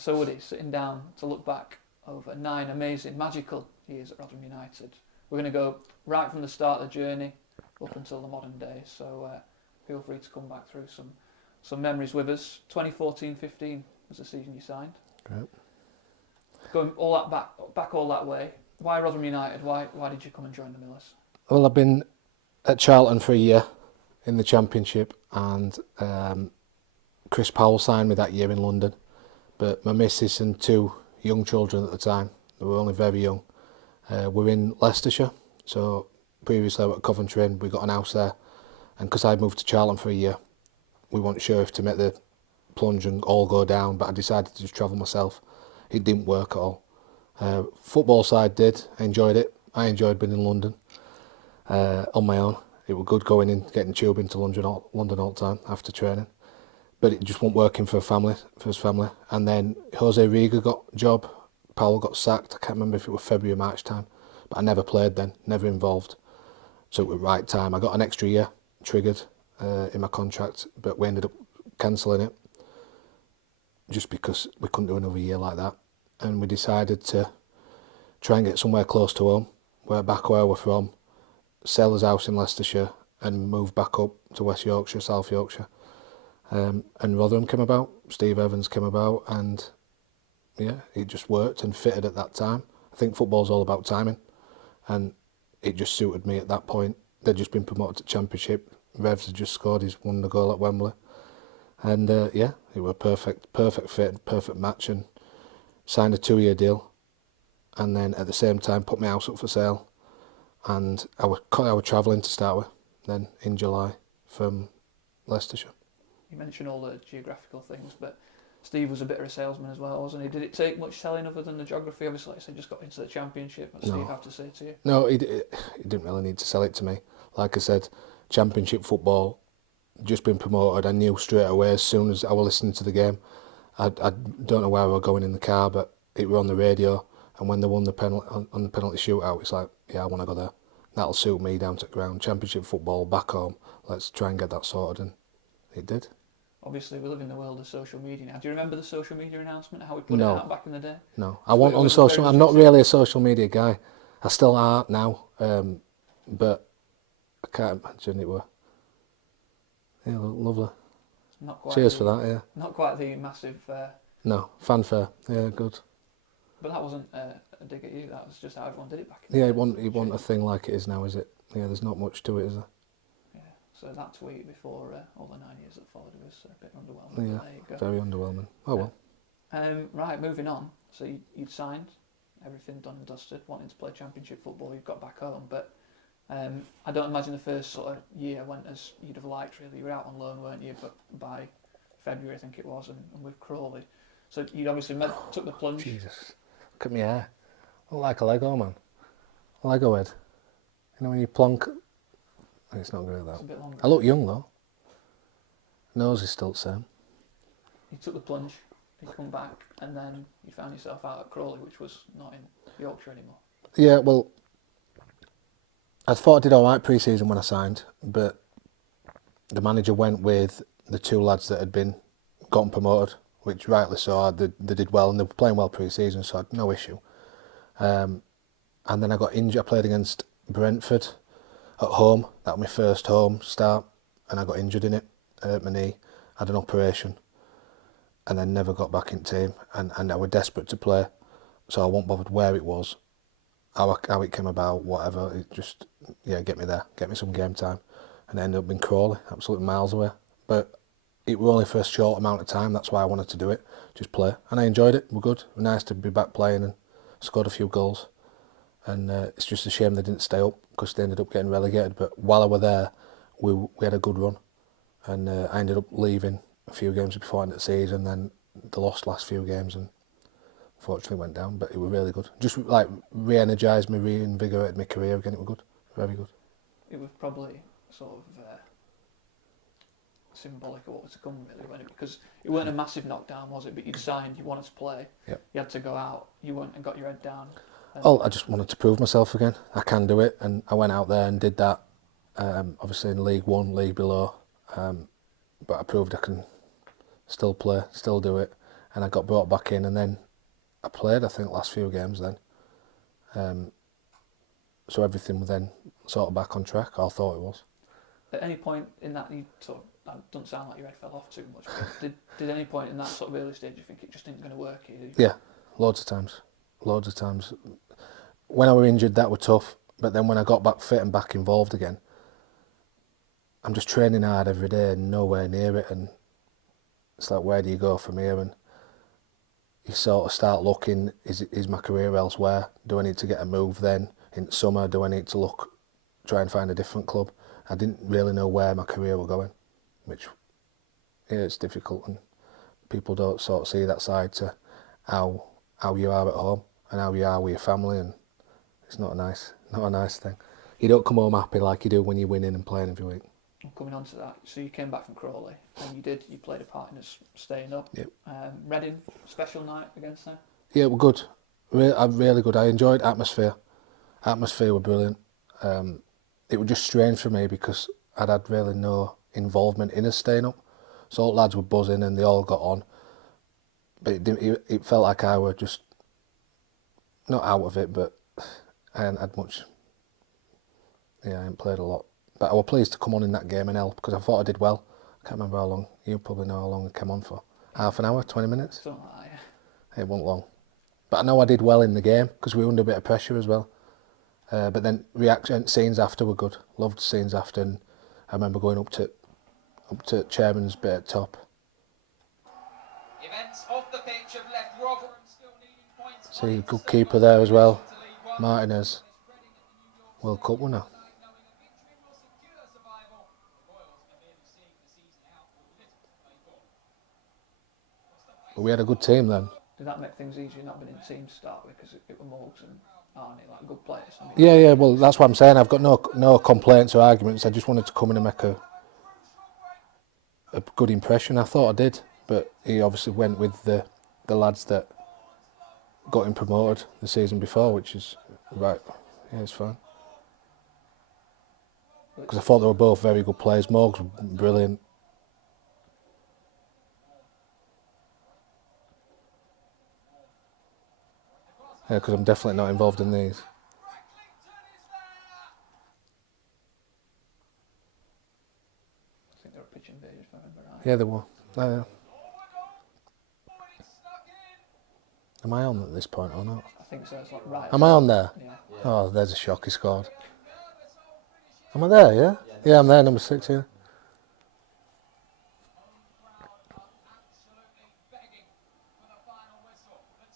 So Woody, sitting down to look back over 9 amazing, magical years at Rotherham United, we're going to go right from the start of the journey up until the modern day. So feel free to come back through some memories with us. 2014-15 was the season you signed. Great. Going all that back all that way. Why Rotherham United? Why did you come and join the Millers? Well, I've been at Charlton for a year in the Championship, and Chris Powell signed me that year in London. But my missus and 2 young children at the time, they were only very young, were in Leicestershire. So previously I was at Coventry and we got an house there. And because I'd moved to Charlton for a year, we weren't sure if to make the plunge and all go down, but I decided to just travel myself. It didn't work at all. Football side did, I enjoyed it. I enjoyed being in London on my own. It was good going in, getting tube into London all the time after training. But it just wasn't working for his family. And then Jose Riga got a job, Powell got sacked. I can't remember if it was February or March time, but I never played then, never involved. So it was right time. I got an extra year triggered in my contract, but we ended up cancelling it just because we couldn't do another year like that. And we decided to try and get somewhere close to home. We're back where we're from, sell his house in Leicestershire and move back up to West Yorkshire, South Yorkshire. And Rotherham came about, Steve Evans came about, and yeah, it just worked and fitted at that time. I think football's all about timing, and it just suited me at that point. They'd just been promoted to Championship. Revs had just scored his one goal at Wembley, and yeah, it was a perfect fit, perfect match, and signed a 2-year deal, and then at the same time put my house up for sale, and I was travelling to start with, then in July from Leicestershire. You mentioned all the geographical things, but Steve was a bit of a salesman as well, wasn't he? Did it take much selling other than the geography? Obviously, like I said, just got into the Championship. What did Steve have to say to you? No, he didn't really need to sell it to me. Like I said, Championship football, just been promoted. I knew straight away as soon as I was listening to the game. I don't know where we were going in the car, but it were on the radio. And when they won the penalty on the penalty shootout, it's like, yeah, I want to go there. That'll suit me down to the ground. Championship football, back home. Let's try and get that sorted, and it did. Obviously, we live in the world of social media now. Do you remember the social media announcement, how we put it out back in the day? No, I want on social. I'm not really a social media guy. I still are now, but I can't imagine it were. Yeah, lovely. Not quite Cheers for that. Yeah. Not quite the massive. No, fanfare. Yeah, good. But that wasn't a dig at you. That was just how everyone did it back. Yeah, it wasn't a thing like it is now, is it? Yeah, there's not much to it, is there? So that tweet before all the 9 years that followed was a bit underwhelming. Yeah, there you go. Very underwhelming. Oh well. Right, moving on. So you'd signed, everything done and dusted, wanting to play Championship football. You've got back home, but I don't imagine the first sort of year went as you'd have liked. Really, you were out on loan, weren't you? But by February, I think it was, and with Crawley, so you'd obviously took the plunge. Jesus, look at me hair. I look like a Lego man. A Lego head. You know when you plonk. It's not good at that. A bit longer. I look young though. Nose is still the same. You took the plunge, you come back, and then you found yourself out at Crawley, which was not in Yorkshire anymore. Yeah, well, I thought I did all right pre-season when I signed, but the manager went with the 2 lads that had gotten promoted, which rightly so. They did well and they were playing well pre-season, so I had no issue. And then I got injured. I played against Brentford at home. That was my first home start, and I got injured in it, hurt my knee, had an operation, and then never got back in team. And I was desperate to play, so I wasn't bothered where it was, how it came about, whatever. It just, yeah, get me there, get me some game time, and I ended up in Crawley, absolutely miles away. But it was only for a short amount of time. That's why I wanted to do it, just play, and I enjoyed it. It was good. It was nice to be back playing and scored a few goals. And it's just a shame they didn't stay up because they ended up getting relegated. But while I was there, we had a good run, and I ended up leaving a few games before the end of the season. Then they lost last few games and unfortunately went down. But it was really good. Just like re-energised me, reinvigorated my career again. It was good, very good. It was probably sort of symbolic of what was to come, really, wasn't it? Because it weren't a massive knockdown, was it? But you'd signed, you wanted to play. Yep. You had to go out. You went and got your head down. Oh, I just wanted to prove myself again. I can do it, and I went out there and did that. Obviously in League One, league below, but I proved I can still play, still do it, and I got brought back in, and then I played, I think, the last few games then. So everything was then sort of back on track. I thought it was. At any point in that, you sort of, that doesn't sound like your head fell off too much, but did any point in that sort of early stage you think it just isn't going to work here? Yeah, loads of times. Loads of times. When I was injured, that were tough, but then when I got back fit and back involved again, I'm just training hard every day and nowhere near it, and it's like, where do you go from here? And you sort of start looking, is my career elsewhere? Do I need to get a move then in summer? Do I need to try and find a different club? I didn't really know where my career was going, which, yeah, it's difficult, and people don't sort of see that side to how you are at home and how you are with your family, and it's not a nice thing. You don't come home happy like you do when you're winning and playing every week. Coming on to that, so you came back from Crawley and you played a part in us staying up. Yep. Reading, special night against them? Yeah, we're good. Really good. I enjoyed atmosphere. Atmosphere were brilliant. It was just strange for me because I'd had really no involvement in us staying up. So all the lads were buzzing and they all got on. But it felt like I were just not out of it, but I hadn't had much. Yeah, I hadn't played a lot. But I was pleased to come on in that game and help because I thought I did well. I can't remember how long. You probably know how long I came on for. Half an hour, 20 minutes? Something like that, yeah. It wasn't long. But I know I did well in the game because we were under a bit of pressure as well. But then scenes after were good. Loved scenes after, and I remember going up to Chairman's bit at top. Events off the pitch have left Rotherham still needing points. See, good keeper there as well. Martinez. World Cup winner. But we had a good team then. Did that make things easier not being in the team to start with because it were Morgs and Arnie, like good players? I mean, Yeah, well, that's what I'm saying. I've got no complaints or arguments. I just wanted to come in and make a good impression. I thought I did, but he obviously went with the lads that got him promoted the season before, which is right. Yeah, it's fine. Because I thought they were both very good players. Morgs was brilliant. Yeah, because I'm definitely not involved in these. I think they were pitch invaders, if I remember right. Yeah, they were. Yeah. Am I on at this point or not? I think so. It's like right. Am I on there? Yeah. Oh, there's a shock he scored. Am I there, yeah? Yeah, I'm there, number 6, yeah.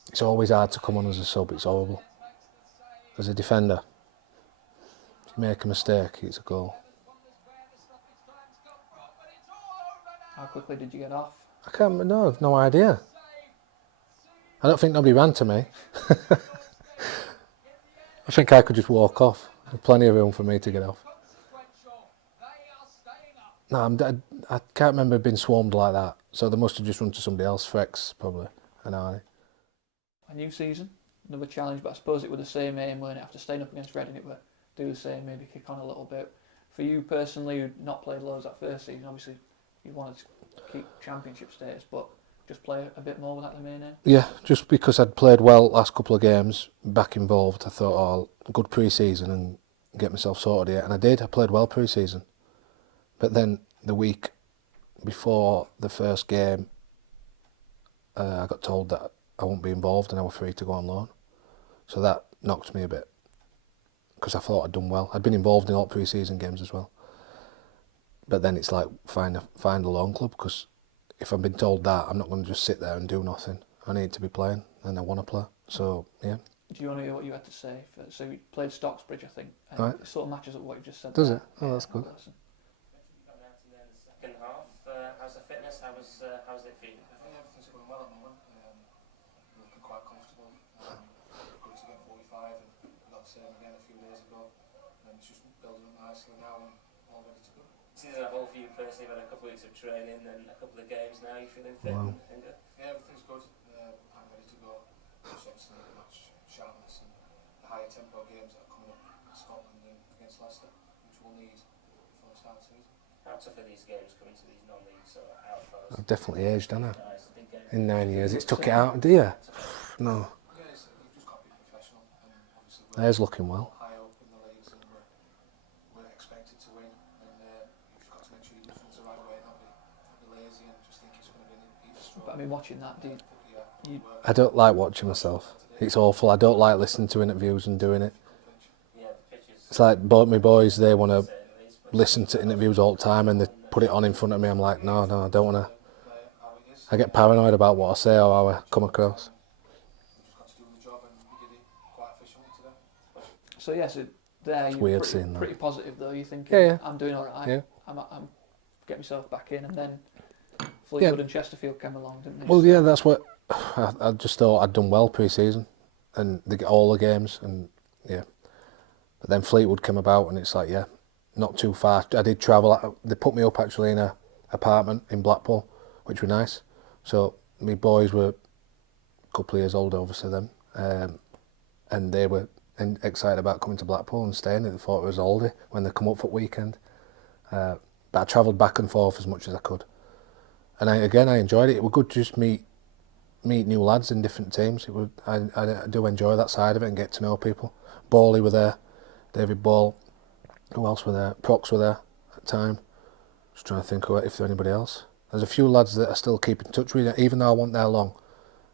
It's always hard to come on as a sub, it's horrible. As a defender, if you make a mistake, it's a goal. How quickly did you get off? I've no idea. I don't think nobody ran to me. I think I could just walk off. There's plenty of room for me to get off. No, I can't remember being swarmed like that. So they must have just run to somebody else, Frex probably, and Arnie. A new season, another challenge, but I suppose it was the same aim, weren't it? After staying up against Reading, it were do the same, maybe kick on a little bit. For you personally, who'd not played loads that first season, obviously you wanted to keep championship status, but just play a bit more with that the main aim? Yeah, just because I'd played well last couple of games, back involved, I thought, good pre-season and get myself sorted here. And I did, I played well pre-season. But then the week before the first game, I got told that I won't be involved and I was free to go on loan. So that knocked me a bit, because I thought I'd done well. I'd been involved in all pre-season games as well. But then it's like, find a loan club, because if I've been told that, I'm not going to just sit there and do nothing. I need to be playing, and I want to play. So, yeah. Do you want to hear what you had to say? So you played Stocksbridge, I think. And right. It sort of matches up what you just said. Does there. it? Oh, that's good. Second half, how's the fitness? How's it feeling? I think everything's going well at the moment. Looking quite comfortable. Good to get 45, and we got the same again a few days ago. It's just building up nicely now and all ready to go. Season a whole for you personally, you've had a couple of weeks of training and a couple of games now. You feeling fit Wow. and good? Yeah, everything's good. I'm ready to go. Just obviously need to match sharpness and the higher tempo games that are coming up in Scotland and against Leicester, which we'll need before the start of the season. How tough are these games coming to these non-league sort of outposts? I've definitely aged, haven't I? Nice, big games. In 9 years, it's took it out, do you? No. Yeah, you've just got to be professional, and obviously There's looking well. high up in the leagues, and we're expected to win, and you've just got to make sure you do things the right way, not be lazy and just think it's going to be an easy stroke. But I mean, watching that, you I don't like watching myself. It's awful. I don't like listening to interviews and doing it. Yeah, the pitches. It's like my boys, they want to listen to interviews all the time and they put it on in front of me. I'm like, no, I don't want to. I get paranoid about what I say or how I come across. We just got to do the job, and we did it quite efficiently today. so yeah, so there It's you're weird seeing that. pretty positive though. You think Yeah. I'm doing all right. Yeah. I'm get myself back in, and then Fleetwood and Chesterfield came along, didn't they? Well, So- yeah, that's what I just thought I'd done well pre-season and they get all the games and yeah. But then Fleetwood came about and it's like, yeah, not too far. I did travel. They put me up actually in a apartment in Blackpool, which were nice. So my boys were a couple of years older, obviously then, and they were excited about coming to Blackpool and staying. They thought it was oldie when they come up for the weekend. But I travelled back and forth as much as I could. And I enjoyed it. It was good to just meet new lads in different teams. I do enjoy that side of it and get to know people. Bawley were there, David Ball. Who else were there? Prox were there at the time. Just trying to think of if there's anybody else. There's a few lads that I still keep in touch with, even though I wasn't there long.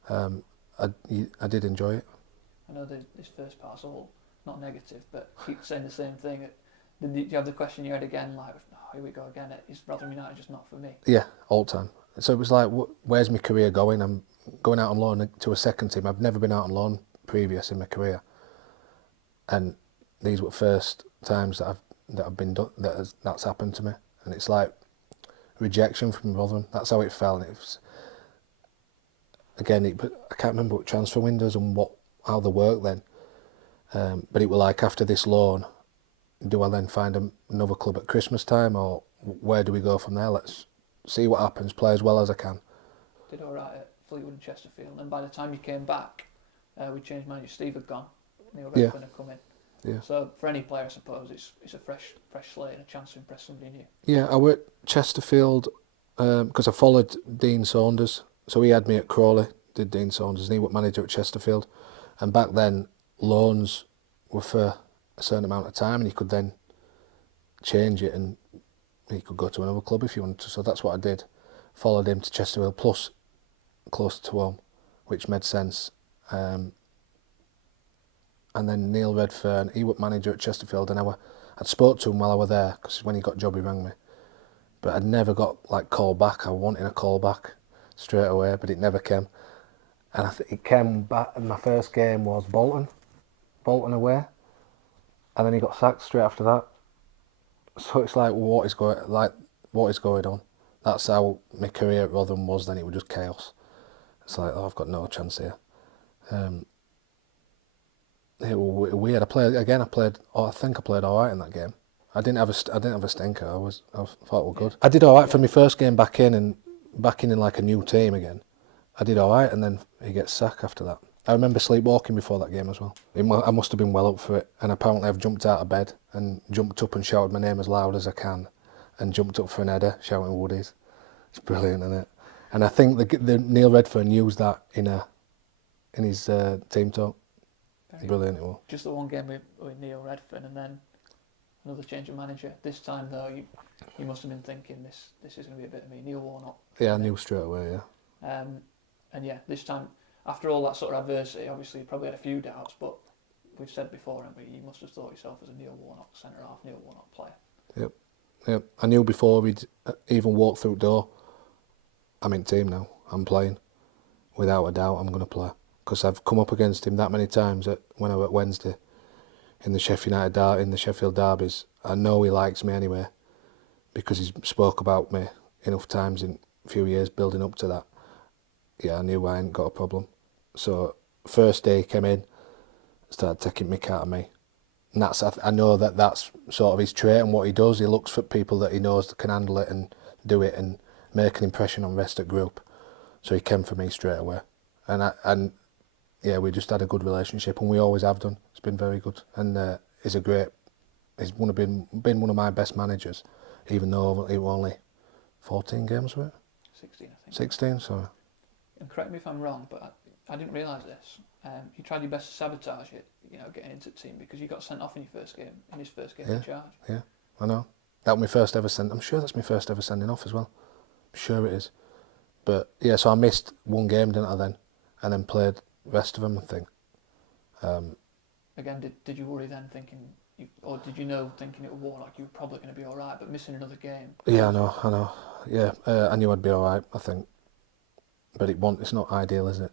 I did enjoy it. I know this first part's all not negative, but keep saying the same thing. Did you have the question you had again, like, oh, here we go again, is Rotherham United just not for me? Yeah, all the time. So it was like, where's my career going? I'm going out on loan to a second team. I've never been out on loan previous in my career. And these were first times that I've been done, that's happened to me. And it's like rejection from Rotherham. That's how it felt. And it was, again, but I can't remember what transfer windows and how they worked then. But it was like, after this loan, do I then find another club at Christmas time, or where do we go from there? Let's see what happens, play as well as I can. Did all right at Fleetwood and Chesterfield, and by the time you came back, we changed manager. Steve had gone, Neil Redfern had come in. Yeah. So for any player, I suppose it's a fresh slate and a chance to impress somebody new. Yeah, I worked Chesterfield because I followed Dean Saunders. So he had me at Crawley, did Dean Saunders, and he was manager at Chesterfield. And back then, loans were for a certain amount of time, and you could then change it, and you could go to another club if you wanted to. So that's what I did. Followed him to Chesterfield, plus closer to home, which made sense. And then Neil Redfern, he was manager at Chesterfield, and I'd spoke to him while I was there, because when he got a job he rang me. But I'd never got like call back. I wanted a call back straight away, but it never came. And it came back, and my first game was Bolton away, and then he got sacked straight after that. So it's like, what is going on? That's how my career at Rotherham was then. It was just chaos. It's like, oh, I've got no chance here. It was weird. I think I played all right in that game. I didn't have a stinker. I thought it was good. I did all right for my first game back in like a new team again. I did all right, and then he gets sacked after that. I remember sleepwalking before that game as well. I must have been well up for it, and apparently I've jumped out of bed and jumped up and shouted my name as loud as I can, and jumped up for an header shouting Woodies. It's brilliant, isn't it? And I think the Neil Redfern used that in his team talk. Brilliant it was. Just the one game with Neil Redfern, and then another change of manager. This time though, you must have been thinking this is going to be a bit of me. Neil Warnock. Yeah, I knew straight away. Yeah. And yeah, this time, after all that sort of adversity, obviously you probably had a few doubts, but we've said before, haven't we, you must have thought yourself as a Neil Warnock centre-half, Neil Warnock player. Yep. I knew before we'd even walked through the door, I'm in team now, I'm playing. Without a doubt, I'm going to play. Because I've come up against him that many times when I was at Wednesday, in the Sheffield derbies. I know he likes me anyway, because he's spoke about me enough times in a few years building up to that. Yeah, I knew I ain't got a problem. So first day he came in, started taking mick out of me. And I know that's sort of his trait and what he does. He looks for people that he knows that can handle it and do it and make an impression on the rest of the group. So he came for me straight away. And yeah, we just had a good relationship, and we always have done. It's been very good, and he's a great he's been one of my best managers, even though it was only 14 games, were it? 16, I think. 16, sorry. And correct me if I'm wrong, but I didn't realise this. You tried your best to sabotage it, getting into the team, because you got sent off in his first game in charge. Yeah, I know. That was my first ever I'm sure that's my first ever sending off as well. I'm sure it is. But yeah, so I missed one game, didn't I then? And then played the rest of them, I think. Again, did you worry then, or did you know, thinking it was Warnock, you were probably going to be all right, but missing another game? Yeah, I know. Yeah, I knew I'd be all right, I think. But it's not ideal, is it?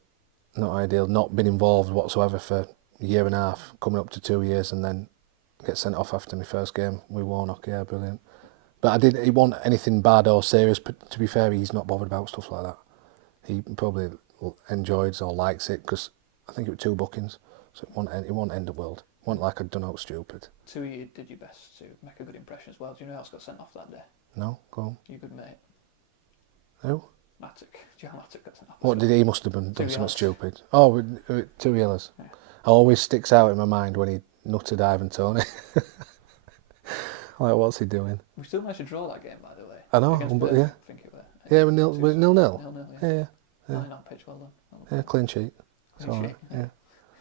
Not ideal. Not been involved whatsoever for a year and a half, coming up to 2 years, and then get sent off after my first game with Warnock. Yeah, brilliant. But he wasn't anything bad or serious. But to be fair, he's not bothered about stuff like that. He probably enjoys or likes it, because I think it was 2 bookings, so it won't end the world. It wasn't like I'd done out stupid. 2 of you did your best to make a good impression as well. Do you know who else got sent off that day? No, go on. Your good mate. Who? John Mattock got sent off. What did he must have done something yellows. stupid? Oh, with 2 yellows. Yeah. Always sticks out in my mind when he nutted Ivan Toney. Like, what's he doing? We still managed to draw that game, by the way. I know, Against but Burnley, yeah. I think it was. Yeah, with 0-0. 0-0, yeah. Yeah. 9 on pitch, well done. Yeah, clean sheet. It's Clean all sheet, right. Yeah.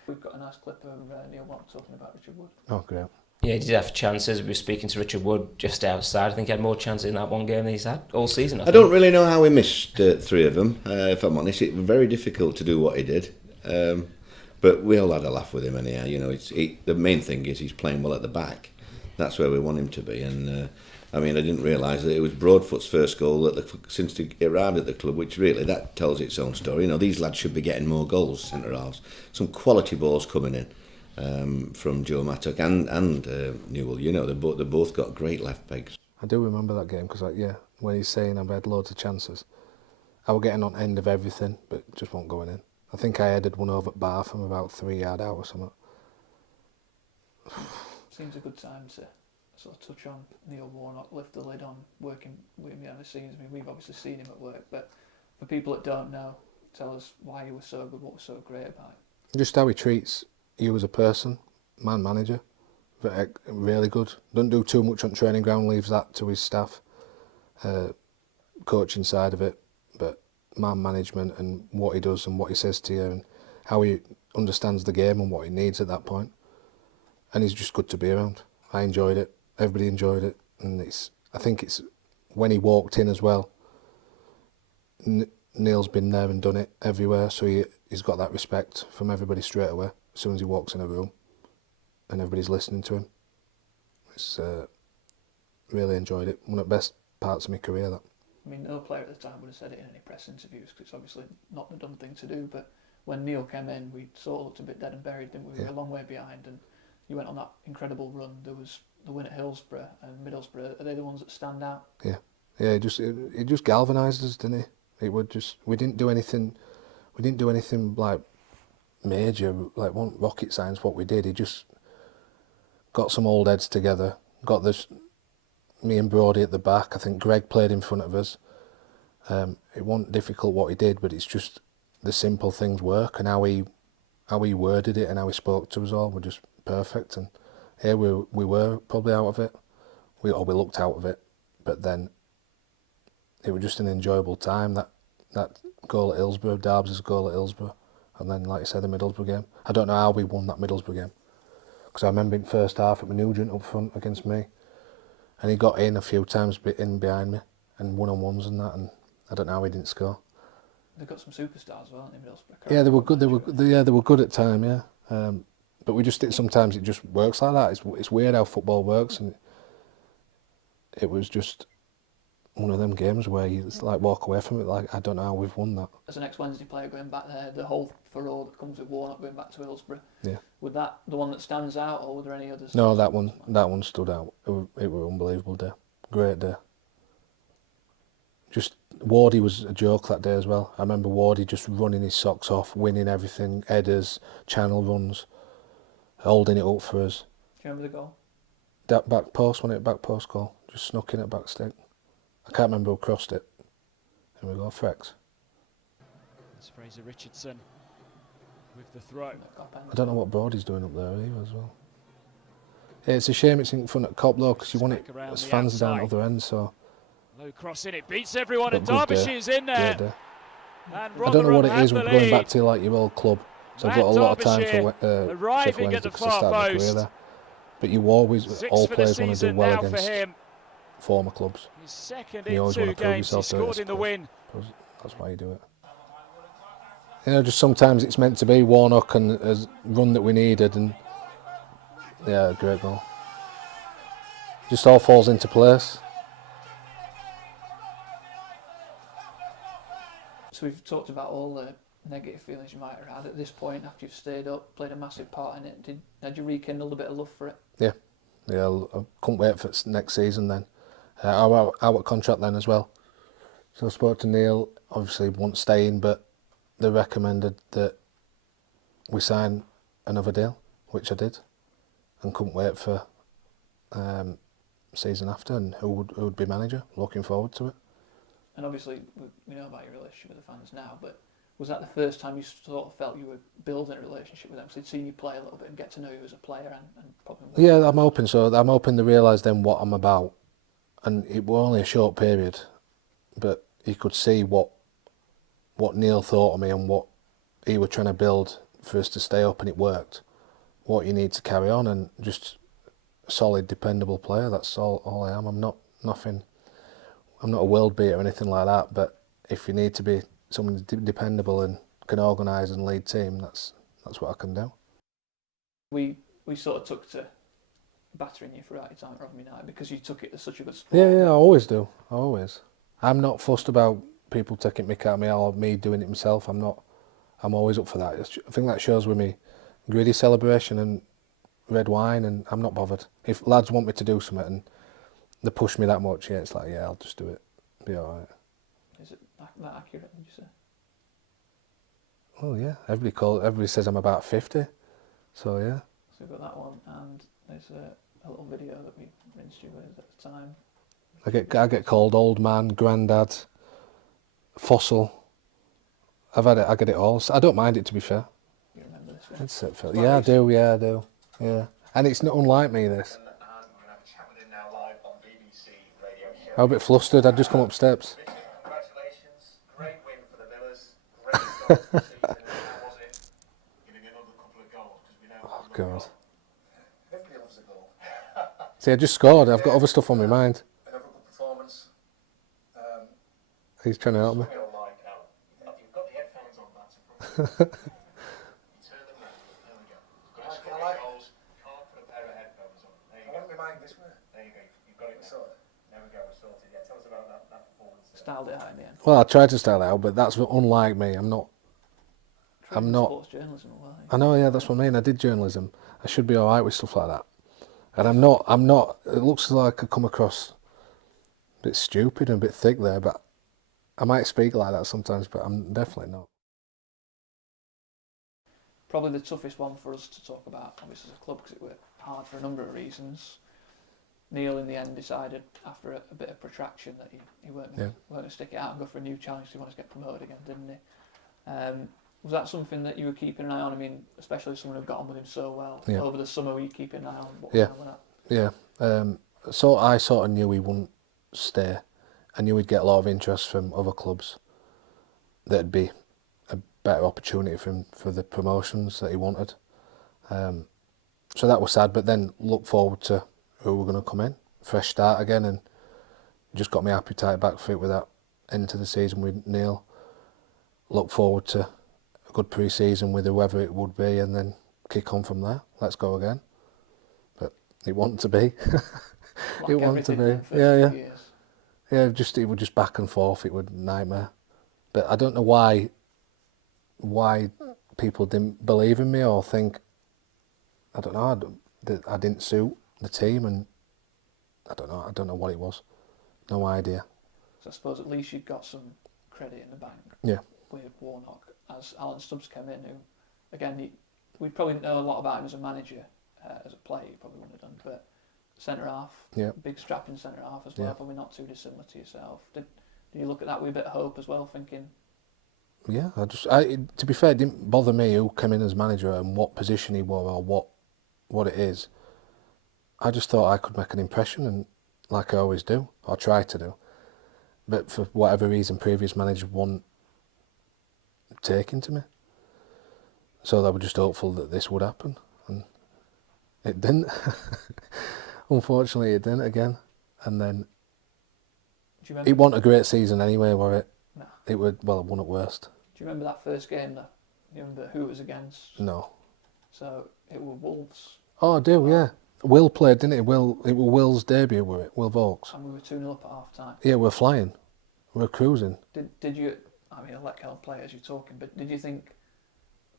We've got a nice clip of Neil Watt talking about Richard Wood. Oh, great. Yeah, he did have chances. We were speaking to Richard Wood just outside. I think he had more chances in that one game than he's had all season. I don't really know how he missed 3 of them, if I'm honest. It was very difficult to do what he did. But we all had a laugh with him anyhow. The main thing is he's playing well at the back. That's where we want him to be. And I didn't realise that it was Broadfoot's first goal since he arrived at the club, which really, that tells its own story. These lads should be getting more goals, centre-halves. Some quality balls coming in. From Joe Mattock and Newell, they both got great left pegs. I do remember that game, because when he's saying I've had loads of chances, I was getting on end of everything, but just weren't going in. I think I headed one over at Bar from about 3 yards out or something. Seems a good time to sort of touch on Neil Warnock, lift the lid on working with him behind the scenes. We've obviously seen him at work, but for people that don't know, tell us why he was so good, what was so great about him. Just how he treats you as a person, man manager, really good. Don't do too much on training ground, leaves that to his staff, coaching side of it, but man management and what he does and what he says to you and how he understands the game and what he needs at that point. And he's just good to be around. I enjoyed it, everybody enjoyed it, and I think it's when he walked in as well, Neil's been there and done it everywhere, so he's got that respect from everybody straight away as soon as he walks in a room and everybody's listening to him. It's really enjoyed it. One of the best parts of my career, that. No player at the time would have said it in any press interviews, because it's obviously not the done thing to do, but when Neil came in, we sort of looked a bit dead and buried, didn't we? We were a long way behind, and you went on that incredible run. There was the win at Hillsborough and Middlesbrough. Are they the ones that stand out? Yeah, it just galvanised us, didn't it? We didn't do anything like major, like one rocket science. What we did, he just got some old heads together, got me and Brodie at the back. I think Greg played in front of us. It wasn't difficult what he did, but it's just the simple things work, and how he worded it and how he spoke to us all were just perfect. And here we were probably out of it. We looked out of it, but then it was just an enjoyable time. That goal at Hillsborough, Darbs' goal at Hillsborough, and then, like I said, the Middlesbrough game. I don't know how we won that Middlesbrough game, because I remember in first half it was Nugent up front against me, and he got in a few times in behind me and one-on-ones and that, and I don't know how he didn't score. They've got some superstars, well, haven't they, Middlesbrough? Yeah, they were good. They were good at time. Yeah, but we just sometimes it just works like that. It's weird how football works, and it was just one of them games where you just like walk away from it like, I don't know how we've won that. As an ex-Wednesday player going back there, the whole furrow that comes with Warnock going back to Hillsborough, Yeah. was that the one that stands out, or were there any others? No, that one stood out. It was an unbelievable day, great day. Just Wardy was a joke that day as well. I remember Wardy just running his socks off, winning everything, headers, channel runs, holding it up for us. Do you remember the goal? That back post, wasn't it? Back post goal, just snuck in at back stick. I can't remember who crossed it. Here we go, Frex. It's Fraser Richardson with the throw. I don't know what Brody's doing up there either as well. It's a shame it's in front of Cop though, because you want it Back around as the fans down outside. the other end. So Low cross in, it beats everyone, but and good day, Derbyshire's in there. great day. And I don't know Rotherham what it have is the with going back lead. to like your old club. So I've And got a lot of time Derbyshire for Sheffield arriving Wednesday at the because I far started my career post. there. But you always, 6 all for the players want to do season well now for against him. former clubs. His second You in always want 2 to prove games, he yourself to it scored as a in the club. win. That's why you do it. You know, just sometimes it's meant to be. Warnock and a run that we needed, and yeah, great goal. Just all falls into place. So we've talked about all the negative feelings you might have had at this point after you've stayed up, played a massive part in it. Had you rekindled a bit of love for it? Yeah, I couldn't wait for next season then. Our contract then as well. So I spoke to Neil, obviously won't stay in, but they recommended that we sign another deal, which I did, and couldn't wait for season after and who would be manager. Looking forward to it. And obviously we know about your relationship with the fans now, but was that the first time you sort of felt you were building a relationship with them? So they'd seen you play a little bit and get to know you as a player and probably... Yeah, I'm hoping so. I'm hoping they realise then what I'm about. And it was only a short period, but you could see what Neil thought of me and what he was trying to build for us to stay up, and it worked. What you need to carry on, and just a solid, dependable player. That's all I am. I'm not nothing. I'm not a world beater or anything like that. But if you need to be someone dependable and can organise and lead team, that's what I can do. We sort of took to battering you throughout your time at Rotherham United because you took it as such a good sport. Yeah, I always do. Always. I'm not fussed about people taking mick out of me or me doing it myself. I'm always up for that. I think that shows with me greedy celebration and red wine, and I'm not bothered. If lads want me to do something and they push me that much, yeah, it's like, yeah, I'll just do it. Be alright. Is it that accurate, would you say? Oh yeah, everybody says I'm about 50, so yeah. So we've got that one, and there's a little video that we rinsed you with at the time. I get called old man, granddad, fossil. I get it all. So I don't mind it, to be fair. You remember this one? It's yeah, I do. Yeah. And it's not unlike me, this. I'm a bit flustered. I'd just come up steps. Congratulations, great win for the Millers. Great start to the season. How was it? Giving another couple of goals because we know. Oh God. Everybody loves a goal. See, I just scored. I've got other stuff on my mind. Another good performance. He's trying to help me. You've got the headphones on, that's a problem. You turn them round. There we go. Got to score goals. Can't put a pair of headphones on. There you go. I want my mic this way. There you go. You've got it now. There we go. We're sorted. Yeah, tell us about that performance. Styled it out in the end. Well, I tried to style it out, but that's unlike me. I'm not. Sports journalism, well, I know, yeah, that's what I mean. I did journalism. I should be all right with stuff like that. And I'm not. It looks like I come across a bit stupid and a bit thick there, but I might speak like that sometimes, but I'm definitely not. Probably the toughest one for us to talk about, obviously, as a club, because it worked hard for a number of reasons. Neil, in the end, decided after a bit of protraction that he weren't going to stick it out and go for a new challenge. He wanted to get promoted again, didn't he? Was that something that you were keeping an eye on? I mean, especially someone who got on with him so well over the summer. Were you keeping an eye on what was going on with that? Yeah. So I sort of knew he wouldn't stay. I knew he'd get a lot of interest from other clubs. That'd be a better opportunity for him for the promotions that he wanted. So that was sad, but then look forward to who were going to come in. Fresh start again, and just got my appetite back for it with that end to the season with Neil. Look forward to a good pre-season with whoever it would be, and then kick on from there. Let's go again. But it wasn't to be. Like it wasn't to be. Yeah. Yeah, it was just back and forth. It was a nightmare. But I don't know why people didn't believe in me or think, I don't know, that I didn't suit the team, and I don't know what it was. No idea. So I suppose at least you got some credit in the bank. Yeah. With Warnock, as Alan Stubbs came in, who, again, we probably know a lot about him as a manager, as a player, he probably wouldn't have done, but centre half, big strapping centre half as well, probably not too dissimilar to yourself. Did you look at that with a bit of hope as well, thinking? Yeah, to be fair, it didn't bother me who came in as manager and what position he wore or what it is. I just thought I could make an impression, and like I always do, or try to do. But for whatever reason, previous managers weren't taking to me. So they were just hopeful that this would happen, and it didn't. Unfortunately, it didn't again. And then Do you remember? it wasn't a great season anyway, were it? No. It would, well, it wasn't at worst. Do you remember that first game though? You remember who it was against? No. So it were Wolves, Oh, I do, yeah. Will played, didn't it? It was Will's debut, were it? Will Vokes. and we were 2-0 up at half time. Yeah, we're flying. We're cruising. Did you? I mean, I'll let Kel play as you're talking, but did you think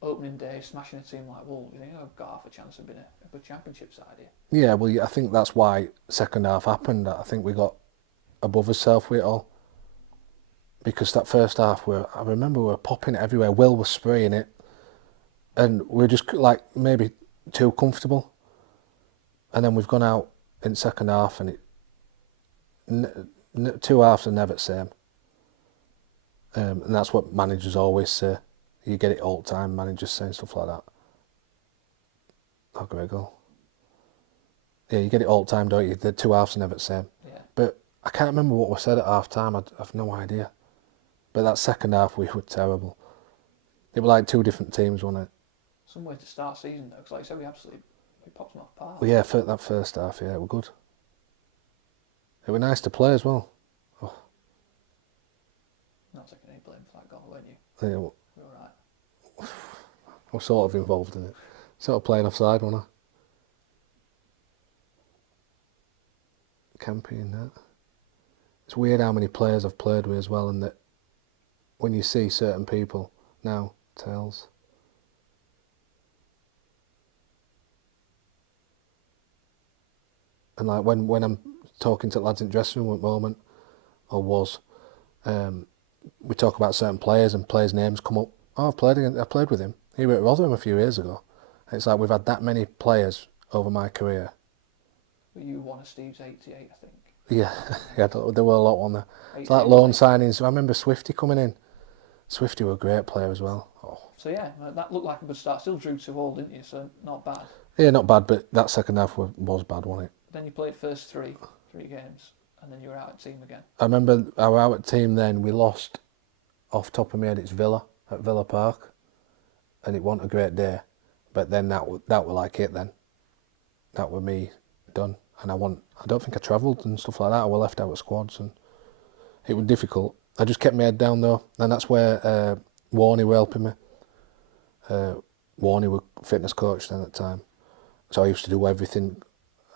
opening day smashing a team like Wolves? You think I've got half a chance of being a good championship side here? Yeah, well, yeah, I think that's why second half happened. I think we got above ourselves with it all. Because that first half, I remember we were popping it everywhere. Will was spraying it. And we were just like maybe too comfortable. And then we've gone out in second half and two halves are never the same. And that's what managers always say. You get it all the time, managers saying stuff like that. Oh, great goal. Yeah, you get it all the time, don't you? The two halves are never the same. Yeah. But I can't remember what we said at half time. I've no idea. But that second half, we were terrible. It was like two different teams, wasn't it? Some way to start season though, because like I said, we popped them off par. Well, yeah, for that first half, yeah, it was good. It was nice to play as well. Oh, Not taking any blame for that goal, weren't you? yeah, You were right. I was sort of involved in it. Sort of playing offside, wasn't I? Campy and that. It's weird how many players I've played with as well, and that when you see certain people now, tells. And like when I'm talking to lads in the dressing room at the moment, or was, we talk about certain players and players' names come up. Oh, I played with him. He was at Rotherham a few years ago. It's like we've had that many players over my career. But you won a Steve's 88, I think. Yeah, yeah, there were a lot on there. It's 88, like loan signings. I remember Swifty coming in. Swifty were a great player as well. Oh. So yeah, that looked like a good start. Still drew 2-2, didn't you? So not bad. Yeah, not bad, but that second half was bad, wasn't it? Then you played first three games, and then you were out at team again. I remember our out at team then, we lost, off top of my head, it's Villa, at Villa Park, and it wasn't a great day, but then that were like it then. That were me done, and I don't think I travelled and stuff like that, I were left out at squads, and it was difficult. I just kept my head down though, and that's where Warney were helping me. Warney was fitness coach then at the time, so I used to do everything.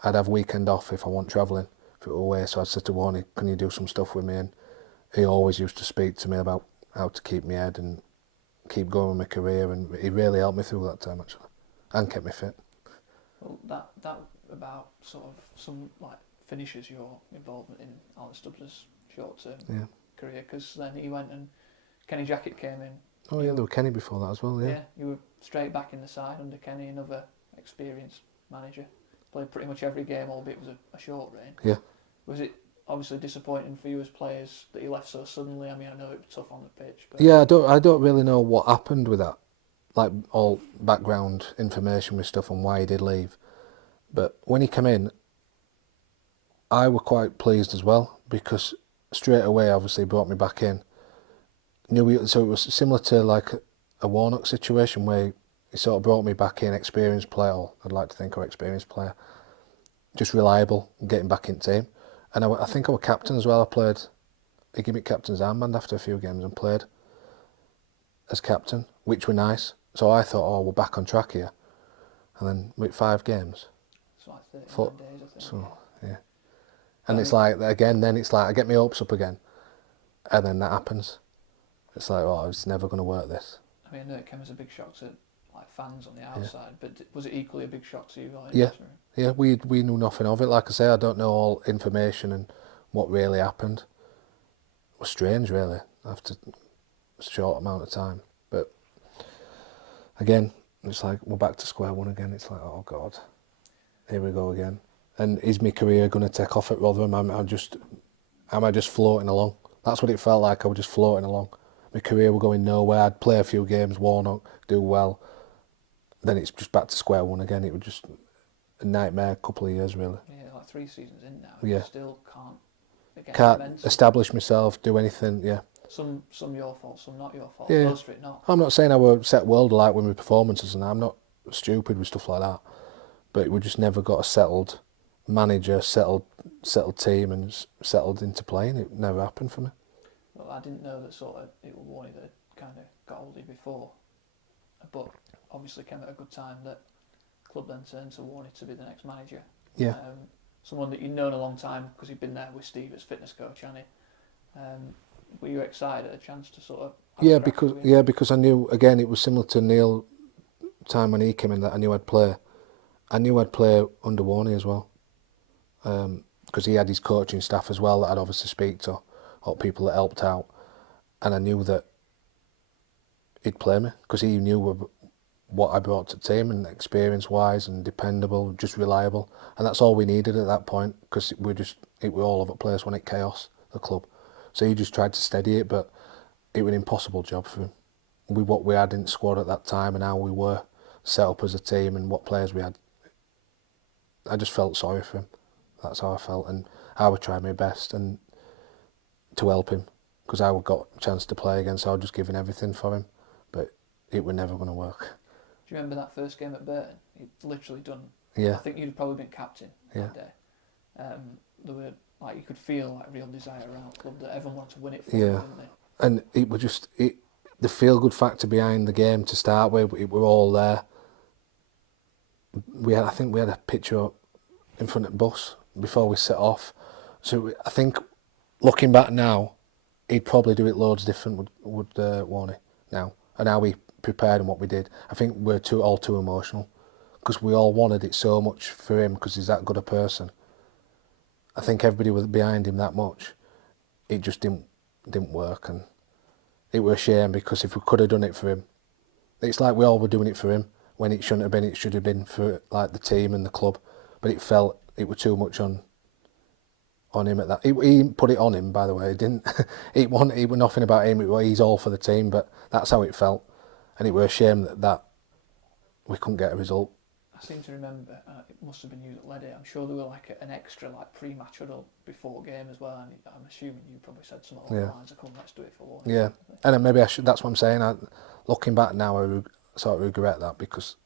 I'd have weekend off if I wasn't travelling, if it were away, so I'd say to Warney, can you do some stuff with me? And he always used to speak to me about how to keep my head and keep going with my career, and he really helped me through that time actually, and kept me fit. Well, that about sort of some like finishes your involvement in Alan Stubbs' short-term career, because then he went and Kenny Jackett came in. Oh yeah, there was Kenny before that as well, yeah. Yeah, you were straight back in the side under Kenny, another experienced manager. Played pretty much every game, albeit it was a short reign. Yeah. Was it obviously disappointing for you as players that you left so suddenly? I mean, I know it was tough on the pitch, but Yeah, I don't really know what happened with that, like all background information with stuff on why he did leave. But when he came in, I were quite pleased as well, because straight away obviously brought me back in. So it was similar to like a Warnock situation where he sort of brought me back in, experienced player, or I'd like to think of experienced player, just reliable, getting back in team. And I think I was captain as well. He gave me captain's armband after a few games and played as captain, which were nice. So I thought, oh, we're back on track here. And then with 5 games. it's like 39 days, I think. So, yeah. And it's like, again, then it's like, I get my hopes up again. And then that happens. It's like, oh, it's never going to work this. I mean, I know it came as a big shock to like fans on the outside, but was it equally a big shock to you? Like, Yeah. Yeah, we knew nothing of it. Like I say, I don't know all information and what really happened. It was strange, really, after a short amount of time. But again, it's like we're back to square one again. It's like, oh God, here we go again. And is my career going to take off at Rotherham? Am I just floating along? That's what it felt like. I was just floating along. My career was going nowhere. I'd play a few games, Warnock, do well. Then it's just back to square one again. a nightmare couple of years, really. Yeah, like 3 seasons in now. Yeah. You still can't. Again, Can't mental. establish myself, do anything, yeah. Some your fault, some not your fault. Yeah. Most of it not. I'm not saying I were set world alight with my performances, and I'm not stupid with stuff like that. But we just never got a settled manager, settled team, and settled into playing. It never happened for me. Well, I didn't know that sort of it was Warney that kind of got hold of you before, but obviously came at a good time that club then turned to Warney to be the next manager. Yeah. Someone that you'd known a long time because he'd been there with Steve as fitness coach, hadn't he? Were you excited at a chance to sort of? Because I knew, again, it was similar to Neil time when he came in, that I knew I'd play. I knew I'd play under Warney as well, because he had his coaching staff as well that I'd obviously speak to, or people that helped out, and I knew that he'd play me because he knew what I brought to the team, and experience-wise and dependable, just reliable, and that's all we needed at that point, because it were all over the place when it chaos, the club. So he just tried to steady it, but it was an impossible job for him. With what we had in the squad at that time and how we were set up as a team and what players we had, I just felt sorry for him. That's how I felt, and I would try my best and to help him, because I would got a chance to play again, so I was just giving everything for him, but it was never going to work. Do you remember that first game at Burton? You'd literally done. Yeah. I think you'd probably been captain Yeah. that day. There were like you could feel like real desire around the club that everyone wanted to win it for you, Yeah. didn't they? And it was just the feel-good factor behind the game to start with. We were all there. I think we had a picture in front of the bus before we set off. So I think, looking back now, he'd probably do it loads different would Warney now, and how we prepared and what we did. I think we're all too emotional, because we all wanted it so much for him because he's that good a person. I think everybody was behind him that much. It just didn't work, and it was a shame, because if we could have done it for him, it's like we all were doing it for him when it shouldn't have been. It should have been for like the team and the club, but it felt it was too much on him at that. He didn't put it on him, by the way. It didn't. It was nothing about him. He's all for the team, but that's how it felt, and it was a shame that we couldn't get a result. I seem to remember it must have been you that led it. I'm sure there were like an extra like pre-match huddle before game as well, and I'm assuming you probably said some along the lines of "Come, let's do it for Warney." Yeah, and then maybe I should. That's what I'm saying. Looking back now, I sort of regret that, because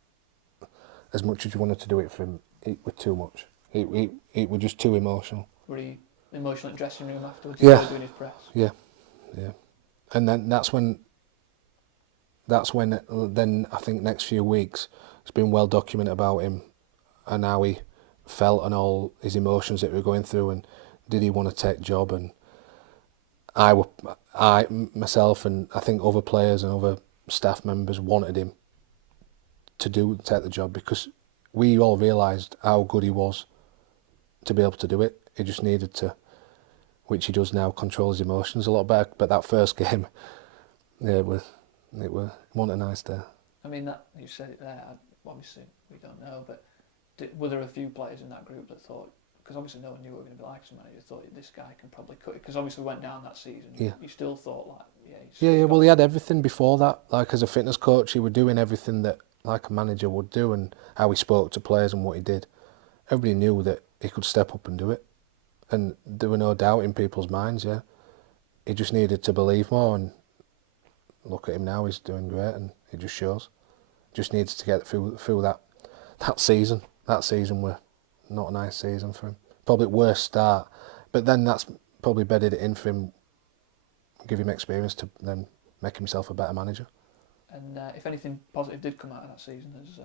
as much as you wanted to do it for him, it was too much. It was just too emotional. Were he emotional in the dressing room afterwards? Yeah. Doing his press. Yeah, and then that's when then I think next few weeks it's been well documented about him and how he felt and all his emotions that we were going through, and did he want to take job, and I myself and I think other players and other staff members wanted him to take the job, because we all realised how good he was to be able to do it. He just needed to, which he does now, control his emotions a lot better. But that first game, yeah, it wasn't a nice day. I mean, that you said it there. Obviously, we don't know, but were there a few players in that group that thought, because obviously no one knew what we were going to be like as a manager, thought this guy can probably cut it, because obviously we went down that season. Yeah. You still thought like, Well, he had everything before that. Like, as a fitness coach, he was doing everything that like a manager would do, and how he spoke to players and what he did. Everybody knew that he could step up and do it, and there were no doubt in people's minds. Yeah, he just needed to believe more, and look at him now. He's doing great, and it just shows. Just needs to get through that season. That season was not a nice season for him. Probably worst start, but then that's probably bedded it in for him, give him experience to then make himself a better manager. And if anything positive did come out of that season, as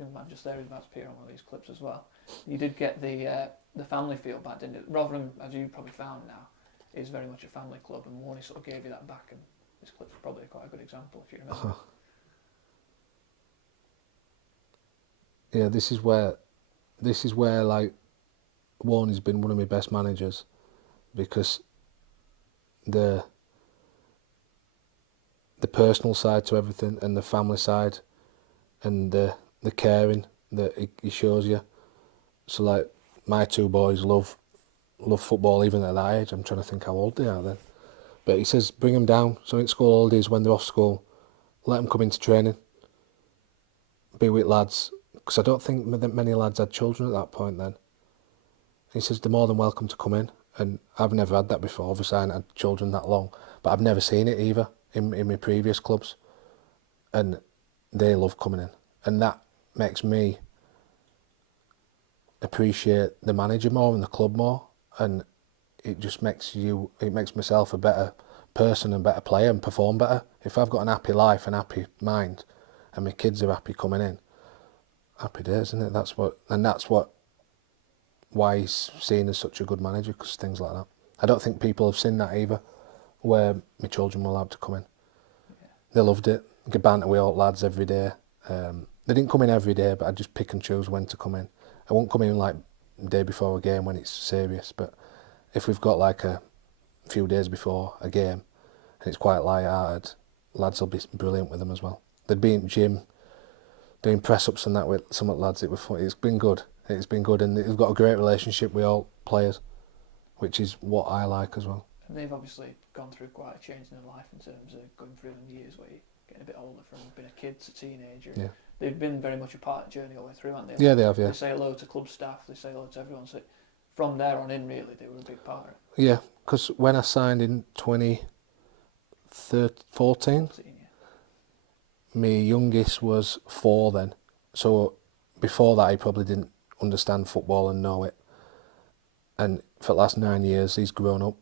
young man just there is about to appear on one of these clips as well, you did get the family feel back, didn't it? Rotherham, as you probably found now, is very much a family club, and Warney sort of gave you that back, and this clip's probably quite a good example, if you remember. Yeah, this is where like Warney's been one of my best managers, because the personal side to everything, and the family side, and the caring that he shows you. So like, my two boys love football even at that age. I'm trying to think how old they are then. But he says bring them down. So in school holidays, when they're off school, let them come into training, be with lads, because I don't think many lads had children at that point then. He says they're more than welcome to come in, and I've never had that before. Obviously I haven't had children that long, but I've never seen it either in my previous clubs, and they love coming in, and that makes me appreciate the manager more and the club more, and it just makes myself a better person and better player and perform better. If I've got an happy life and happy mind, and my kids are happy coming in, happy days, isn't it? That's why he's seen as such a good manager, because things like that. I don't think people have seen that either, where my children were allowed to come in. Yeah. They loved it. Get banter with all lads every day. They didn't come in every day, but I'd just pick and choose when to come in. I won't come in like the day before a game when it's serious, but if we've got like a few days before a game and it's quite light-hearted, lads will be brilliant with them as well. They'd be in gym doing press-ups and that with some of the lads. It was fun. It's been good, and they've got a great relationship with all players, which is what I like as well. And they've obviously gone through quite a change in their life in terms of going through them years where you're getting a bit older from being a kid to teenager. Yeah. They've been very much a part of the journey all the way through, haven't they? Yeah, they have, yeah. They say hello to club staff, they say hello to everyone. So from there on in, really, they were a big part of it. Yeah, because when I signed in 2014, Yeah. my youngest was 4 then. So before that, he probably didn't understand football and know it. And for the last 9 years, he's grown up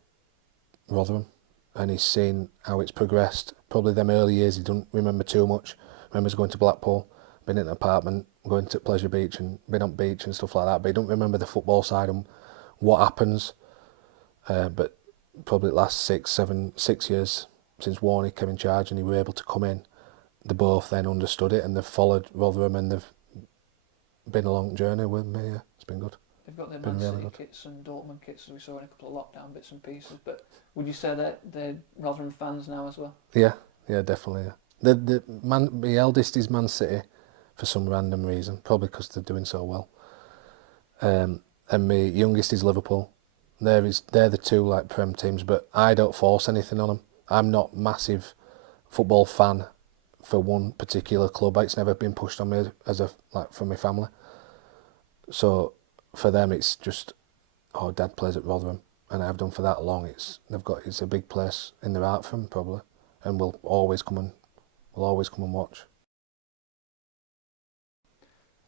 Rotherham, and he's seen how it's progressed. Probably them early years, he doesn't remember too much. Remembers going to Blackpool, been in an apartment, going to Pleasure Beach and been on beach and stuff like that. But he don't remember the football side and what happens. But probably the last 6 years since Warney came in charge and he were able to come in, they both then understood it and they've followed Rotherham and they've been a long journey with me. Yeah, it's been good. They've got their Been Man really City good. kits and Dortmund kits, as we saw in a couple of lockdown bits and pieces. But would you say that they're Rotherham fans now as well? Yeah, definitely. Yeah. The eldest is Man City for some random reason, probably because they're doing so well. And my youngest is Liverpool. They're the two like Prem teams, but I don't force anything on them. I'm not massive football fan for one particular club. It's never been pushed on me from my family. So for them, it's just, Dad plays at Rotherham, and I've done for that long. It's a big place in their heart for them probably, and we'll always come and watch.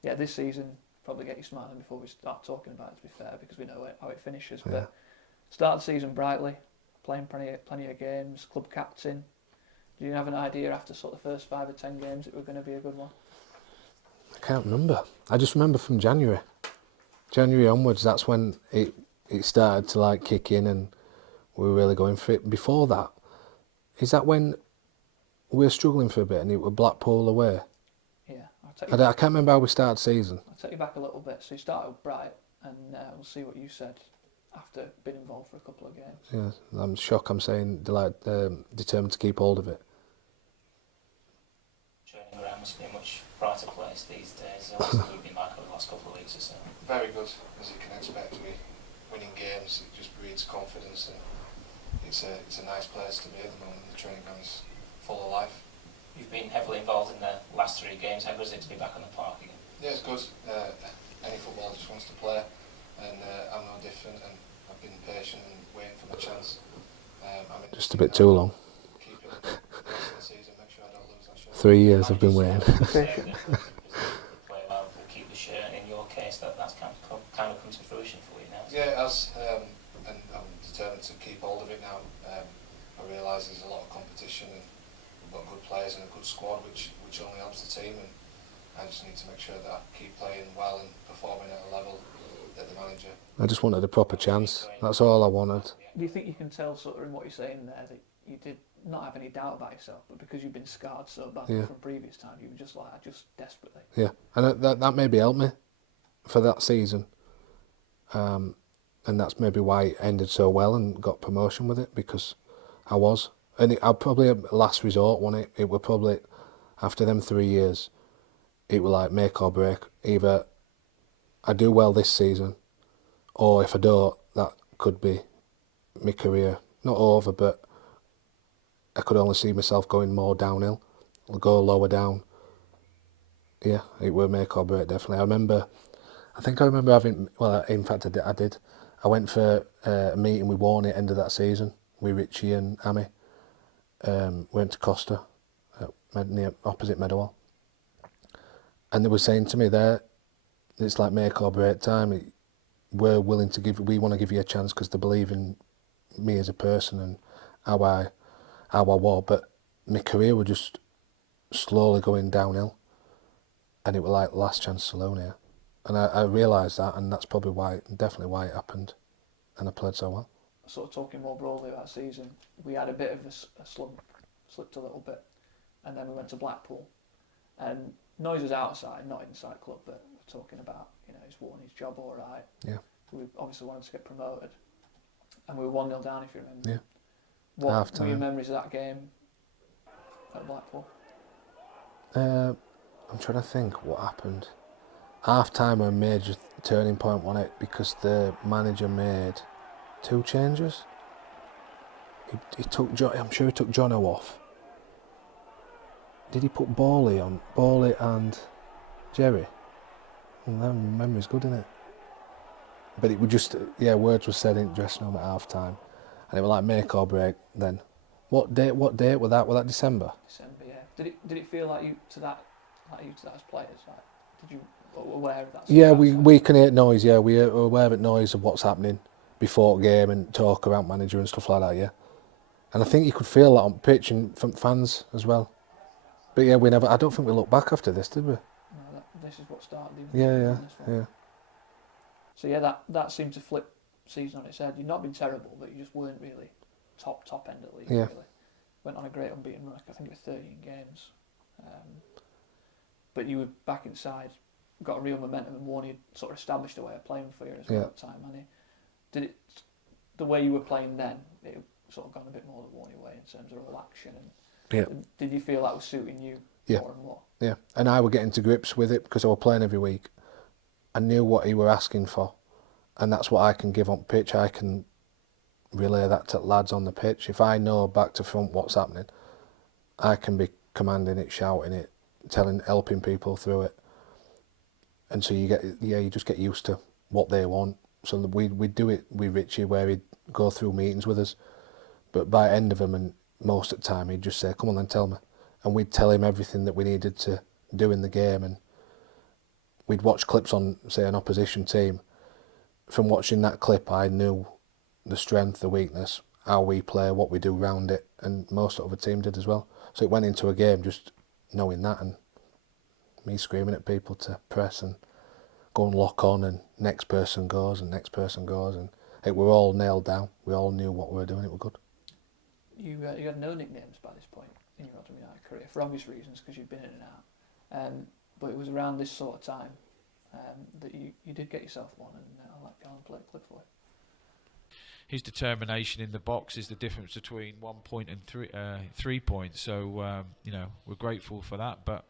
Yeah, this season probably get you smiling before we start talking about it, to be fair, because we know how it finishes. Yeah. But start the season brightly, playing plenty of games, club captain. Do you have an idea after sort of the first 5 or 10 games it were going to be a good one? I can't remember. I just remember from January onwards. That's when it started to like kick in, and we were really going for it. Before that, is that when we were struggling for a bit, and it was Blackpool away? Yeah, I can't remember how we started season. I'll take you back a little bit. So you started bright, and we'll see what you said after being involved for a couple of games. Yeah, I'm shocked. I'm saying determined to keep hold of it. Training around must be a much brighter place these days. Obviously, we've been back over the last couple of weeks or so. Very good, as you can expect. Winning games, it just breeds confidence, and it's a nice place to be at the moment. The training ground is full of life. You've been heavily involved in the last 3 games. How good is it to be back on the park again? Yeah, it's good. Any footballer just wants to play, and I'm no different, and I've been patient and waiting for my chance. Just a bit too long. Keep it the season, make sure I don't lose that shot. 3 years I've been waiting. Play well, keep the shirt. In your case, that's kind of come to fruition for you now. Yeah, it has, and I'm determined to keep hold of it now. I realise there's a lot of competition, and we've got good players and a good squad, which only helps the team, and I just need to make sure that I keep playing well and performing at a level that the manager. I just wanted a proper chance. That's all I wanted. Do you think you can tell sort of in what you're saying there that you did not have any doubt about yourself, but because you've been scarred so badly from previous time, you were just like, desperately. Yeah, and that maybe helped me for that season. And that's maybe why it ended so well and got promotion with it, because I was. And I probably a last resort won it. It were probably, after them 3 years, it were like make or break. Either I do well this season, or if I don't, that could be my career. Not over, but I could only see myself going more downhill. I'll go lower down. Yeah, it were make or break, definitely. I think I remember having, well, in fact I did. I went for a meeting with Warney at the end of that season, with Richie and Amy. Went to Costa, near opposite Meadowhall. And they were saying to me there, it's like make or break time. We want to give you a chance because they believe in me as a person and how I was. But my career was just slowly going downhill. And it was like last chance saloon here. And I realised that, and that's probably definitely why it happened. And I played so well. Sort of talking more broadly about that season, we had a bit of a slump, slipped a little bit, and then we went to Blackpool. And Noise was outside, not inside club, but we're talking about, he's won his job all right. Yeah. We obviously wanted to get promoted. And we were 1-0 down, if you remember. Yeah. What Half-time. were your memories of that game at Blackpool? I'm trying to think what happened. Half-time was a major turning point, wasn't it? Because the manager made 2 changes. He took I'm sure he took Jono off. Did he put Bawley on? Bawley and Jerry? Well, that memory's good, isn't it? But it was just, words were said in the dressing room at half-time. And it was like make or break then. What date was that? Was that December? December, yeah. Did it feel like you to that as players? Like, did you aware of that? Yeah, we can hear noise. Yeah, we are aware of noise of what's happening before the game and talk around manager and stuff like that. Yeah, and I think you could feel that on pitch and from fans as well. But yeah, I don't think we looked back after this, did we? No, this is what started. Yeah. So yeah, that seemed to flip season on its head. You've not been terrible, but you just weren't really top end of the league. Yeah. Really. Went on a great unbeaten run. I think it was 13 games. But you were back inside, got a real momentum, and Warney had sort of established a way of playing for you as well at the time. And the way you were playing then, it sort of gone a bit more the Warney way in terms of all action. And did you feel that was suiting you more and more? Yeah, and I were getting to grips with it because I was playing every week. I knew what he were asking for, and that's what I can give on pitch. I can relay that to lads on the pitch. If I know back to front what's happening, I can be commanding it, shouting it, helping people through it. And so you just get used to what they want. So we'd do it with Richie where he'd go through meetings with us, but by the end of them, and most of the time, he'd just say, "Come on then, tell me," and we'd tell him everything that we needed to do in the game. And we'd watch clips on, say, an opposition team. From watching that clip, I knew the strength, the weakness, how we play, what we do round it, and most of the team did as well. So it went into a game just knowing that, and me screaming at people to press and go and lock on, and next person goes, and it were all nailed down. We all knew what we were doing. It was good. You had no nicknames by this point in your Rotherham United career, for obvious reasons, because you've been in and out. But it was around this sort of time that you did get yourself one, and I'll let Colin play a clip for you. His determination in the box is the difference between 1 point and 3 points. So we're grateful for that. But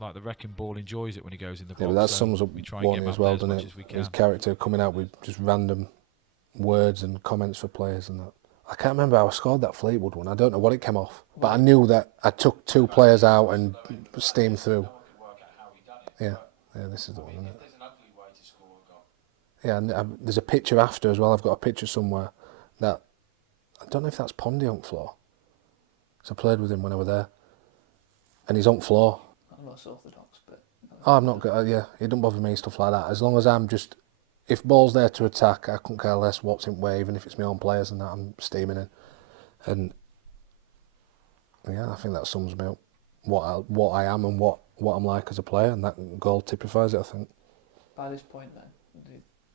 like the wrecking ball enjoys it when he goes in the box. Yeah, but that sums up Warney as well, doesn't it? His character coming out with just random words and comments for players and that. I can't remember how I scored that Fleetwood one. I don't know what it came off, but I knew that I took 2 players out and steamed through. Yeah, this is the one, isn't it? Yeah, and there's a picture after as well. I've got a picture somewhere that I don't know if that's Pondy on floor. So I played with him when I was there, and he's on floor. Not the most orthodox, but I'm not good. Yeah, it don't bother me, stuff like that. As long as I'm just, if ball's there to attack, I couldn't care less what's in way, even if it's my own players and that, I'm steaming in. And yeah, I think that sums me up what I am and what I'm like as a player, and that goal typifies it, I think. By this point then,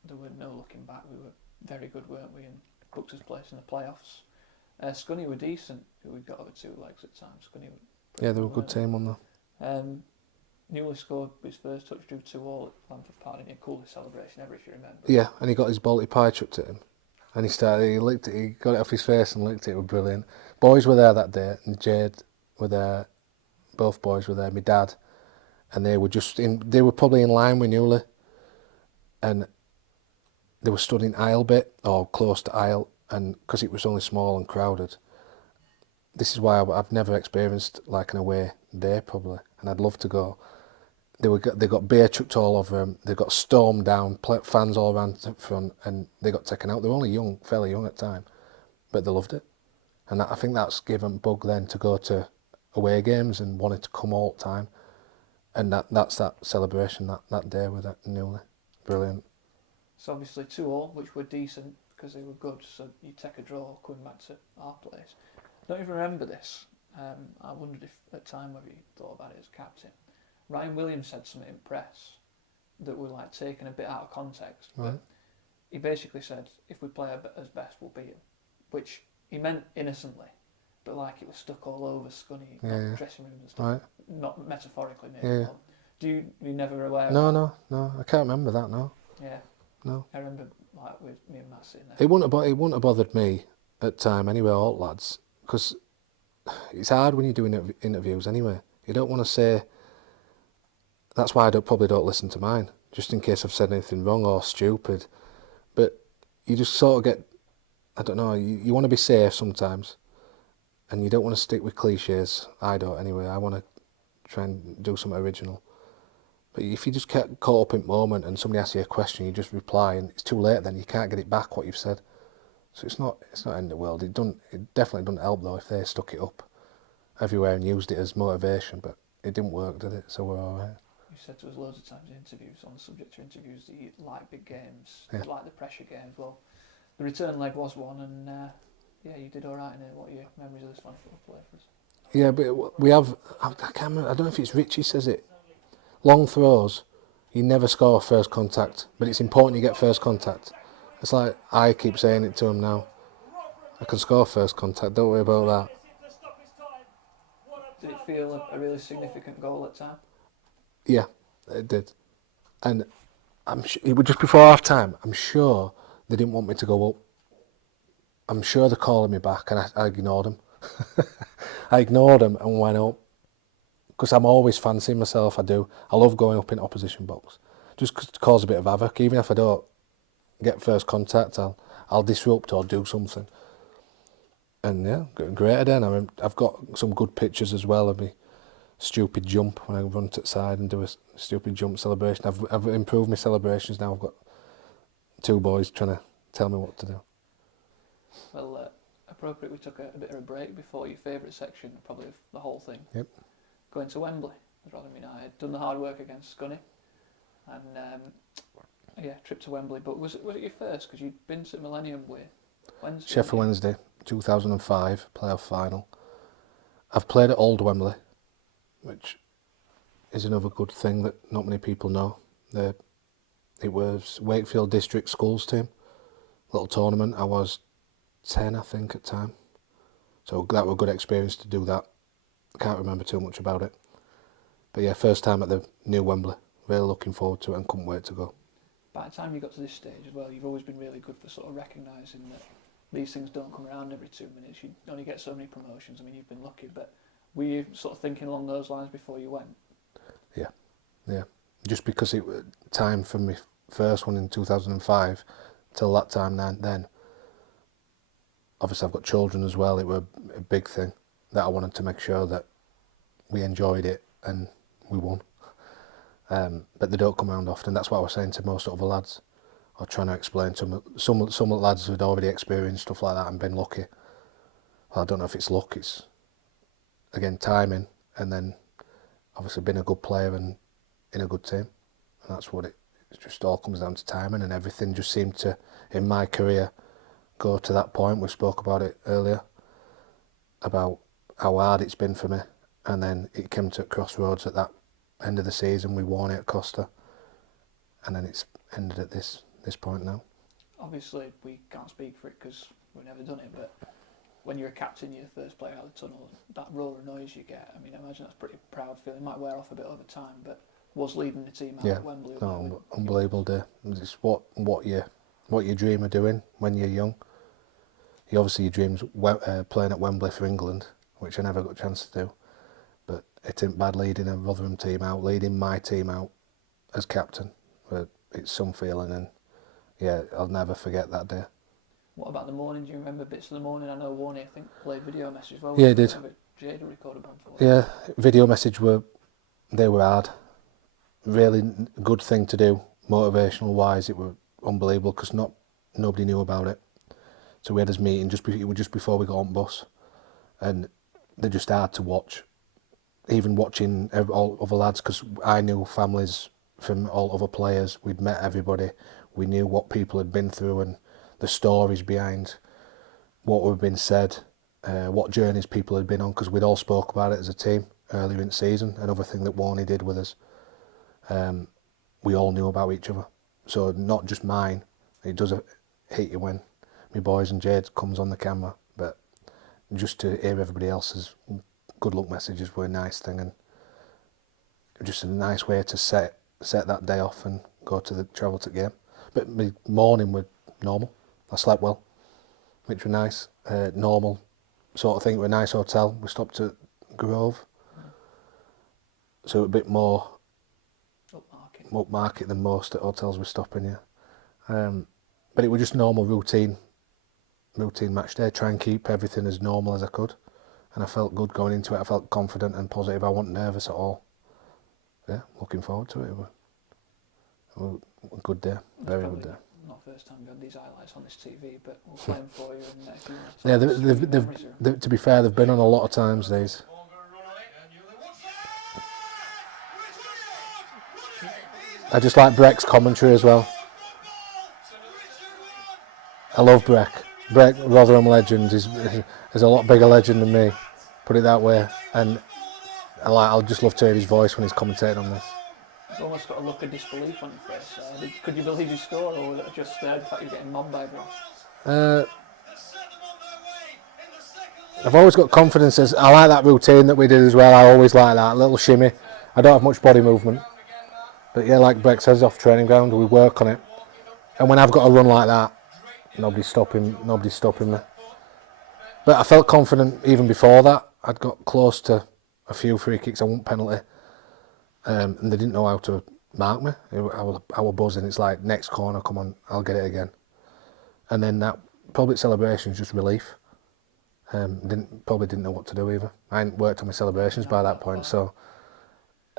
there were no looking back. We were very good, weren't we, and booked us place in the playoffs. Scunny were decent, we got over 2 legs at times. Scunny were, yeah, they were a good team on there. Newley scored his first touch, drew 2-2 at Lamford Park, and he coolest celebration ever, if you remember. Yeah, and he got his Balti pie chucked at him, and he licked it, he got it off his face and licked it. It was brilliant. Boys were there that day, and Jade were there, both boys were there, my dad, and they were probably in line with Newley, and they were stood in aisle bit, or close to aisle, and because it was only small and crowded. This is why I've never experienced like an away day probably, and I'd love to go. they got beer chucked all over them. They got stormed down, fans all around the front, and they got taken out. They were only young, fairly young at the time, but they loved it. And I think that's given Bug then to go to away games and wanted to come all the time. And that's that celebration that day with that Newley. Brilliant. It's obviously 2-2, which were decent because they were good. So you take a draw coming back to our place. Don't even remember this. I wondered if at the time whether you thought about it as captain. Ryan Williams said something in press that were like taken a bit out of context. But Right. he basically said, if we play as best, we'll beat him. Which he meant innocently, but like it was stuck all over Scunny, dressing rooms and stuff. Right. Not metaphorically, maybe. Yeah. But you never aware of No, that? no, I can't remember that. No, Yeah. no. I remember like with me and Matt sitting there. It wouldn't have bothered me at the time anyway, all lads, because it's hard when you're doing interviews anyway. You don't want to say. That's why I probably don't listen to mine, just in case I've said anything wrong or stupid. But you just sort of get, I don't know, you want to be safe sometimes, and you don't want to stick with cliches. I don't anyway. I want to try and do something original. But if you just get caught up in the moment and somebody asks you a question, you just reply, and it's too late then. You can't get it back what you've said. So it's not end of the world. It definitely doesn't help though if they stuck it up everywhere and used it as motivation, but it didn't work, did it? So we're all right. You said to us loads of times in interviews, on the subject of interviews, that you like big games, Yeah. you like the pressure games. Well, the return leg was one, and yeah, you did all right in it. What are your memories of this one if you play for us? Yeah, but we have, I can't remember, I don't know if it's Richie says it, long throws, you never score first contact, but it's important you get first contact. It's like, I keep saying it to him now, I can score first contact, don't worry about that. Did it feel a really significant goal at time? Yeah, it did. And it was just before half time, I'm sure they didn't want me to go up. I'm sure they're calling me back, and I ignored them. I ignored them and went up. Because I'm always fancying myself, I do. I love going up in opposition box. Just to cause a bit of havoc. Even if I don't get first contact, I'll disrupt or do something. And yeah, great again. I've got some good pictures as well of me stupid jump when I run to the side and do a stupid jump celebration. I've improved my celebrations now. I've got 2 boys trying to tell me what to do. Well, appropriate we took a bit of a break before your favourite section, probably of the whole thing. Yep. Going to Wembley with Rotherham United, done the hard work against Scunny, and yeah, trip to Wembley. But was it your first? Because you'd been to Millennium with Wednesday. Sheffield Wednesday, 2005 playoff final. I've played at Old Wembley, which is another good thing that not many people know. It was Wakefield District Schools team, little tournament. I was 10, I think, at the time. So that was a good experience to do that. I can't remember too much about it. But yeah, first time at the new Wembley. Really looking forward to it and couldn't wait to go. By the time you got to this stage as well, you've always been really good for sort of recognising that these things don't come around every 2 minutes. You only get so many promotions. I mean, you've been lucky, but were you sort of thinking along those lines before you went? Yeah. Just because it was time from my first one in 2005 till that time then. Obviously, I've got children as well. It was a big thing that I wanted to make sure that we enjoyed it and we won. But they don't come around often. That's what I was saying to most other lads. Or trying to explain to them. Some lads who'd already experienced stuff like that and been lucky. Well, I don't know if it's luck. It's, again, timing. And then, obviously, being a good player and in a good team. And that's what it just all comes down to timing. And everything just seemed to, in my career, go to that point. We spoke about it earlier. About how hard it's been for me. And then it came to crossroads at that end of the season. We won it at Costa. And then it's ended at this point now. Obviously, we can't speak for it because we've never done it, but when you're a captain, you're the first player out of the tunnel, that roar of noise you get, I mean, I imagine that's a pretty proud feeling. It might wear off a bit over time, but was leading the team out at Wembley. No, unbelievable day. It's what you dream of doing when you're young. You obviously your dreams playing at Wembley for England, which I never got a chance to do. But it ain't bad leading a Rotherham team out, leading my team out as captain. But it's some feeling, and yeah, I'll never forget that day. What about the morning? Do you remember bits of the morning? I know Warney, I think, played video messages. Well, Yeah, he did. Jada recorded one for us. Yeah, video message they were hard. really good thing to do, motivational wise. It was unbelievable because nobody knew about it. So we had this meeting it was just before we got on bus, and they just hard to watch. Even watching all other lads, because I knew families from all other players. We'd met everybody. We knew what people had been through and the stories behind what had been said, what journeys people had been on, because we'd all spoke about it as a team earlier in the season. Another thing that Warney did with us, we all knew about each other. So not just mine. It does hit you when my boys and Jade comes on the camera, but just to hear everybody else's good luck messages were a nice thing, and just a nice way to set that day off and go to travel to the game. But my morning was normal. I slept well, which was nice. Normal sort of thing. It was a nice hotel. We stopped at Grove, so a bit more upmarket than most at hotels we stop in. But it was just normal routine match day. Try and keep everything as normal as I could, and I felt good going into it. I felt confident and positive. I wasn't nervous at all. Yeah, looking forward to it. It was a good day, very good day. Not the first time you had these highlights on this TV, but we'll play them for you. And they've to be fair, they've been on a lot of times. These. I just like Breck's commentary as well. I love Breck. Breck, Rotherham legend. He's a lot bigger legend than me, put it that way. And I'll just love to hear his voice when he's commentating on this. You've almost got a look of disbelief on your face. Could you believe his score, or was it just the fact you're getting mobbed by everyone? I've always got confidence. I like that routine that we did as well. I always like that little shimmy. I don't have much body movement, but yeah, like Breck says, off training ground, we work on it. And when I've got a run like that, nobody's stopping me. But I felt confident even before that. I'd got close to a few free kicks. I won penalty, and they didn't know how to mark me. I was buzzing. It's like, next corner, come on, I'll get it again. And then that public celebration is just relief. Probably didn't know what to do either. I hadn't worked on my celebrations by that point, so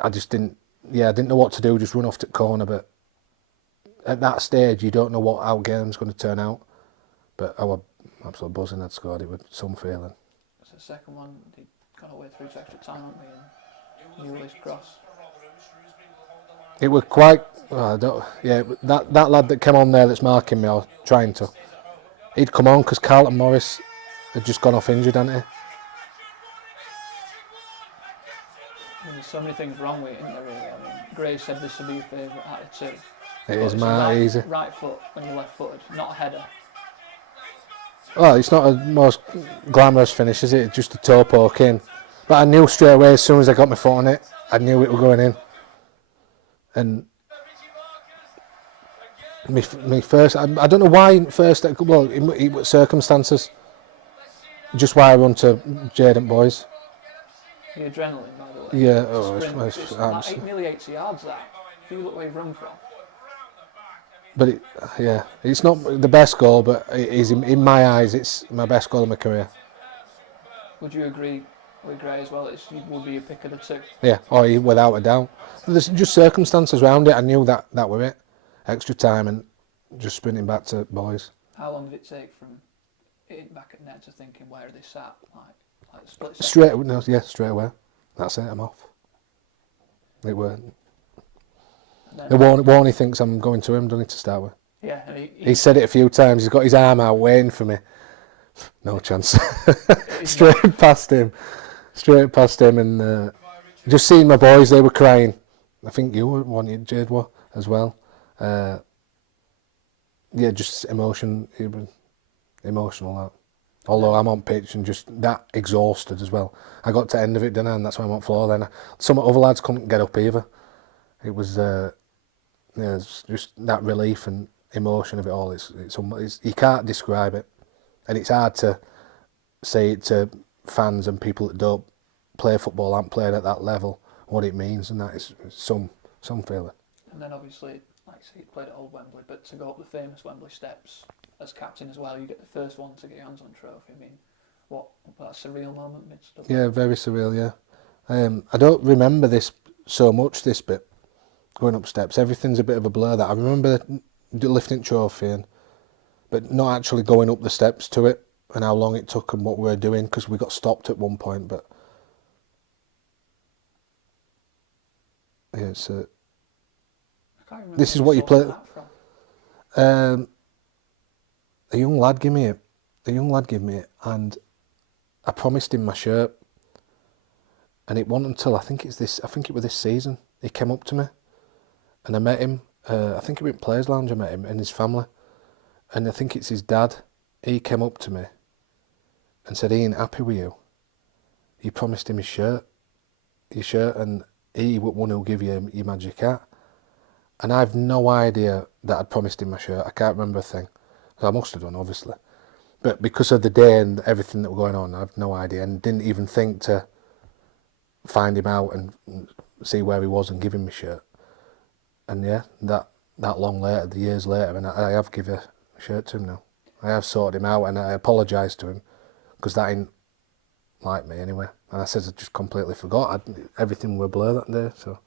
I just didn't know what to do. Just run off to the corner, but at that stage, you don't know what our game's going to turn out. But I was absolutely buzzing. I'd scored it with some feeling. It's the second one. They got away through to extra time, haven't we? And Newell's cross. It was quite. That lad that came on there that's marking me, I was trying to. He'd come on because Carlton Morris had just gone off injured, hadn't he? There's so many things wrong with it, isn't there, really? I mean, Gray said this would be your favourite out of two. It is my easy. Right foot when you're left footed, not a header. Well, it's not the most glamorous finish, is it? It's just a toe poke in. But I knew straight away, as soon as I got my foot on it, I knew it was going in. And me first, I don't know why first, well, it was circumstances. Just why I run to Jade and boys. The adrenaline, by the way. Yeah, it's nearly 80 yards that. If you look where you've run from. But it's not the best goal, but it is, in my eyes, it's my best goal of my career. Would you agree with Gray as well? It would be a pick of the two. Yeah, without a doubt. There's just circumstances around it. I knew that were it. Extra time and just sprinting back to boys. How long did it take from hitting back at net to thinking, where are they sat? Like split second? Straight away. That's it. I'm off. It were. Warney thinks I'm going to him, doesn't he, to start with? Yeah. He said it a few times. He's got his arm out waiting for me. No chance. Straight past him, and just seeing my boys, they were crying. I think you wanted Jade as well. Just emotion. It was emotional. That. Although I'm on pitch and just that exhausted as well. I got to the end of it, didn't I? And that's why I'm on floor. Then some other lads couldn't get up either. It was it's just that relief and emotion of it all. It's you can't describe it, and it's hard to say it to fans and people that don't play football, haven't played at that level, what it means, and that is some feeling. And then obviously, like I say, you played at Old Wembley, but to go up the famous Wembley steps as captain as well, you get the first one to get your hands on the trophy. I mean, what that surreal moment midst of. Yeah, very surreal. Yeah, I don't remember this so much. This bit. going up steps, everything's a bit of a blur. That I remember lifting trophy, but not actually going up the steps to it, and how long it took and what we were doing, because we got stopped at one point. But yeah, it's I can't remember this is where what you saw play. that from. A young lad gave me it. And I promised him my shirt. And it wasn't until I think it was this season, he came up to me, and I met him. I think it was in Players Lounge. I met him and his family, and I think it's his dad. He came up to me and said, "He ain't happy with you. You promised him your shirt, and he was one who'll give you your magic hat." And I've no idea that I'd promised him my shirt. I can't remember a thing. I must have done, obviously, but because of the day and everything that was going on, I've no idea, and didn't even think to find him out and see where he was and give him my shirt. And yeah, that long later, the years later, and I have given a shirt to him now. I have sorted him out, and I apologised to him, because that ain't like me anyway. And I said I just completely forgot. Everything were blur that day. So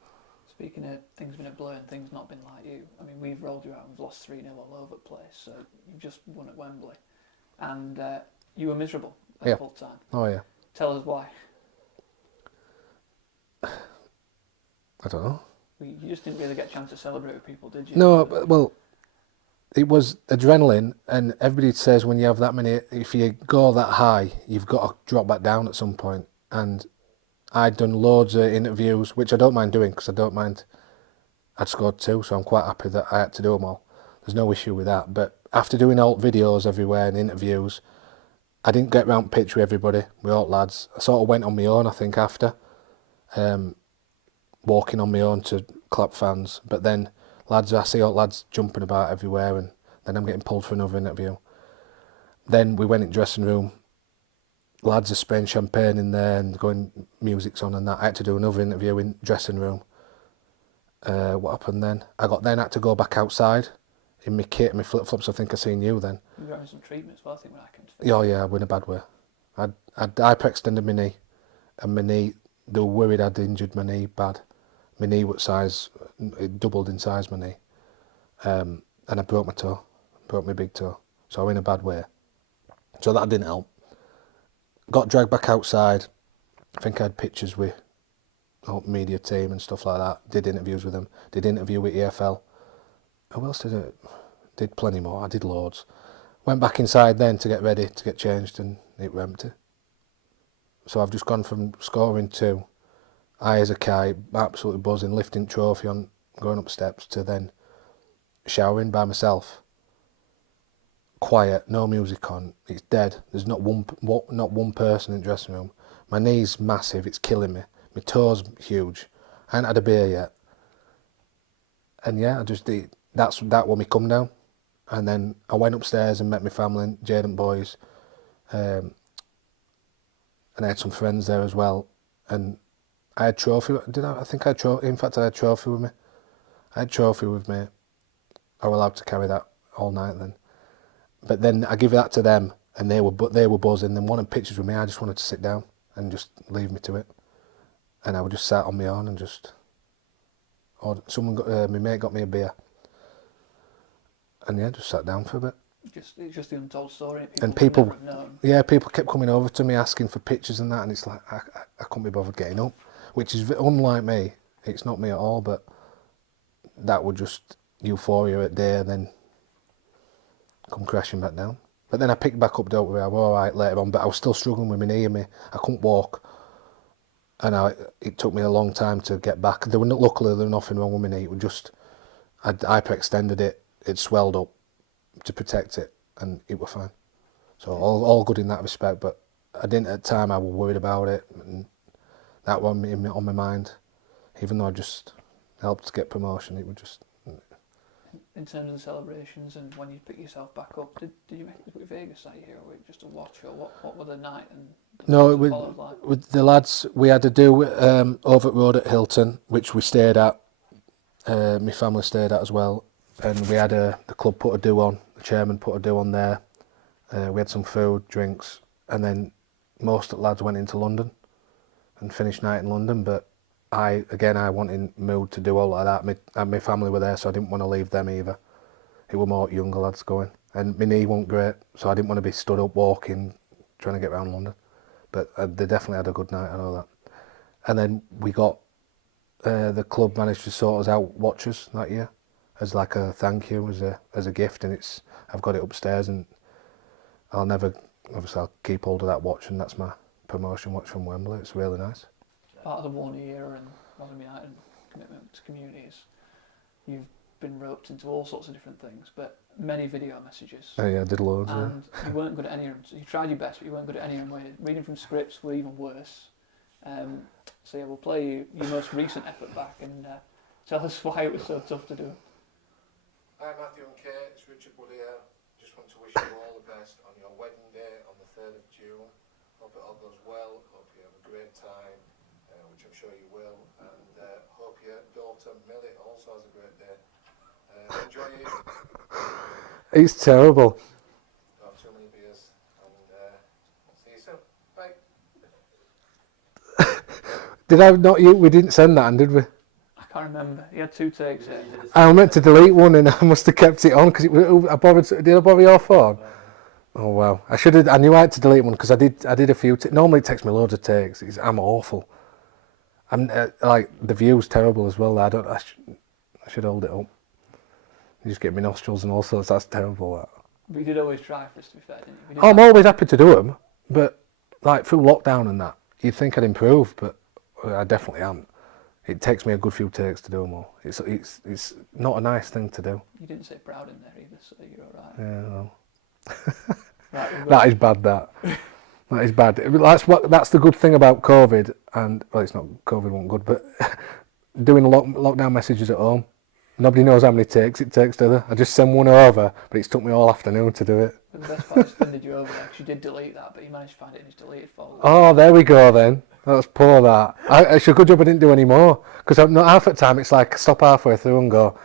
Speaking of things being a blur and things not been like you, I mean, we've rolled you out and we've lost 3-0 all over the place. So you've just won at Wembley, and you were miserable at full time. Oh yeah. Tell us why. I don't know. You just didn't really get a chance to celebrate with people, did you? No, well, it was adrenaline, and everybody says when you have that many, if you go that high, you've got to drop back down at some point. And I'd done loads of interviews, which I don't mind doing, because I don't mind. I'd scored 2, so I'm quite happy that I had to do them all. There's no issue with that. But after doing alt videos everywhere and interviews, I didn't get round pitch with everybody, with all lads. I sort of went on my own, I think, after. Walking on my own to clap fans, but then I see all lads jumping about everywhere, and then I'm getting pulled for another interview. Then we went in dressing room, lads are spraying champagne in there and going, music's on and that. I had to do another interview in dressing room. What happened then? I had to go back outside in my kit and my flip-flops. I think I seen you then. You were having some treatment as well, I think, when I came to Oh yeah, I went in a bad way. I hyperextended my knee, and my knee, they were worried I'd injured my knee bad. My knee was size, it doubled in size, my knee. And I broke my big toe. So I was in a bad way. So that didn't help. Got dragged back outside. I think I had pictures with the media team and stuff like that. Did interviews with them. Did interview with EFL. Who else did I? Did plenty more. I did loads. Went back inside then to get ready, to get changed, and it was empty. So I've just gone from scoring 2, high as a kite, absolutely buzzing, lifting trophy on, going up steps, to then showering by myself. Quiet, no music on, it's dead. There's not one person in the dressing room. My knee's massive, it's killing me. My toe's huge. I hadn't had a beer yet. And yeah, that when we come down. And then I went upstairs and met my family, Jade and boys. And I had some friends there as well. And I had trophy. I think I had trophy. In fact, I had trophy with me. I had trophy with me. I was allowed to carry that all night then. But then I give that to them, and they were buzzing. Then wanted pictures with me. I just wanted to sit down and just leave me to it. And I would just sat on my own and just. Or my mate got me a beer. And yeah, just sat down for a bit. It's just the untold story. People kept coming over to me asking for pictures and that, and it's like I couldn't be bothered getting up, which is unlike me. It's not me at all, but that would just euphoria at day and then come crashing back down. But then I picked back up, don't worry, I was alright later on, but I was still struggling with my knee and I couldn't walk, and it took me a long time to get back. Luckily there was nothing wrong with my knee. It was just I'd hyperextended it. It swelled up to protect it, and it was fine. So all good in that respect, but I didn't at the time. I was worried about it, and that was on my mind. Even though I just helped to get promotion, it was just. In terms of the celebrations and when you pick yourself back up, did you make it with Vegas that year, or just a watch, or what were the night and no, like? With the lads, we had to do over at Road at Hilton, which we stayed at. My family stayed at as well. And we had the club put a do on, the chairman put a do on there. We had some food, drinks, and then most of the lads went into London and finished night in London. But I wanted Mood to do all of that. My family were there, so I didn't want to leave them either. It were more younger lads going. And my knee wasn't great, so I didn't want to be stood up walking, trying to get around London. But they definitely had a good night, I know that. And then we got, the club managed to sort us out watches that year as like a thank you, as a gift, and I've got it upstairs, and obviously I'll keep hold of that watch, and that's my promotion watch from Wembley. It's really nice. Part of the Warner era and Rotherham United commitment to communities, you've been roped into all sorts of different things, but many video messages. Oh yeah, I did loads. And you weren't good at any of them. So you tried your best, but you weren't good at any of them. Reading from scripts were even worse. So yeah, we'll play you your most recent effort back and tell us why it was so tough to do. Hi Matthew and Kate, it's Richard Wood here. Just want to wish you all the best on your wedding day on the 3rd of June. Hope it all goes well, hope you have a great time, which I'm sure you will, and hope your daughter Millie also has a great day. Enjoy it. It's terrible. Don't have too many beers, and see you soon. Bye. Did I not? We didn't send that, did we? I can't remember. He had 2 takes here. I meant to delete one, and I must have kept it on because did I bother your phone? Oh wow! I should have. I knew I had to delete one because I did a few. Normally it takes me loads of takes. I'm awful. I'm like the view's terrible as well. I should hold it up. You just get my nostrils and all sorts. That's terrible. That. But you did always try for us, to be fair, didn't you? I'm always happy to do them, but like through lockdown and that, you'd think I'd improve, but I definitely haven't. It takes me a good few takes to do them all. It's not a nice thing to do. You didn't say proud in there either, so you're alright. Yeah, well. Right, That is bad. That is bad. That's the good thing about COVID, and well, it's not COVID wasn't good, but doing lockdown messages at home. Nobody knows how many takes it takes, do they? I just send one over, but it's took me all afternoon to do it. But the best part is Finn did you over there, because you did delete that, but you managed to find it in his deleted folder. Oh, there we go then. That's poor that. It's a good job I didn't do any more, because I'm not half at the time. It's like I stop halfway through and go,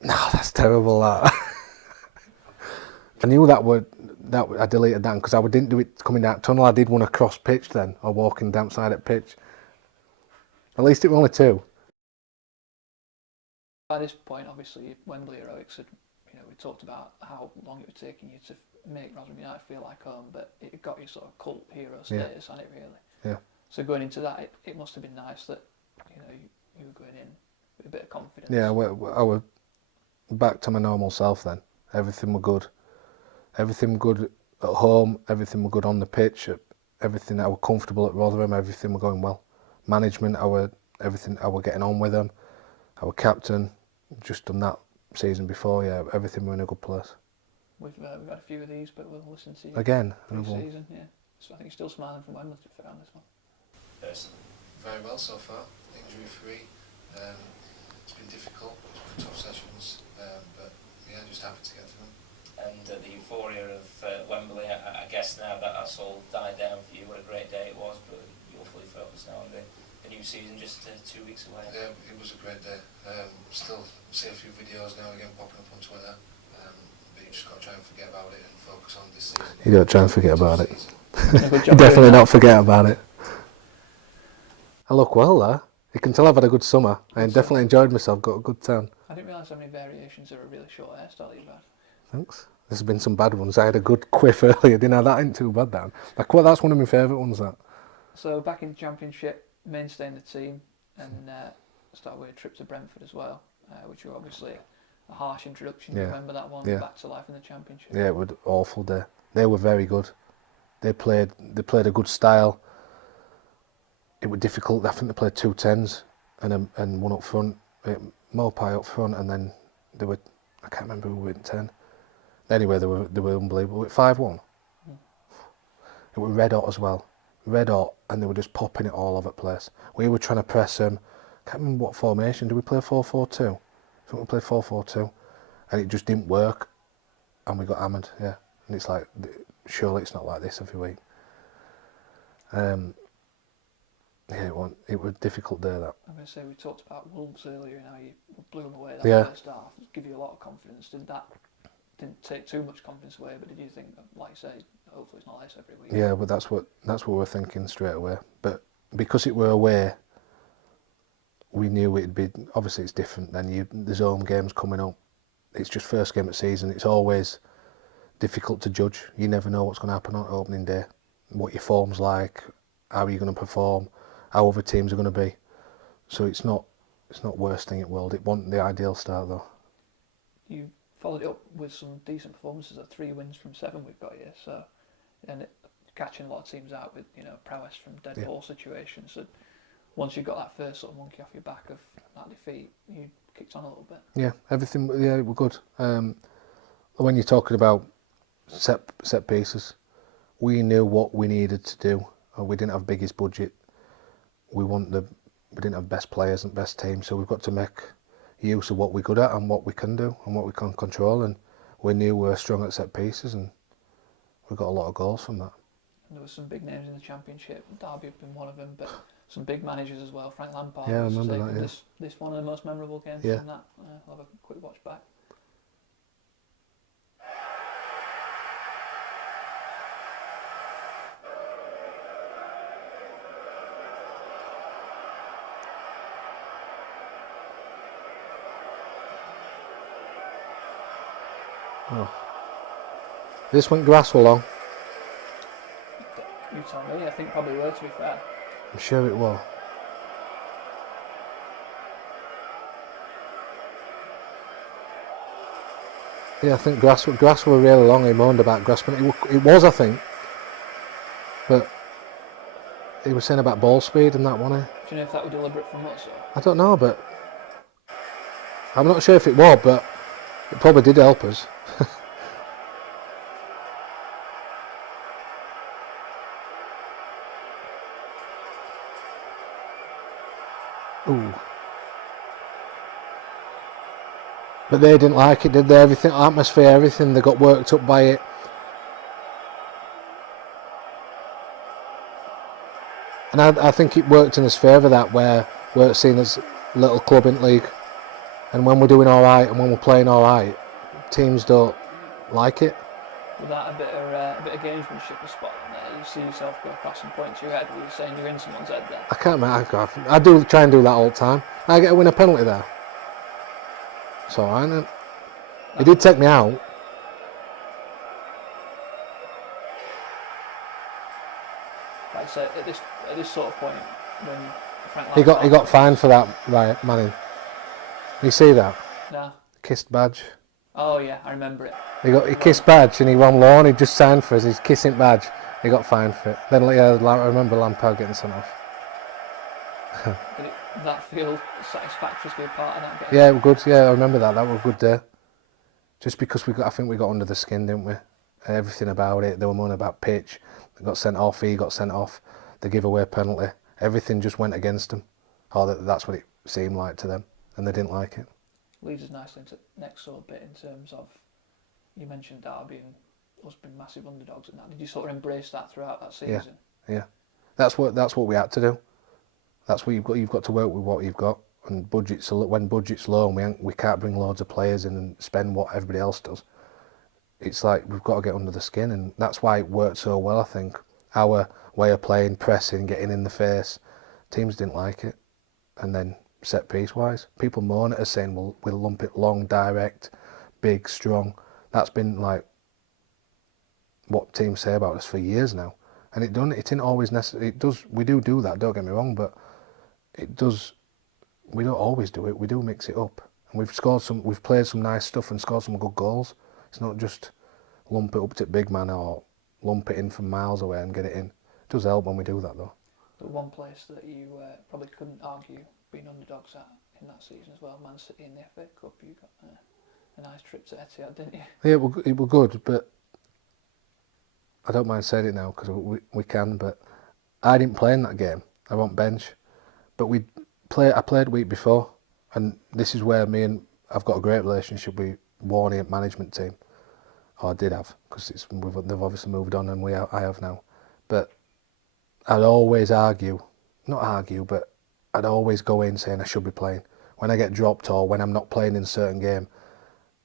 no, that's terrible. That. I knew that I deleted that because I didn't do it coming down tunnel. I did one across pitch then, or walking down side at pitch. At least it was only 2. By this point, obviously, Wembley heroics had, we talked about how long it was taking you to make Rotherham United feel like home, but it got you sort of cult hero status, hadn't it, really? Yeah. So going into that, it must have been nice that, you were going in with a bit of confidence. Yeah, I was back to my normal self then. Everything were good. Everything good at home, everything were good on the pitch, everything I were comfortable at Rotherham, everything were going well. Management, I were getting on with them. Our captain, just done that season before, yeah, everything were in a good place. We've had a few of these, but we'll listen to you. Again, season, yeah. So I think you're still smiling from Wembley to be fair on this one. Yes, very well so far, injury free. It's been difficult, it's been tough sessions, but yeah, just happy to get through them. And the euphoria of Wembley, I guess now that that's all died down for you, what a great day it was, but you're fully focused now on the new season, just 2 weeks away. Yeah, it was a great day. Still see a few videos now and again popping up on Twitter, but you just got to try and forget about it and focus on this season. You got to try and forget about it. You definitely not forget about it. I look well there. You can tell I've had a good summer. I definitely enjoyed myself, got a good tan. I didn't realise how many variations of a really short hairstyle you've had. Thanks. There's been some bad ones. I had a good quiff earlier, didn't I? That ain't too bad, that. That's one of my favourite ones, that. So back in the Championship, mainstay in the team, and started with a trip to Brentford as well, which were obviously a harsh introduction. Yeah. Remember that one? Yeah. Back to life in the Championship. Yeah, it was an awful day. They were very good. They played a good style. It was difficult. I think they played 2 10s and one up front, Mopai up front, and then they were, I can't remember who went 10. Anyway, they were unbelievable. 5-1. It was red hot as well. Red hot, and they were just popping it all over the place. We were trying to press them. I can't remember what formation. Did we play 4-4-2? I think we played 4-4-2, and it just didn't work, and we got hammered. Yeah, and it's like, surely it's not like this every week. Yeah, it was a difficult day, that. I'm going to say, we talked about Wolves earlier and how you blew them away Yeah. first half. Give you a lot of confidence. Didn't take too much confidence away, but did you think, like you say, hopefully it's not like this every week? Yeah, but that's what we're thinking straight away. But because it were away, we knew it'd be, obviously it's different then, there's home games coming up, it's just first game of the season, it's always difficult to judge. You never know what's going to happen on opening day, what your form's like, how are you going to perform, how other teams are going to be. So it's not worst thing in the world. It wasn't the ideal start though. You followed it up with some decent performances at 3 wins from 7 we've got here, so catching a lot of teams out with prowess from dead ball situations. So once you got that first sort of monkey off your back of that defeat, you kicked on a little bit. Yeah, everything. Yeah, we're good. When you're talking about set pieces, we knew what we needed to do. We didn't have biggest budget. We didn't have best players and best team, so we've got to make use of what we're good at and what we can do and what we can control. And we knew we were strong at set pieces, and we got a lot of goals from that. And there were some big names in the Championship. Derby have been one of them, but some big managers as well. Frank Lampard. Yeah, I remember that. Yeah. This one of the most memorable games from that. I'll have a quick watch back. Oh. This went grass along. You tell me. I think probably were, to be fair. I'm sure it will. Yeah, I think grass were really long. He moaned about grass, but it was, I think. But he was saying about ball speed and that, wasn't he? Do you know if that was deliberate from us? I don't know, but I'm not sure if it was, but it probably did help us. Ooh. But they didn't like it, did they? Everything, atmosphere, everything, they got worked up by it. And I think it worked in his favour that where we're seen as a little club in league. And when we're doing alright and when we're playing alright, teams don't like it. Was that a bit of gamesmanship a spot in there? You see yourself go across and point to your head where you're saying you're in someone's head there? I can't remember. I do try and do that all the time. I get to win a penalty there. So I know. He did take me out. Like I said, at this sort of point, when Frank he got fined for that, right, Manning. You see that? No. Kissed badge. Oh yeah, I remember it. He kissed badge and he won lawn. He just signed for us. His kissing badge. He got fined for it. Then I remember Lampard getting sent off. Did that feel satisfactory to be a part of that game? Yeah, good. Yeah, I remember that. That was a good day. Just because I think we got under the skin, didn't we? Everything about it. They were moaning about pitch. They got sent off. He got sent off. The giveaway penalty. Everything just went against them. Or that's what it seemed like to them, and they didn't like it. Leads us nicely into the next sort of bit in terms of, you mentioned Derby and us being massive underdogs and that. Did you sort of embrace that throughout that season? Yeah. That's what we had to do. That's what you've got to work with what you've got. And when budget's low and we can't bring loads of players in and spend what everybody else does. It's like we've got to get under the skin, and that's why it worked so well. I think our way of playing, pressing, getting in the face, teams didn't like it. And then set piece wise, people moan at us saying we'll lump it long, direct, big, strong. That's been like what teams say about us for years now, and it didn't always necessarily. It does. We do that. Don't get me wrong, but it does. We don't always do it. We do mix it up, and we've played some nice stuff and scored some good goals. It's not just lump it up to big man or lump it in from miles away and get it in. It does help when we do that though. The one place that you probably couldn't argue being underdogs at in that season as well, Man City in the FA Cup, you got a nice trip to Etihad, didn't you? Yeah, it was good, but I don't mind saying it now because we can, but I didn't play in that game. I went bench, but I played the week before, and this is where I've got a great relationship with Warney management team, or I did have, because they've obviously moved on and I have now, but I'd always but I'd always go in saying I should be playing. When I get dropped or when I'm not playing in a certain game,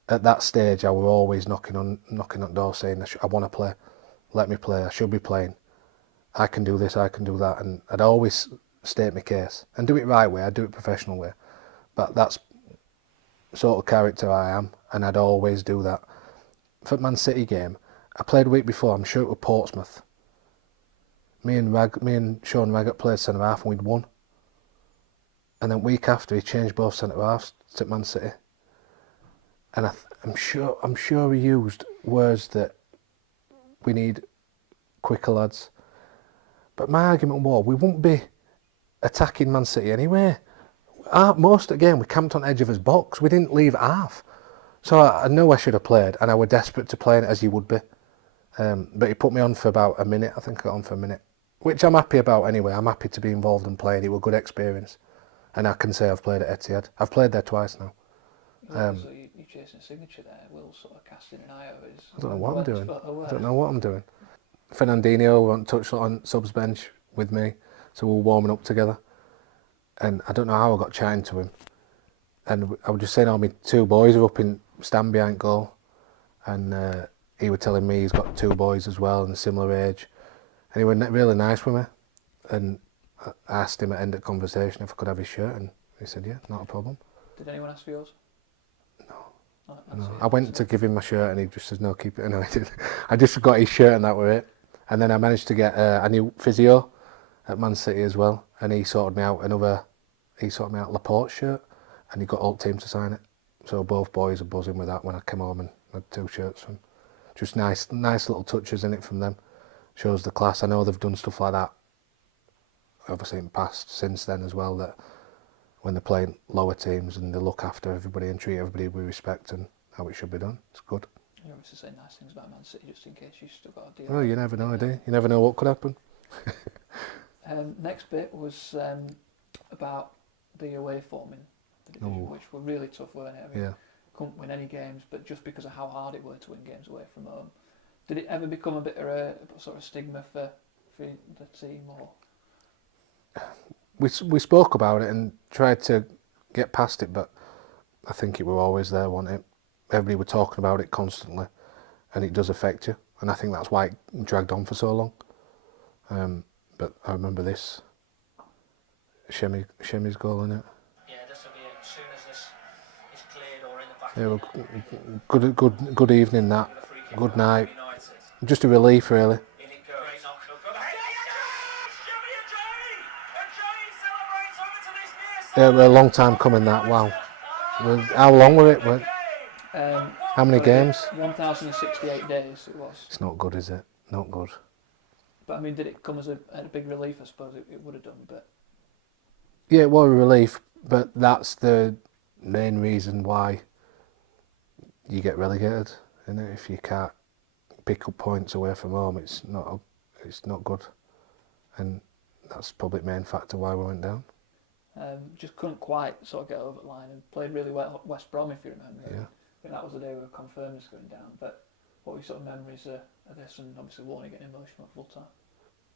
at that stage I was always knocking on doors saying I want to play, let me play, I should be playing, I can do this, I can do that, and I'd always state my case and do it right way. I do it professional way, but that's sort of character I am, and I'd always do that. For Man City game, I played a week before. I'm sure it was Portsmouth. Me and Sean Raggett played centre half, and we'd won. And then week after, he changed both centre halves to Man City, and I'm sure he used words that we need quicker lads. But my argument was we wouldn't be attacking Man City anyway. Most of the game we camped on the edge of his box. We didn't leave half. So I know I should have played, and I was desperate to play it as you would be. But he put me on for about a minute. I think I got on for a minute, which I'm happy about anyway. I'm happy to be involved and playing. It was a good experience. And I can say I've played at Etihad. I've played there twice now. So you're chasing a signature there. Will's sort of casting an eye over his... I don't know what I'm doing. I don't know what I'm doing. Fernandinho went touched on subs bench with me, so we were warming up together. And I don't know how I got chatting to him. And I was just saying, my two boys are up in stand behind goal. And he was telling me he's got two boys as well, and a similar age. And he was really nice with me. And I asked him at the end of the conversation if I could have his shirt, and he said, yeah, not a problem. Did anyone ask for yours? No. I went to give him my shirt, and he just says, no, keep it. No, I didn't. I just got his shirt, and that was it. And then I managed to get a new physio at Man City as well, and he sorted me out Laporte's shirt, and he got all team to sign it. So both boys are buzzing with that when I came home and had two shirts from. Just nice little touches in it from them. Shows the class. I know they've done stuff like that, obviously in the past, since then as well, that when they're playing lower teams and they look after everybody and treat everybody with respect and how it should be done. It's good. You obviously say nice things about Man City just in case you still got a deal. Well, you never know, do you? You never know what could happen. Next bit was about the away form in the division, which were really tough, weren't it? I mean, couldn't win any games, but just because of how hard it were to win games away from home. Did it ever become a bit of a sort of stigma for the team, or? We spoke about it and tried to get past it, but I think it were always there, wasn't it? Everybody were talking about it constantly, and it does affect you, and I think that's why it dragged on for so long. But I remember this Shemi's goal, innit? Yeah, this will be it. As soon as this is cleared or in the back. Yeah, good evening, that. Good night. Just a relief, really. Yeah, we're a long time coming, that. Wow. How long were it? How many games? 1,068 days it was. It's not good, is it? Not good. But I mean, did it come as a big relief? I suppose it would have done, but... Yeah, it was a relief, but that's the main reason why you get relegated, isn't it? If you can't pick up points away from home, it's not good, and that's probably the main factor why we went down. Just couldn't quite sort of get over the line, and played really well at West Brom, if you remember. Yeah. I think that was the day we were confirmed as going down. But what were your sort of memories of this, and obviously Warney getting emotional at full time?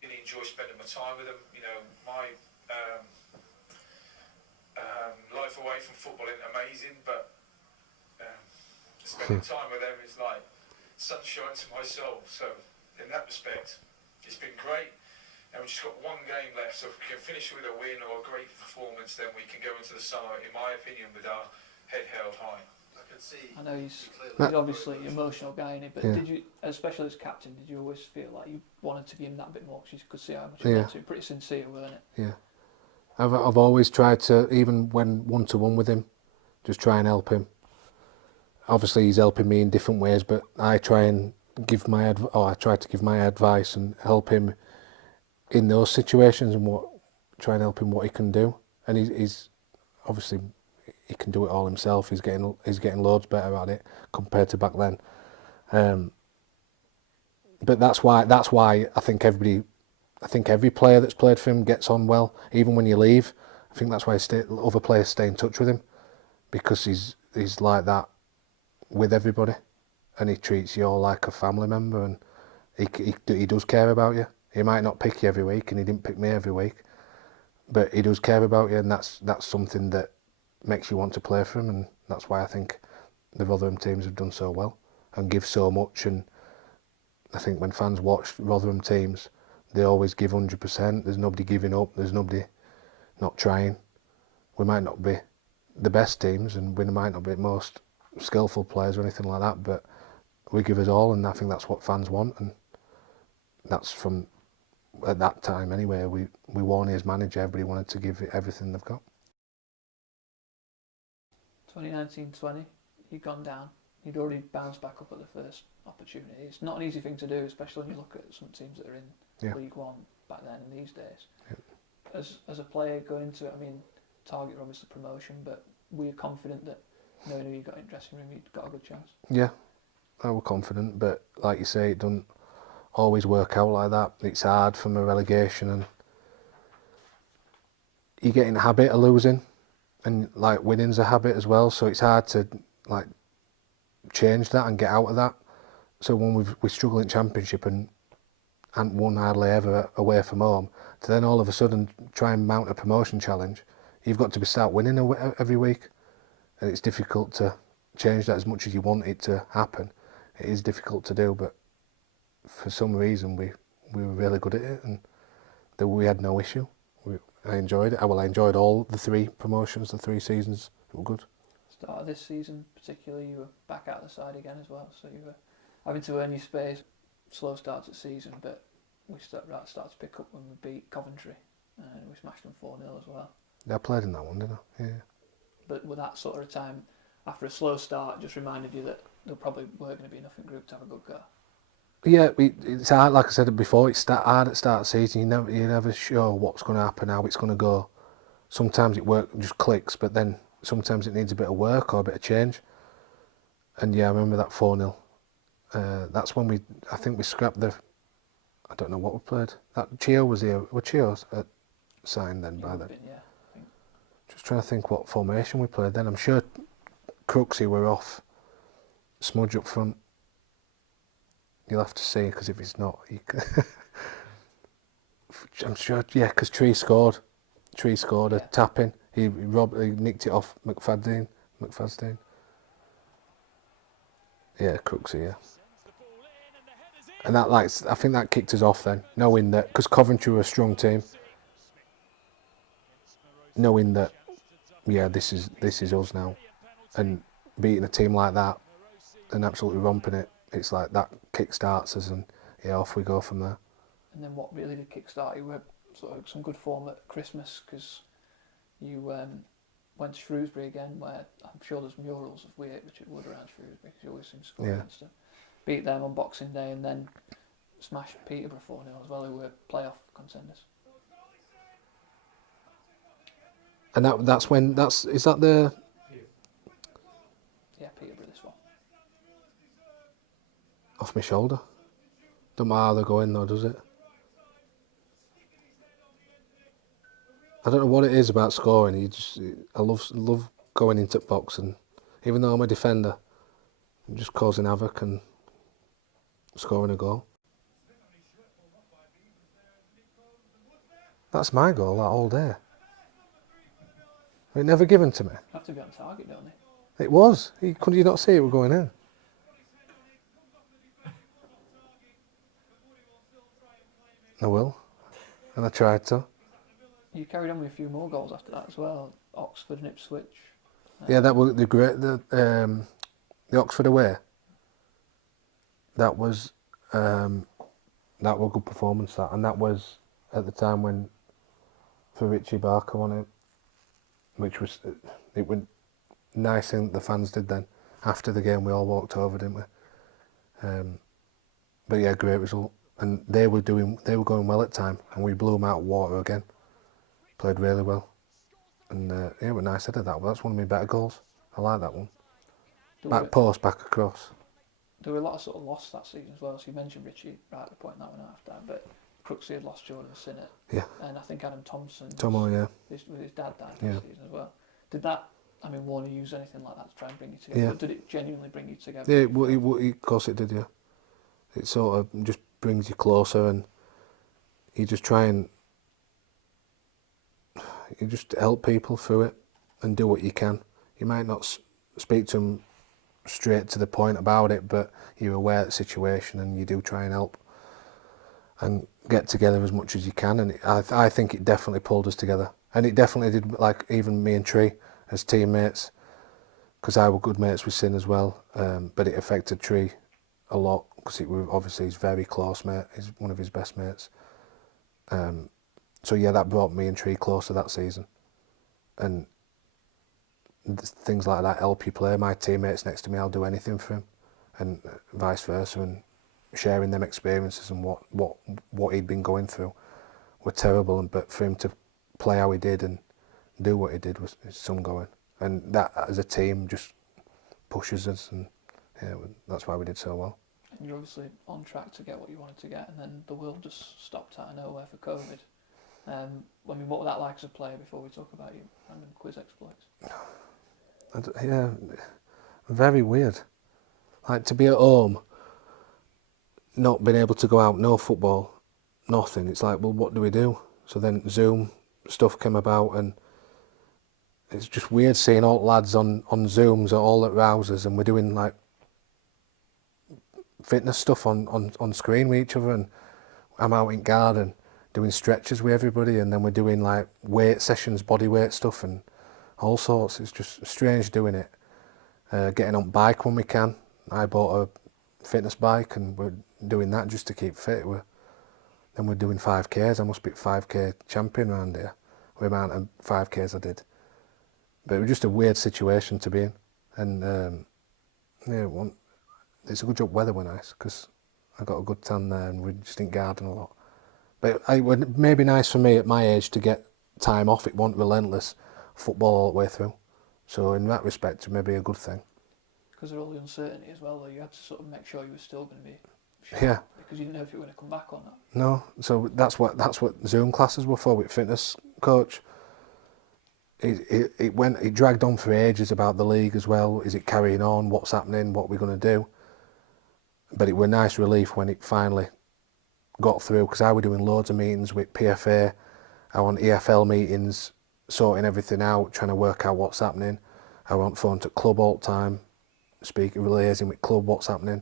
Really enjoy spending my time with them. You know, my life away from football isn't amazing, but spending time with them is like sunshine to my soul. So in that respect, it's been great. And we've just got one game left, so if we can finish with a win or a great performance, then we can go into the summer, in my opinion, with our head held high. I know he's obviously an emotional guy, isn't he? But did you, especially as captain, did you always feel like you wanted to give him that bit more? Because you could see how much he wanted to. Pretty sincere, weren't it? Yeah. I've always tried to, even when one-to-one with him, just try and help him. Obviously, he's helping me in different ways, but I try and give my I try to give my advice and help him in those situations, and try and help him what he can do. And he's obviously, he can do it all himself. He's getting loads better at it compared to back then. But that's why I think every player that's played for him gets on well, even when you leave. I think that's why other players stay in touch with him, because he's like that with everybody, and he treats you all like a family member, and he does care about you. He might not pick you every week, and he didn't pick me every week, but he does care about you, and that's something that makes you want to play for him, and that's why I think the Rotherham teams have done so well and give so much. And I think when fans watch Rotherham teams, they always give 100%. There's nobody giving up. There's nobody not trying. We might not be the best teams and we might not be the most skillful players or anything like that, but we give us all, and I think that's what fans want, and that's from at that time anyway. We Warney as manager, everybody wanted to give it everything they've got. 2019-20, you'd gone down. You'd already bounced back up at the first opportunity. It's not an easy thing to do, especially when you look at some teams that are in League One back then and these days. Yeah. As a player going into it, I mean, target were obviously promotion, but were you confident that knowing who you got in dressing room, you'd got a good chance? Yeah, I was confident, but like you say, it doesn't always work out like that. It's hard from a relegation, and you get in the habit of losing, and like winning's a habit as well, so it's hard to like change that and get out of that. So when we struggle in Championship and won hardly ever away from home, to then all of a sudden try and mount a promotion challenge, you've got to start winning every week, and it's difficult to change that as much as you want it to happen. It is difficult to do, but for some reason we were really good at it, and we had no issue. I enjoyed it. I enjoyed all the 3 promotions, the 3 seasons. It was good. Start of this season particularly, you were back out of the side again as well, so you were having to earn your space. Slow start to the season, but we started to pick up when we beat Coventry, and we smashed them 4-0 as well. Yeah, I played in that one, didn't I? Yeah. But with that sort of time, after a slow start, just reminded you that there probably weren't going to be enough in group to have a good go. Yeah, it's hard, like I said before, it's hard at the start of the season. You're never sure what's going to happen, how it's going to go. Sometimes it just clicks, but then sometimes it needs a bit of work or a bit of change. And yeah, I remember that 4-0. That's when I think we scrapped I don't know what we played. That Chio was here. Were Chio's signed then by then? Yeah, I think. Just trying to think what formation we played then. I'm sure Crooksy were off, Smudge up front. You'll have to see, because if it's not, I'm sure, yeah, because Tree scored a tap-in. He nicked it off McFadden. Yeah, Crooksy, yeah. And that, I think that kicked us off then, knowing that, because Coventry were a strong team, knowing that, yeah, this is us now, and beating a team like that and absolutely romping it, it's like that kick-starts us, and yeah, off we go from there. And then what really did kick-start you were sort of some good form at Christmas, because you went to Shrewsbury again, where I'm sure there's murals of Richard Wood around Shrewsbury, because you always seem to score against them. Beat them on Boxing Day, and then smashed Peterborough 4-0 as well, who were playoff contenders. And is that the... Yeah, Peterborough this one. Off my shoulder. Don't matter how they go in though, does it? I don't know what it is about scoring. I love going into the box, and even though I'm a defender, I'm just causing havoc and scoring a goal. That's my goal, that all day. It never given to me. You have to be on target, don't they? It was. Could you not see it were going in? I will. And I tried to. You carried on with a few more goals after that as well. Oxford and Ipswich. Yeah, that was the Oxford away. That was a good performance, and that was at the time when for Richie Barker won it, which was nice thing that the fans did then. After the game, we all walked over, didn't we? But yeah, great result. And they were going well at the time, and we blew them out of water again. Played really well, and yeah, it was nice header that. That's one of my better goals. I like that one. Back post, back across. There were a lot of sort of loss that season as well. So you mentioned Richie right at the point that one after, but Crooksy had lost Jordan Sinnott. Yeah. And I think Adam Thompson. Yeah. His dad died that season as well. Did that? I mean, Warner use anything like that to try and bring you together? Yeah. But did it genuinely bring you together? Yeah, of course it did. Yeah. It sort of just brings you closer, and you just try and you just help people through it and do what you can. You might not speak to them straight to the point about it, but you're aware of the situation and you do try and help and get together as much as you can. And I think it definitely pulled us together. And it definitely did, like, even me and Tree as teammates, because I were good mates with Sin as well, but it affected Tree a lot, because obviously he's very close mate, he's one of his best mates. So yeah, that brought me and Tree closer that season. And things like that help you play. My teammates next to me, I'll do anything for him, and vice versa, and sharing them experiences and what he'd been going through were terrible, but for him to play how he did and do what he did was some going, and that as a team just pushes us, and yeah, that's why we did so well. And you're obviously on track to get what you wanted to get, and then the world just stopped out of nowhere for COVID. I mean, what was that like as a player before we talk about your random quiz exploits? Yeah, very weird. Like, to be at home, not being able to go out, no football, nothing. It's like, well, what do we do? So then Zoom stuff came about, and it's just weird seeing all the lads on Zooms all at Rousers, and we're doing like fitness stuff on screen with each other, and I'm out in garden doing stretches with everybody, and then we're doing like weight sessions, body weight stuff and all sorts. It's just strange doing it. Getting on bike when we can. I bought a fitness bike and we're doing that just to keep fit. Then we're doing 5Ks. I must be 5K champion around here, with the amount of 5Ks I did. But it was just a weird situation to be in. And yeah, it's a good job weather were nice, because I got a good tan there and we just didn't garden a lot. But it would maybe nice for me at my age to get time off. It wasn't relentless football all the way through. So in that respect, it may be a good thing. Because of all the uncertainty as well, though, you had to sort of make sure you were still going to be sure, Yeah. because you didn't know if you were going to come back or not. No, so that's what Zoom classes were for with fitness coach. It dragged on for ages about the league as well. Is it carrying on? What's happening? What we're going to do? But it was a nice relief when it finally got through, because I was doing loads of meetings with PFA, I was on EFL meetings, sorting everything out, trying to work out what's happening. I was on phone to club all the time, speaking, liaising with club what's happening,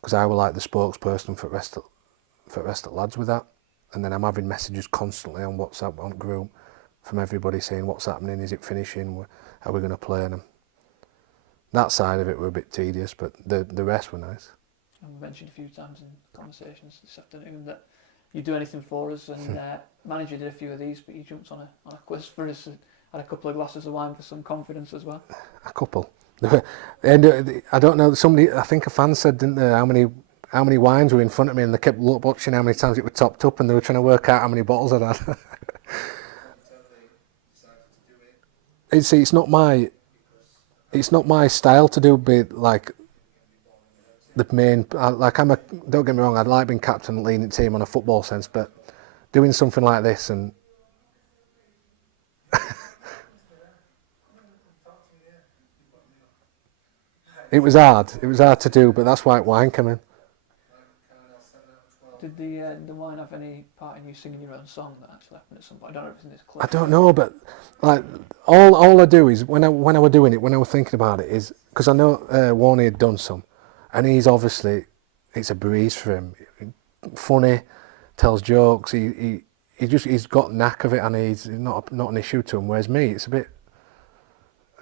because I was like the spokesperson for the rest of the lads with that. And then I'm having messages constantly on WhatsApp, on group, from everybody saying what's happening, is it finishing, are we going to play them? That side of it were a bit tedious, but the rest were nice. And we mentioned a few times in conversations this afternoon that you do anything for us, and manager did a few of these, but you jumped on a quiz for us, and had a couple of glasses of wine for some confidence as well. A couple. And I don't know, I think a fan said, didn't they, how many wines were in front of me, and they kept watching how many times it was topped up, and they were trying to work out how many bottles I'd had. It's not my style to do like the main, don't get me wrong, I'd like being captain and leading the team on a football sense, but doing something like this, and it was hard to do, but that's why wine came in. Did the wine have any part in you singing your own song that actually happened at some point? I don't know if it's in this clip. I don't know, but like all I do is when I was doing it, when I was thinking about it, is because I know Warney had done some, and he's obviously, it's a breeze for him. Funny, tells jokes. He's got knack of it, and he's not an issue to him. Whereas me, it's a bit,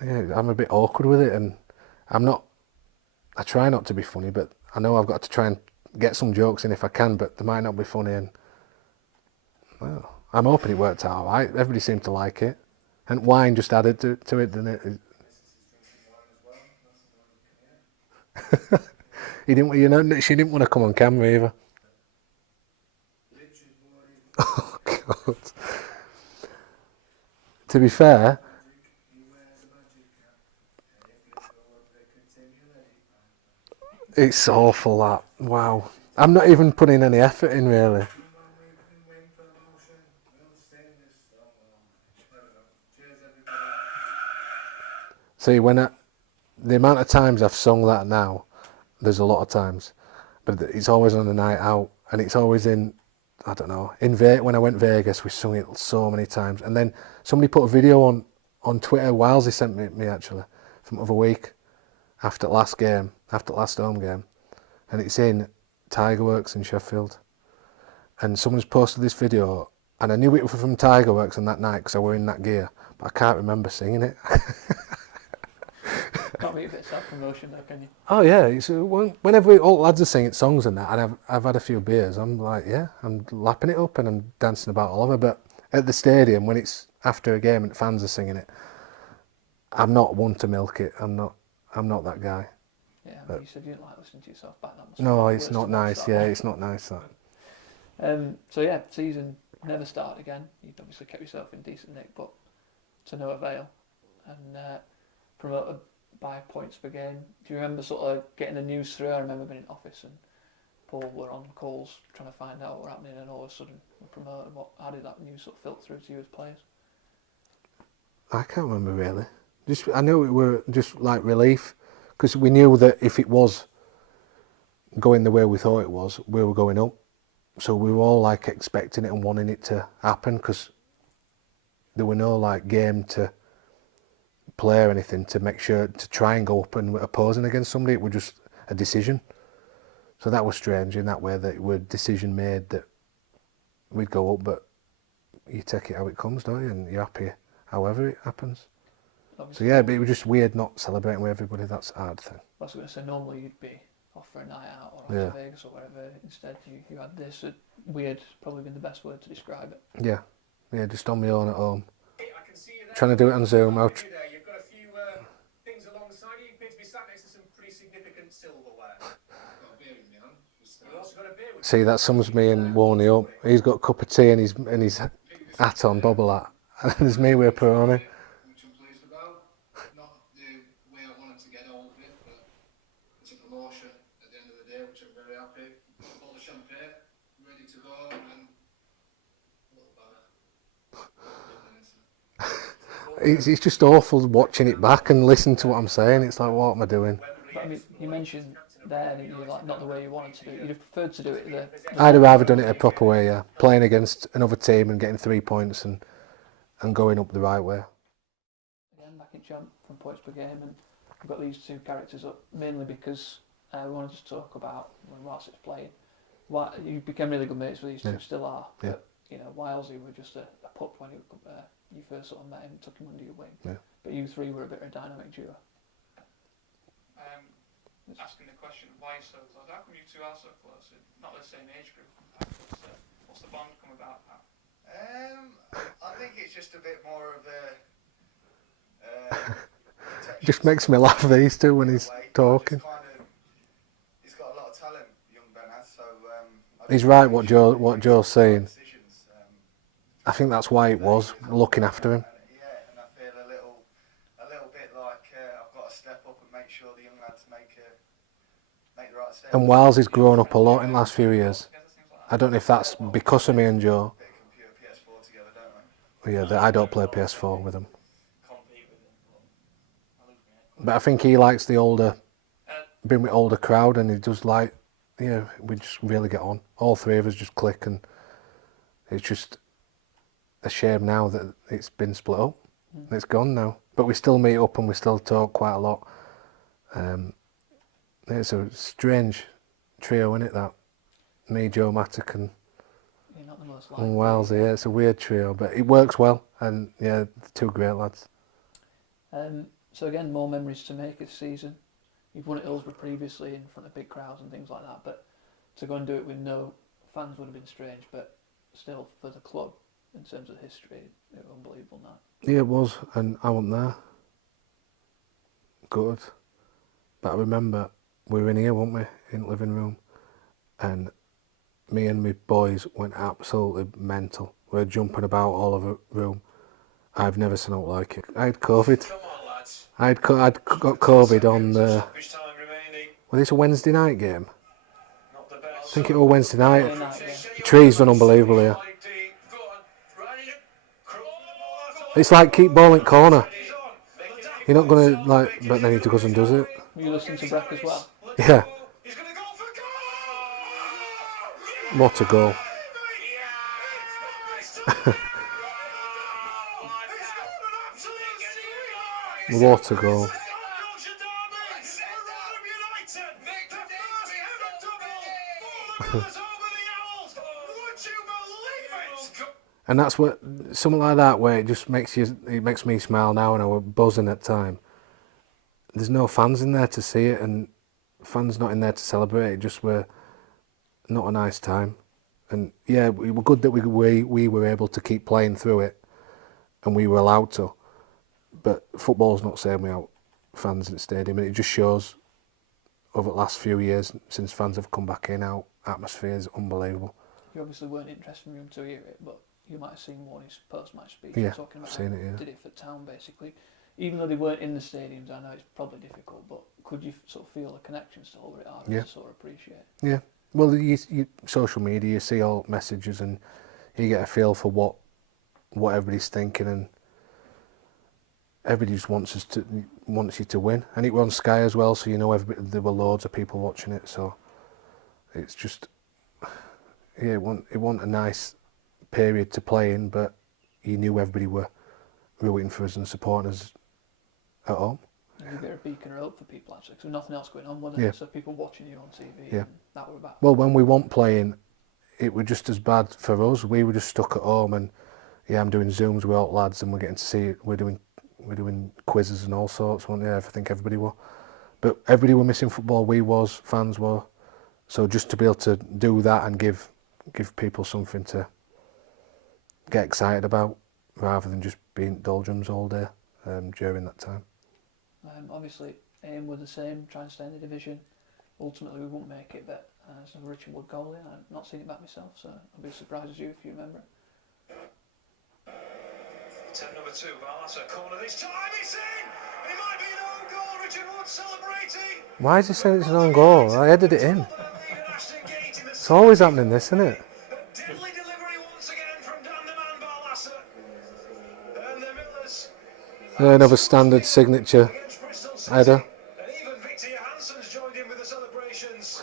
yeah, I'm a bit awkward with it, and I try not to be funny, but I know I've got to try and get some jokes in if I can, but they might not be funny, and well, I'm hoping it worked out all right. Everybody seemed to like it, and wine just added to it, didn't it? She didn't want to come on camera either. Oh God. To be fair, it's awful that. Wow. I'm not even putting any effort in, really. See, the amount of times I've sung that now, there's a lot of times, but it's always on a night out, and it's always in, I don't know, when I went Vegas, we sung it so many times, and then somebody put a video on Twitter, Wilesy sent me actually, from the other week, after last home game, and it's in Tigerworks in Sheffield, and someone's posted this video And I knew it was from Tiger Works on that night because I were in that gear, but I can't remember singing it. Can't be a bit self-promotion though, can you? Oh yeah, it's, whenever all lads are singing songs and that, and I've had a few beers, I'm like, yeah, I'm lapping it up and I'm dancing about all over. But at the stadium, when it's after a game and fans are singing it, I'm not one to milk it. I'm not that guy. Yeah, I mean, But you said you didn't like listening to yourself back. That must no, be it's worse not to watch nice. that Yeah, way. it's not nice that. So yeah, season never started again. You'd obviously kept yourself in decent nick, but to no avail. And promoted by points per game. Do you remember sort of getting the news through? I remember being in office and Paul were on calls trying to find out what was happening, and all of a sudden we're promoted. How did that news sort of filter through to you as players? I can't remember really. I know it were just like relief because we knew that if it was going the way we thought it was, we were going up. So we were all like expecting it and wanting it to happen because there were no like game to play or anything to make sure to try and go up and opposing against somebody. It was just a decision. So that was strange in that way that it was a decision made that we'd go up, but you take it how it comes, don't you? And you're happy however it happens. Obviously, So yeah, but it was just weird not celebrating with everybody. That's a hard thing. I was going to say normally you'd be off for a night out or off Yeah. to Vegas or wherever. Instead, you had this. Weird, probably been the best word to describe it. Yeah, just on my own at home. I can see you there. Trying to do it on Zoom. You've got a few things alongside you. You appear to be sat next to some pretty significant silverware. Got a beer in my hand. You've also got a beer with See, that sums me and Warney up. He's got a cup of tea and his hat on, bobble hat. And there's me with a Peroni. Which I'm pleased about. Not the way I wanted to get all of it, but it's a promotion at the end of the day, which I'm very happy. All the champagne, ready to go, and a little banner. It's just awful watching it back and listening to what I'm saying. It's like, what am I doing? But I mean, you mentioned there that you're like not the way you wanted to do it. You'd have preferred to do it the I'd have rather done it a proper way, yeah. Playing against another team and getting 3 points and going up the right way. again back in champ from points per game, and we've got these two characters up mainly because we wanted to talk about whilst it's playing. Why you became really good mates with these two, Yeah. still are. Yeah. But, you know, Wilesy were just a pup when you first sort of met him, took him under your wing. Yeah. But you three were a bit of a dynamic duo. Asking the question, why so close? How come you two are so close? Not the same age group. What's the bond come about? I think it's just a bit more of a Just makes me laugh, these two, when he's talking. He's got a lot of talent, young Ben has, so He's right what Joe's saying. I think that's why it was, looking after him. Yeah, and I feel a little bit like I've got to step up and make sure the young lads make the right step. And Wiles has grown up a lot in the last few years. I don't know if that's because of me and Joe. Bit of computer PS4 together, don't we? Yeah, I don't play PS4 with him. But I think he likes the older, being with older crowd, and he does like, yeah, we just really get on. All three of us just click, and it's just a shame now that it's been split up. It's gone now. But we still meet up and we still talk quite a lot. It's a strange trio, isn't it, that? Me, Joe Mattock and You're not the most Wells, yeah, it's a weird trio, but it works well, and yeah, two great lads. So again, more memories to make this season. You've won at Hillsborough previously in front of big crowds and things like that, but to go and do it with no fans would have been strange, but still, for the club, in terms of history, it was unbelievable now. Yeah, it was, and I wasn't there. Good. But I remember we were in here, weren't we, in the living room, and me and my boys went absolutely mental. We were jumping about all over the room. I've never seen out like it. I had COVID. Come on, lads. I'd got COVID on the... Stoppage time remaining. Well, it's a Wednesday night game. Not the best. I think it was Wednesday night. Wednesday night, yeah. The tree's done unbelievable here. It's like keep ball in corner. You're not going to, like, but then he goes and does it. Were you listening to Breck as well? Yeah, He's going to go for goal! what a goal. What a goal. And that's what, something like that where it just makes me smile now, and I was buzzing at time. There's no fans in there to see it, and fans not in there to celebrate. It just were not a nice time. And yeah, we were good that we were able to keep playing through it, and we were allowed to. But football's not the same without fans in the stadium, and it just shows over the last few years since fans have come back in, our atmosphere is unbelievable. You obviously weren't interested in him to hear it, but you might have seen one of his post-match speech talking about I've seen it, yeah. Did it for town basically. Even though they weren't in the stadiums, I know it's probably difficult, but could you sort of feel the connection still over it hard to sort of appreciate? Yeah. Well, you social media, you see all messages, and you get a feel for what everybody's thinking, and everybody just wants you to win. And it were on Sky as well, so you know there were loads of people watching it. So it's just, yeah, it wasn't a nice period to play in, but you knew everybody were rooting for us and supporting us at home. You get a beacon of hope for people actually, because there was nothing else going on, was there? Yeah. So people watching you on TV, Yeah. and that were about. Well, when we weren't playing, it was just as bad for us. We were just stuck at home, and yeah, I'm doing Zooms with all lads, and we're getting to see it. We're doing quizzes and all sorts. Yeah, I think everybody were, but everybody were missing football. We was, fans were, so just to be able to do that and give people something to get excited about, rather than just being doldrums all day during that time. Obviously, aim were the same, try and stay in the division. Ultimately, we wouldn't make it, but it's a Richard Wood goal there. I've not seen it back myself, so I'll be as surprised as you if you remember it. Attempt number 2, Barlaser, corner this time, it's in! And it might be an own goal, Richard Wood celebrating! Why is he saying it's an own goal? I headed it in. It's always happening this, isn't it? A deadly delivery once again from Dan the Man Barlaser. And the Millers. Another standard signature header. And even Victor Johansson's joined in with the celebrations.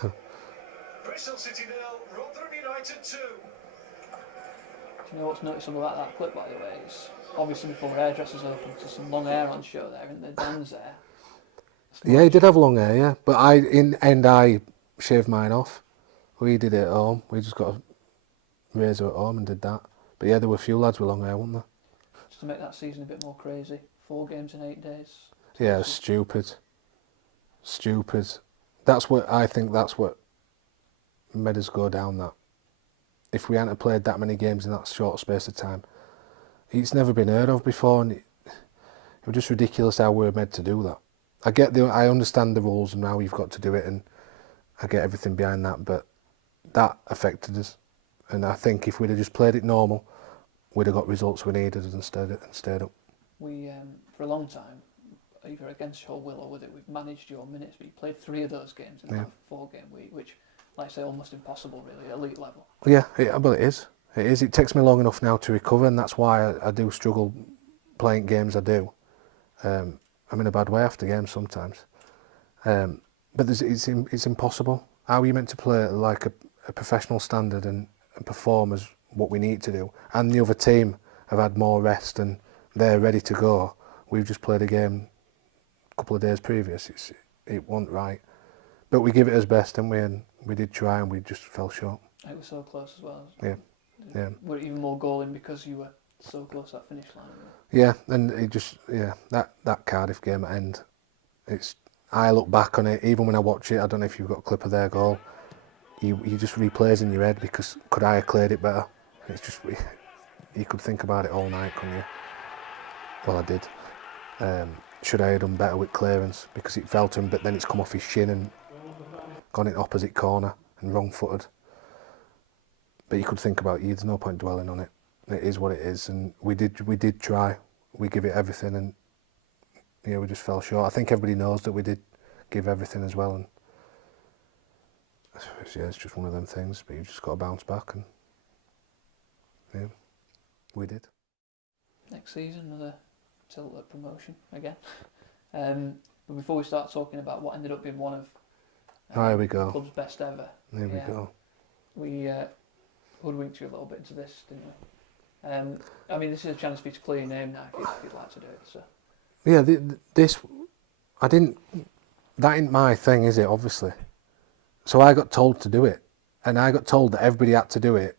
Bristol City 0, Rotherham United 2. Do you know what's noticeable about that clip, by the way? Is obviously before hairdressers open, there's some long hair on show there, and the Dan's there. Yeah, he did have long hair, yeah. But I shaved mine off. We did it at home. We just got a razor at home and did that. But yeah, there were a few lads with long hair, weren't there? Just to make that season a bit more crazy. 4 games in 8 days. Yeah, stupid. That's what made us go down that. If we hadn't played that many games in that short space of time, it's never been heard of before, and it was just ridiculous how we were made to do that. I understand the rules and how you've got to do it, and I get everything behind that, but that affected us. And I think if we'd have just played it normal, we'd have got results we needed and stayed up. We, for a long time, either against your will or with it, we've managed your minutes, but you played 3 of those games in that 4-game week, which, like I say, almost impossible really, at elite level. Yeah, well it is. It takes me long enough now to recover, and that's why I do struggle playing games I do. I'm in a bad way after games sometimes. But it's impossible. How are you meant to play like a professional standard and perform as what we need to do? And the other team have had more rest and they're ready to go. We've just played a game a couple of days previous. It wasn't right. But we give it as best, didn't we? And we did try, and we just fell short. It was so close as well. Yeah. Were even more galling because you were so close to that finish line. Yeah, and it just, that Cardiff game at end, I look back on it, even when I watch it, I don't know if you've got a clip of their goal, you just replays in your head because could I have cleared it better? It's just, you could think about it all night, couldn't you? Well, I did. Should I have done better with clearance because it fell to him, but then it's come off his shin and gone in opposite corner and wrong-footed. But you could think about it, there's no point dwelling on it. It is what it is, and we did try. We give it everything, and we just fell short. I think everybody knows that we did give everything as well, and it's just one of them things. But you've just got to bounce back, and we did. Next season, another tilt at promotion again. But before we start talking about what ended up being one of here we go. the club's best ever, Here we go. We hoodwinked you a little bit into this, didn't we? I mean, this is a chance for you to clear your name now if you'd like to do it. So. Yeah, that ain't my thing, is it, obviously? So I got told to do it, and I got told that everybody had to do it,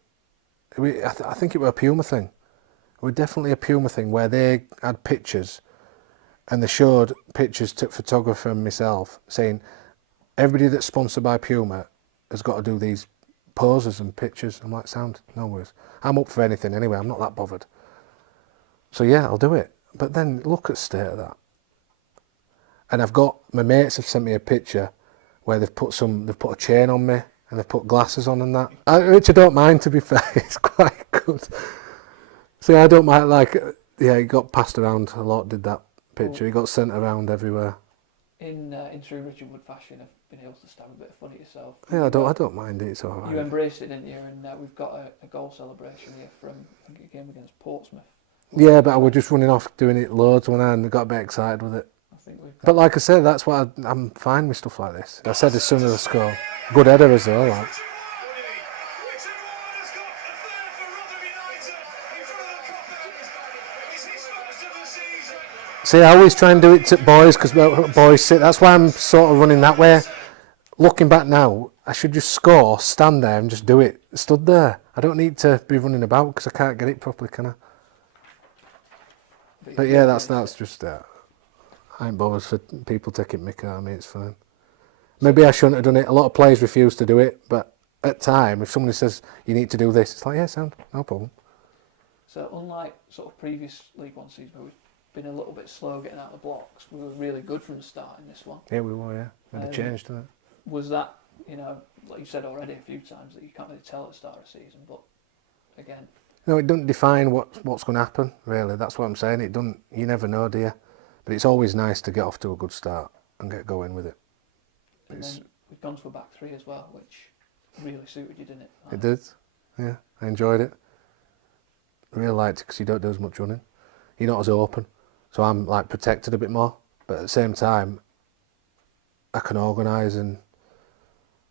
I think it was a Puma thing. It was definitely a Puma thing where they had pictures and they showed pictures to photographer and myself saying everybody that's sponsored by Puma has got to do these poses and pictures. I'm like, sound, no worries. I'm up for anything anyway, I'm not that bothered. So yeah, I'll do it. But then look at the state of that. And my mates have sent me a picture where they've put a chain on me and they've put glasses on and that. Which I don't mind, to be fair, it's quite good. See, I don't mind, it got passed around a lot, did that picture. It got sent around everywhere. In true Richard Wood fashion, I've been able to stab a bit of fun at yourself. Yeah, I don't mind it, it's alright. You embraced it, didn't you? And we've got a goal celebration here from a game against Portsmouth. Yeah, but I was just running off doing it loads when I got a bit excited with it. But like I said, that's why I'm fine with stuff like this. I said as soon as I score, good header as well. Like. See, I always try and do it to boys because boys sit. That's why I'm sort of running that way. Looking back now, I should just score, stand there and just do it. Stood there. I don't need to be running about because I can't get it properly, can I? But yeah, that's just I ain't bothered for people taking mick out of me, it's fine. Maybe I shouldn't have done it. A lot of players refuse to do it, but at time, if somebody says you need to do this, it's like, yeah, sound, no problem. So unlike sort of previous League One seasons where we've been a little bit slow getting out of the blocks, we were really good from the start in this one. Yeah, we were, yeah. Maybe changed, didn't it? Was that, like you said already a few times, that you can't really tell at the start of the season, but again... No, it doesn't define what's going to happen, really. That's what I'm saying. It doesn't. You never know, do you? But it's always nice to get off to a good start and get going with it. And then we've gone to a back three as well, which really suited you, didn't it? It did. Yeah, I enjoyed it. I really liked it because you don't do as much running. You're not as open. So I'm like protected a bit more. But at the same time, I can organise and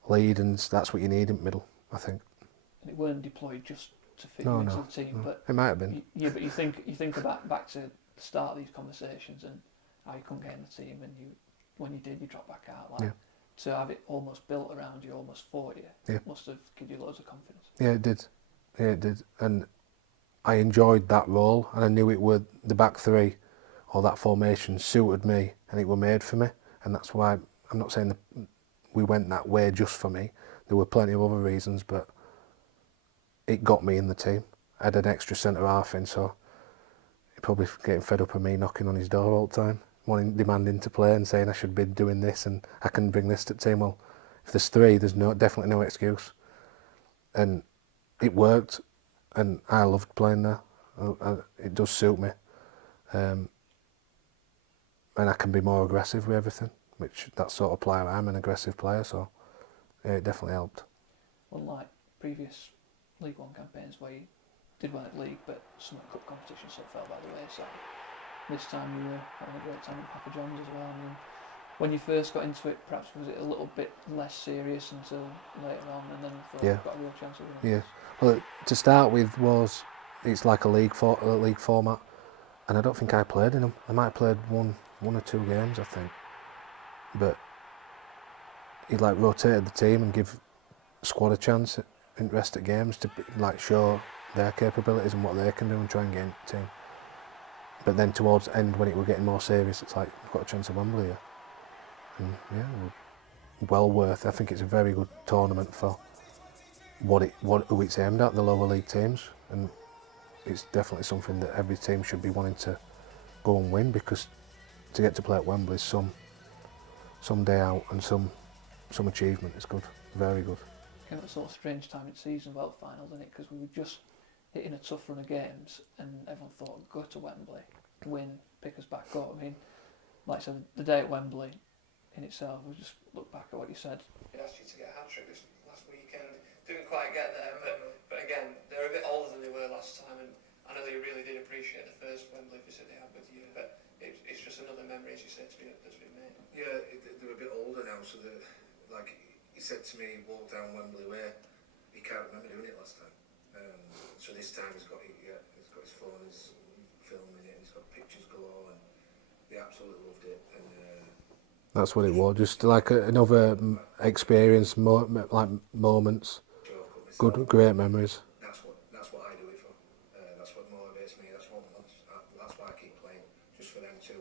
lead, and that's what you need in the middle, I think. And it weren't deployed just to fit you into the team, but it might have been. But you think about back to the start of these conversations and how you couldn't get in the team, and when you did, you dropped back out. To have it almost built around you, almost for you, must have given you loads of confidence. Yeah, it did. Yeah, it did. And I enjoyed that role, and I knew it would. The back three or that formation suited me, and it were made for me, and that's why I'm not saying that we went that way just for me. There were plenty of other reasons, but it got me in the team. I had an extra centre half in, so he's probably getting fed up of me knocking on his door all the time, demanding to play and saying I should be doing this and I can bring this to the team. Well, if there's three, there's definitely no excuse. And it worked, and I loved playing there. It does suit me. And I can be more aggressive with everything, which that sort of player, I'm an aggressive player, so yeah, it definitely helped. Unlike previous League One campaigns where you did win at league, but some of the cup competitions sort of fell by the wayside. This time you were having a great time at Papa John's as well. I mean, when you first got into it, perhaps was it a little bit less serious until later on, and then you thought you've got a real chance of winning? Yeah. Well, to start with, it's like a league format, and I don't think I played in them. I might have played one or two games, I think. But he rotated the team and give the squad a chance in rest at games to show their capabilities and what they can do and try and get into the team. But then towards the end, when it were getting more serious, it's like we've got a chance of Wembley here. And yeah, well worth. I think it's a very good tournament for who it's aimed at, the lower league teams, and it's definitely something that every team should be wanting to go and win, because to get to play at Wembley is some day out and some achievement. It's good, very good. Came at a sort of strange time in the season, well, the final, didn't it? Because we were just hitting a tough run of games, and everyone thought, go to Wembley, win, pick us back up. I mean, like I said, the day at Wembley in itself, we just look back at what you said. It asked you to get a hat-trick this last weekend. Didn't quite get there, but again, they're a bit older than they were last time, and I know they really did appreciate the first Wembley visit they had with you, but it's just another memory, as you said, that's been made. Yeah, they're a bit older now, so like he said to me, he walked down Wembley Way, he can't remember doing it last time. So this time he's got his phone, he's filming it, and he's got pictures galore, and they absolutely loved it. And that's what it was, just like another experience, like moments, good, great memories. That's what motivates me. That's why I keep playing, just for them too.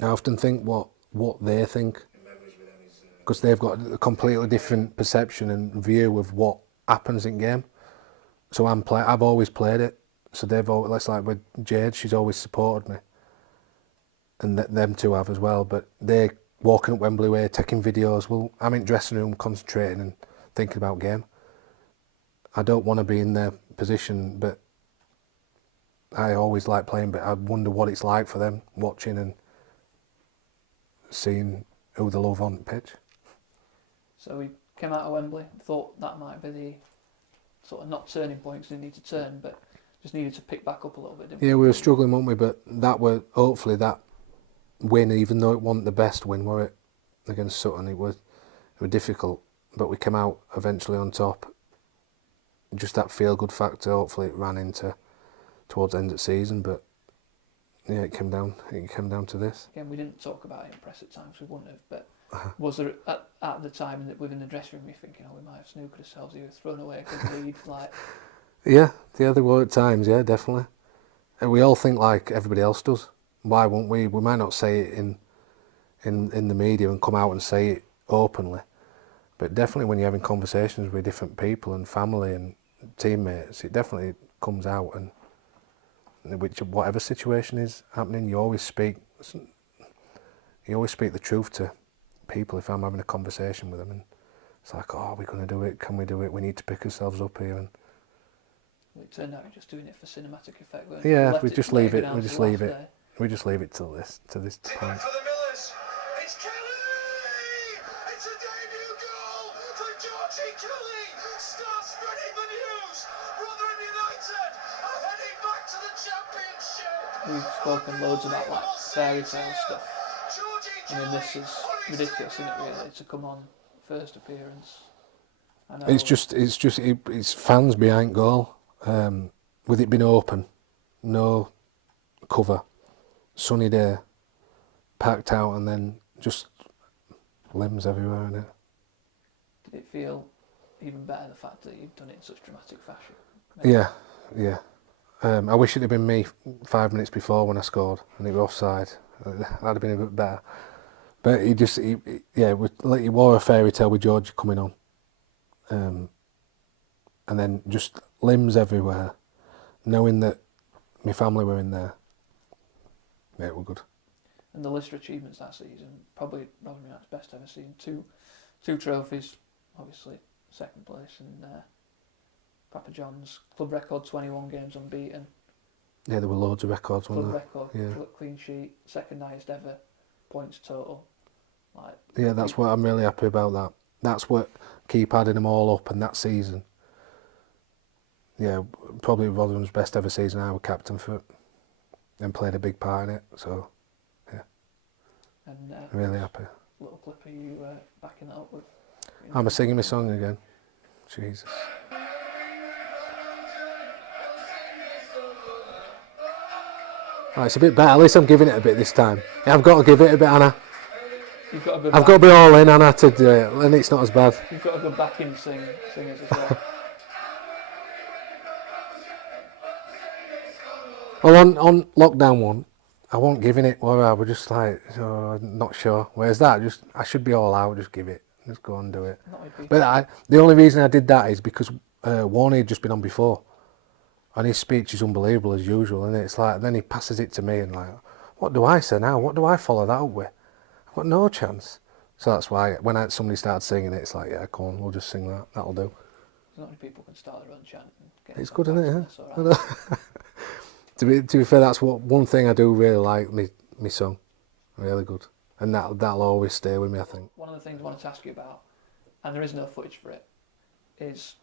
I often think what they think, And memories with them is because they've got a completely different perception and view of what happens in game. So I've always played it. So they've always, that's like with Jade, she's always supported me, and them two have as well. But they're walking up Wembley Way, taking videos. Well, I'm in dressing room concentrating and thinking about game. I don't want to be in their position, but I always like playing. But I wonder what it's like for them watching and seeing who they love on the pitch. So we came out of Wembley, thought that might be the sort of not turning point because they need to turn, but just needed to pick back up a little bit, didn't we? Yeah, we were struggling, weren't we? But hopefully that win, even though it wasn't the best win, were it, against Sutton, it was difficult, but we came out eventually on top. Just that feel-good factor, hopefully it ran into towards the end of the season, but yeah, it came down to this. Again, we didn't talk about it in press at times, we wouldn't have, but was there at the time within the dressing room, you're thinking, oh, we might have snookered ourselves here, thrown away a good lead, like... Yeah, there were at times, yeah, definitely. And we all think like everybody else does. Why won't we? We might not say it in the media and come out and say it openly, but definitely when you're having conversations with different people and family and teammates, it definitely comes out. And which whatever situation is happening, you always speak the truth to people. If I'm having a conversation with them, and it's like, oh, are we going to do it? Can we do it? We need to pick ourselves up here. And it turned out you're just doing it for cinematic effect. Yeah, we just leave it. We just leave it to this point. for the Millers. It's Kelly! It's a debut goal for Georgie Kelly. Start spreading the news. Rotherham United are heading back to the championship. We've spoken loads about like fairy tale stuff. I mean, this is ridiculous, isn't it? Really, to come on first appearance. I know. It's fans behind goal. With it being open, no cover, sunny day, packed out, and then just limbs everywhere in it. Did it feel even better the fact that you'd done it in such dramatic fashion? Yeah. I wish it had been me 5 minutes before when I scored and it was offside. That'd have been a bit better. But he wore a fairy tale with George coming on, and then just limbs everywhere, knowing that my family were in there. Yeah, it was good. And the list of achievements that season, probably Rotherham United's best ever seen. Two trophies, obviously second place, and Papa John's club record, 21 games unbeaten. Yeah, there were loads of records, Club weren't record, there? Yeah. clean sheet, second highest ever points total. Yeah, that's what I'm really happy about. That. That's what keep adding them all up, and that season. Yeah, probably Rotherham's best ever season. I was captain for it and played a big part in it. So, yeah, And really happy. Little clip of you backing that up with. I'm singing my song again. Jesus. Right, it's a bit better. At least I'm giving it a bit this time. Yeah, I've got to give it a bit, Anna. You've got a good I've got to be all in, Anna, to do it, and it's not as bad. You've got a good backing singers as well. Well, on lockdown one, I wasn't giving it, were I? We're just like, not sure. Whereas that, I should be all out, just give it. Just go and do it. But the only reason I did that is because Warney had just been on before. And his speech is unbelievable as usual, and it's like, then he passes it to me and like, what do I say now? What do I follow that up with? I've got no chance. So that's why when somebody started singing it, it's like, yeah, come on, we'll just sing that. That'll do. Not many people can start their own chant. It's good, isn't it? Yeah? Right. To be fair, that's one thing I do really like, me song. Really good. And that'll always stay with me, I think. One of the things I wanted to ask you about, and there is no footage for it, is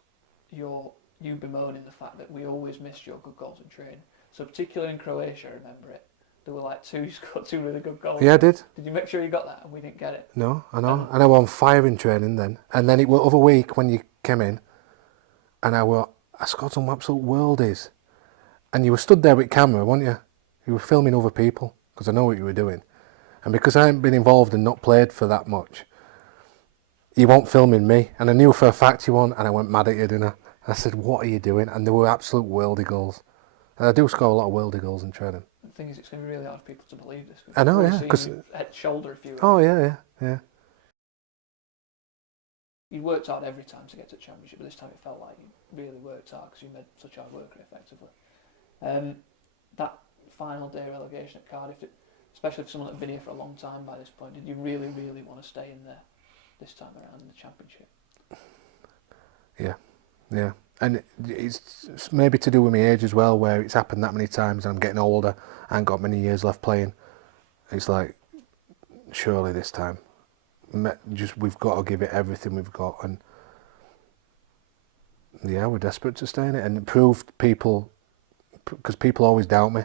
you bemoaning the fact that we always missed your good goals in training. So particularly in Croatia, I remember it. There were like you scored two really good goals. Yeah, I did. Did you make sure you got that and we didn't get it? No, I know. And I was on fire in training then. And then it was other week when you came in and I scored some absolute worldies. And you were stood there with camera, weren't you? You were filming other people because I know what you were doing. And because I hadn't been involved and not played for that much, you weren't filming me. And I knew for a fact you weren't, and I went mad at you, didn't I? I said, what are you doing? And they were absolute worldy goals. I do score a lot of worldie goals in training. The thing is, it's going to be really hard for people to believe this. I know, We've yeah. seen 'Cause you head shoulder a few. oh yeah. You worked hard every time to get to the Championship, but this time it felt like you really worked hard because you made such hard work effectively. That final day relegation at Cardiff, especially for someone that had been here for a long time by this point, did you really, really want to stay in there this time around in the Championship? Yeah. And it's maybe to do with my age as well, where it's happened that many times and I'm getting older, I ain't got many years left playing. It's like, surely this time, we've got to give it everything we've got. And yeah, we're desperate to stay in it. And it proved people, because people always doubt me,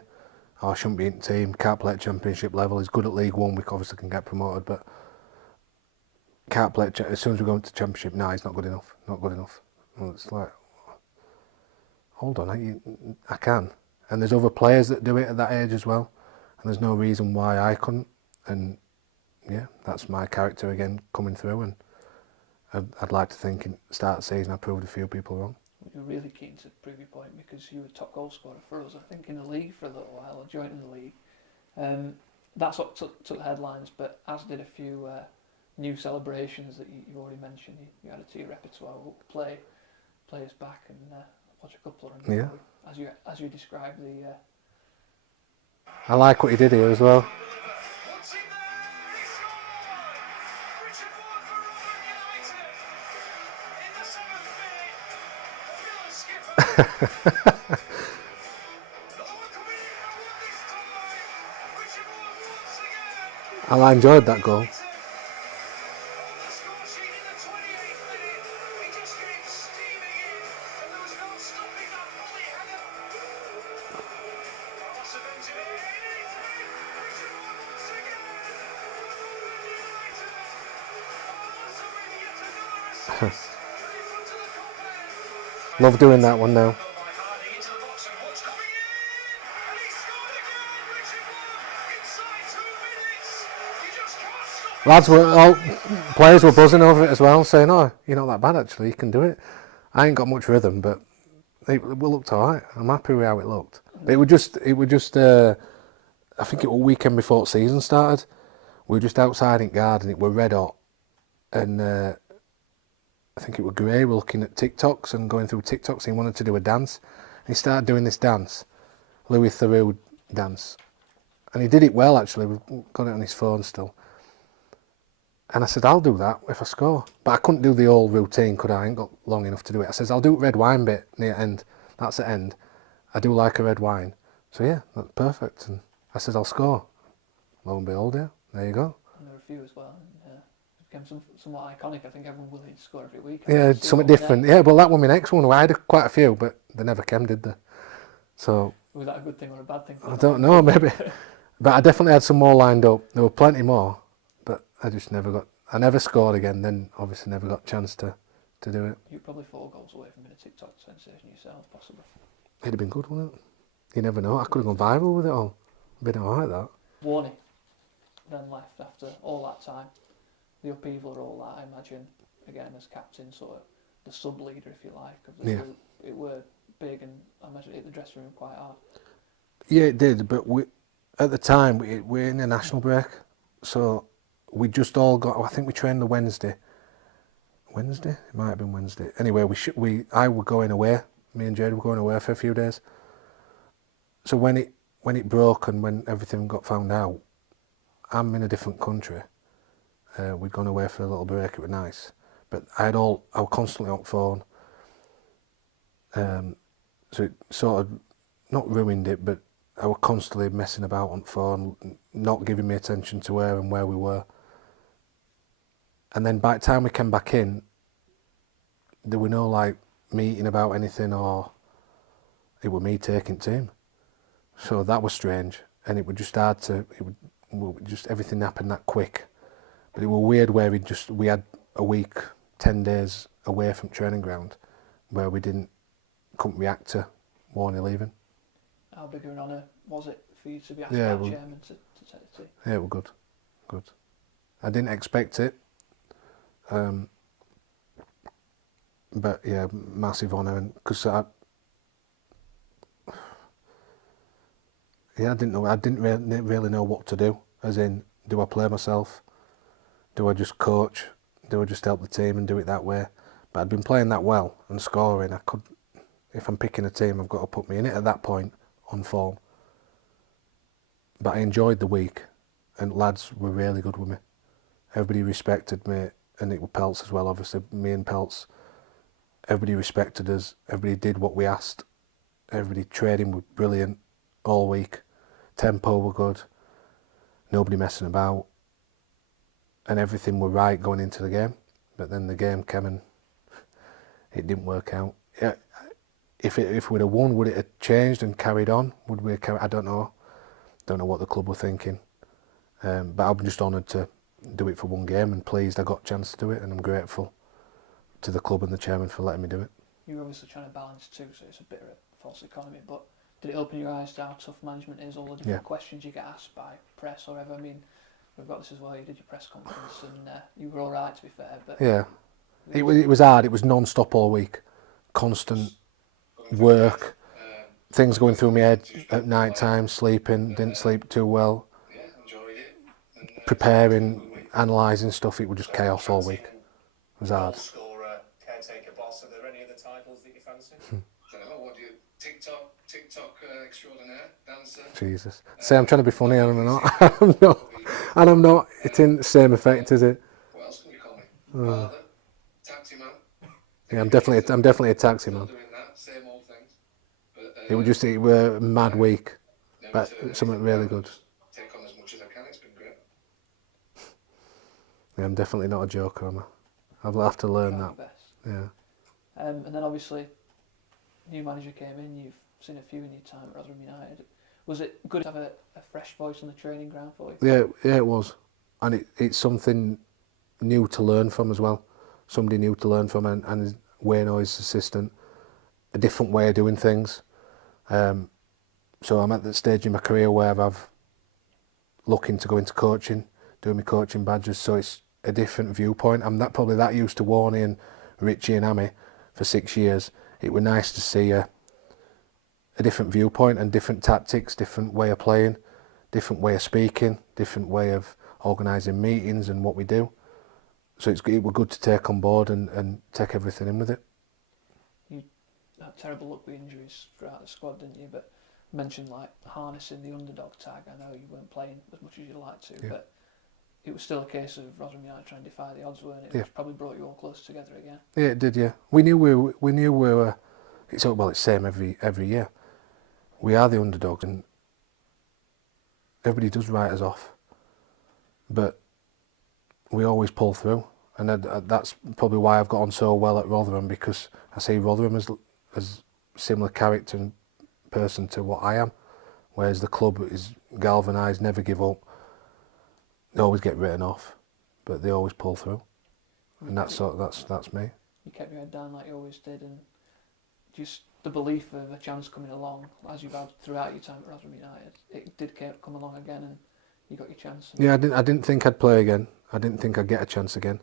oh, I shouldn't be in the team, can't play at Championship level, he's good at League One, we obviously can get promoted, but can't play as soon as we go into Championship, nah, he's not good enough. Well, it's like, hold on, I can. And there's other players that do it at that age as well, and there's no reason why I couldn't. And yeah, that's my character again coming through, and I'd like to think in the start of the season I proved a few people wrong. You were really keen to prove your point because you were top goal scorer for us, I think, in the league for a little while, or joining the league. That's what took headlines, but as did a few new celebrations that you already mentioned. You added to your repertoire. We'll play us back and watch a couple of them. Yeah. As you described the. I like what he did here as well. Richard Wood for Rotherham United in the 7th minute. Skipper. Another one coming in for Wood this time. Richard Wood once again. I enjoyed that goal. On the score sheet in the 28th minute, he just came steaming in, and there was no stopping that volley header. Cross of engineering, Richard Wood once again. United. Sorry, yet another assist. In front of the company. Love doing that one now. By Harding into the box, and Wood's coming in, and he scored again. Richard Wood inside 2 minutes. You just can't stop it. Lads players were buzzing over it as well, saying, "Oh, you're not that bad actually. You can do it." I ain't got much rhythm, but it looked alright. I'm happy with how it looked. It was just. I think it was weekend before the season started. We were just outside in garden. It were red hot, and I think it was Gray. We're looking at TikToks and going through TikToks. And he wanted to do a dance. And he started doing this dance, Louis Theroux dance, and he did it well actually. We've got it on his phone still. And I said, I'll do that if I score. But I couldn't do the whole routine, could I? I ain't got long enough to do it. I says, I'll do red wine bit near the end. That's the end. I do like a red wine. So yeah, that's perfect. And I said, I'll score. Lo and behold, yeah, there you go. And there were a few as well. And, it became somewhat iconic. I think everyone willing to score every week. Yeah, something different. Yeah, well, that was my next one. I had quite a few, but they never came, did they? So Was that a good thing or a bad thing? I don't know, maybe. But I definitely had some more lined up. There were plenty more, but I just never got. I never scored again. Then obviously never got a chance to do it. You're probably 4 goals away from being a TikTok sensation yourself, possibly. It'd have been good, wouldn't it? You never know. I could have gone viral with it all. Been alright that. Warney then left after all that time. The upheaval and all that, I imagine, again as captain, sort of the sub leader, if you like, of the group. It were big, and I imagine it hit the dressing room quite hard. Yeah, it did. But at the time we're in a national break, so we just all got. I think we trained the Wednesday. Wednesday? It might have been Wednesday. Anyway, I were going away. Me and Jade were going away for a few days. So when it broke and when everything got found out, I'm in a different country. We'd gone away for a little break. It was nice, but I was constantly on phone. So it sort of not ruined it, but I was constantly messing about on phone, not giving me attention to where and where we were. And then by the time we came back in, there were no like meeting about anything, or it was me taking team. So that was strange, and it would just hard to. Just everything happened that quick, but it was weird where we had a week, 10 days away from training ground, where we couldn't react to Warney leaving. How big of an honour was it for you to be asked Yeah, by the chairman to take the team? Yeah, it was good. I didn't expect it, but yeah, massive honour, and because yeah, I didn't really know what to do. As in, do I play myself? Do I just coach? Do I just help the team and do it that way? But I'd been playing that well and scoring. I could, if I'm picking a team, I've got to put me in it at that point on form. But I enjoyed the week, and lads were really good with me. Everybody respected me, and it was Peltz as well, obviously. Me and Peltz, everybody respected us. Everybody did what we asked. Everybody trading was brilliant all week. Tempo were good. Nobody messing about. And everything were right going into the game. But then the game came and it didn't work out. Yeah, if we'd have won, would it have changed and carried on? Would we have carried, I don't know. Don't know what the club were thinking. But I'm just honoured to do it for one game and pleased I got a chance to do it, and I'm grateful to the club and the chairman for letting me do it. You're obviously trying to balance two, so it's a bit of a false economy, but did it open your eyes to how tough management is, all the different questions you get asked by press or whatever? I mean, we've got this as well, you did your press conference and you were alright, to be fair, but... Yeah, it was hard. It was non-stop all week. Constant work, things going through my head at night time, sleeping, didn't sleep too well, preparing, analysing stuff. It was just chaos all week. It was hard. Scorer, caretaker boss. Are there any other titles that you fancy? I don't know, what do you, TikTok extraordinaire, dancer? Jesus. Say I'm trying to be funny and I'm not. I'm not. And I'm not. It ain't the same effect, is it? What else can you call me? Father, taxi man. Yeah, I'm definitely a taxi man. Doing that, same old things. But, It was a mad week, but something really good. Take on as much as I can, it's been great. Yeah, I'm definitely not a joker, am I? I'll have to learn that. Best. Yeah. And then obviously, new manager came in, you've seen a few in your time at Rotherham United. Was it good to have a fresh voice on the training ground for you? Yeah, it was. And it's something new to learn from as well. Somebody new to learn from, and Wayne, his assistant, a different way of doing things. So I'm at the stage in my career where I've looking to go into coaching, doing my coaching badges, so it's a different viewpoint. I'm probably that used to Warney and Richie and Amy for 6 years. It was nice to see a different viewpoint and different tactics, different way of playing, different way of speaking, different way of organising meetings and what we do. So it was good to take on board and take everything in with it. You had terrible luck with injuries throughout the squad, didn't you? But you mentioned like harnessing the underdog tag. I know you weren't playing as much as you'd like to, but it was still a case of Rotherham United trying to defy the odds, weren't it? Which probably brought you all close together again. Yeah, it did. Yeah, we knew we were. It's the same every year. We are the underdogs, and everybody does write us off, but we always pull through, and that's probably why I've got on so well at Rotherham, because I see Rotherham as similar character and person to what I am, whereas the club is galvanised, never give up. They always get written off, but they always pull through, and that's me. You kept your head down like you always did, and just the belief of a chance coming along, as you've had throughout your time at Rotherham United, it did come along again, and you got your chance. Yeah, I didn't think I'd play again. I didn't think I'd get a chance again,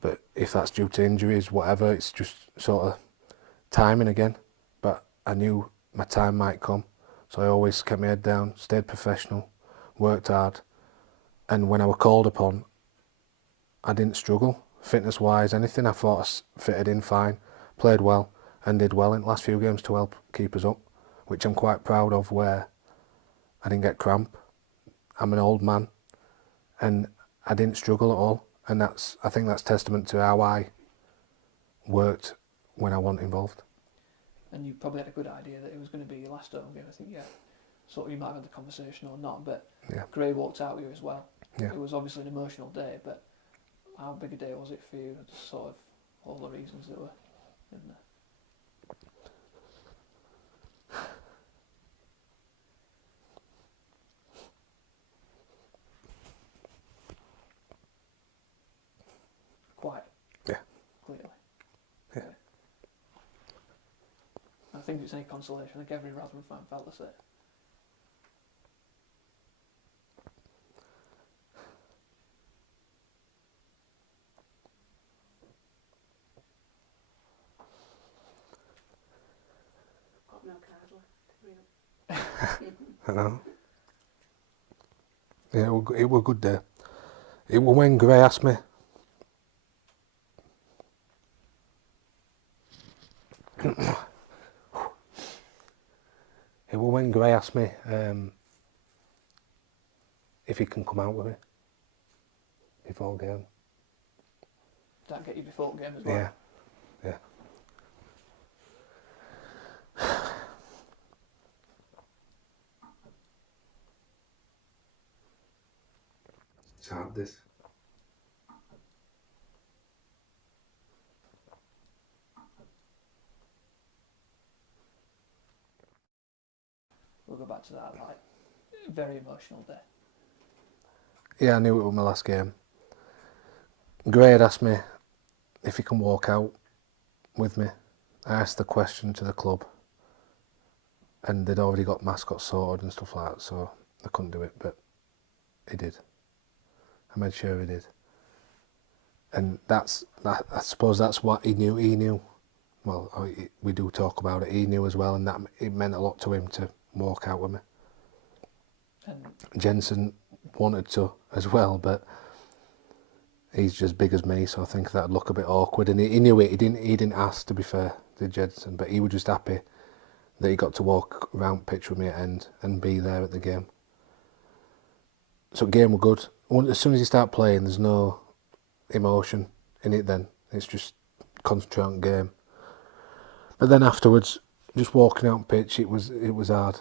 but if that's due to injuries, whatever, it's just sort of timing again. But I knew my time might come, so I always kept my head down, stayed professional, worked hard, and when I was called upon, I didn't struggle fitness-wise, anything. I thought I fitted in fine, played well, and did well in the last few games to help keep us up, which I'm quite proud of, where I didn't get cramp. I'm an old man, and I didn't struggle at all, and I think that's testament to how I worked when I wasn't involved. And you probably had a good idea that it was going to be your last home game. I think, sort of you might have had the conversation or not, but Gray walked out with you as well. Yeah. It was obviously an emotional day, but how big a day was it for you? Just sort of all the reasons that were in there. Quite. Yeah. Clearly. Yeah. I think it's any consolation. I think every Rotherham fan felt the same. Got no card left. I know. Yeah, it was a good day. It was when Gray asked me. It was when Gray asked me if he can come out with me before game. Did that get you before the game as well? Yeah, yeah. It's hard, this. We'll go back to that, like, very emotional day. Yeah, I knew it was my last game. Gray had asked me if he can walk out with me. I asked the question to the club, and they'd already got mascots sorted and stuff like that, so I couldn't do it, but he did. I made sure he did. And I suppose that's what he knew. He knew. Well, we do talk about it. He knew as well, and that it meant a lot to him to walk out with me. And Jensen wanted to as well, but he's just big as me, so I think that'd look a bit awkward. And he knew it. He didn't ask, to be fair, to Jensen, but he was just happy that he got to walk around pitch with me at end and be there at the game. So the game was good. As soon as you start playing, there's no emotion in it then. It's just concentrate on the game. But then afterwards, just walking out on pitch, it was hard.